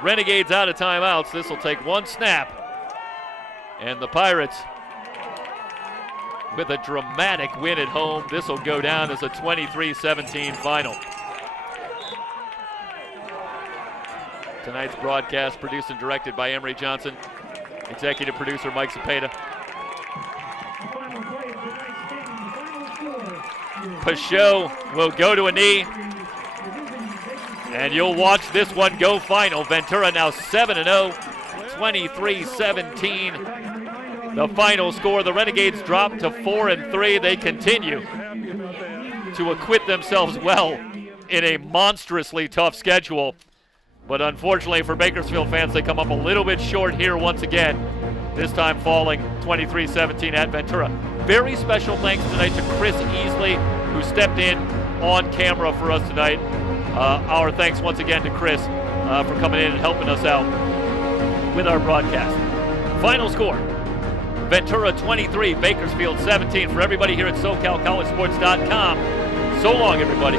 Renegades out of timeouts. This will take one snap. And the Pirates with a dramatic win at home. This will go down as a 23-17 final. Tonight's broadcast produced and directed by Emery Johnson. Executive producer Mike Cepeda. Pachot will go to a knee. And you'll watch this one go final. Ventura now 7-0, 23-17. The final score, the Renegades drop to 4-3. They continue to acquit themselves well in a monstrously tough schedule. But unfortunately for Bakersfield fans, they come up a little bit short here once again, this time falling 23-17 at Ventura. Very special thanks tonight to Chris Easley, who stepped in on camera for us tonight. Our thanks once again to Chris for coming in and helping us out with our broadcast. Final score, Ventura 23, Bakersfield 17. For everybody here at SoCalCollegeSports.com, so long, everybody.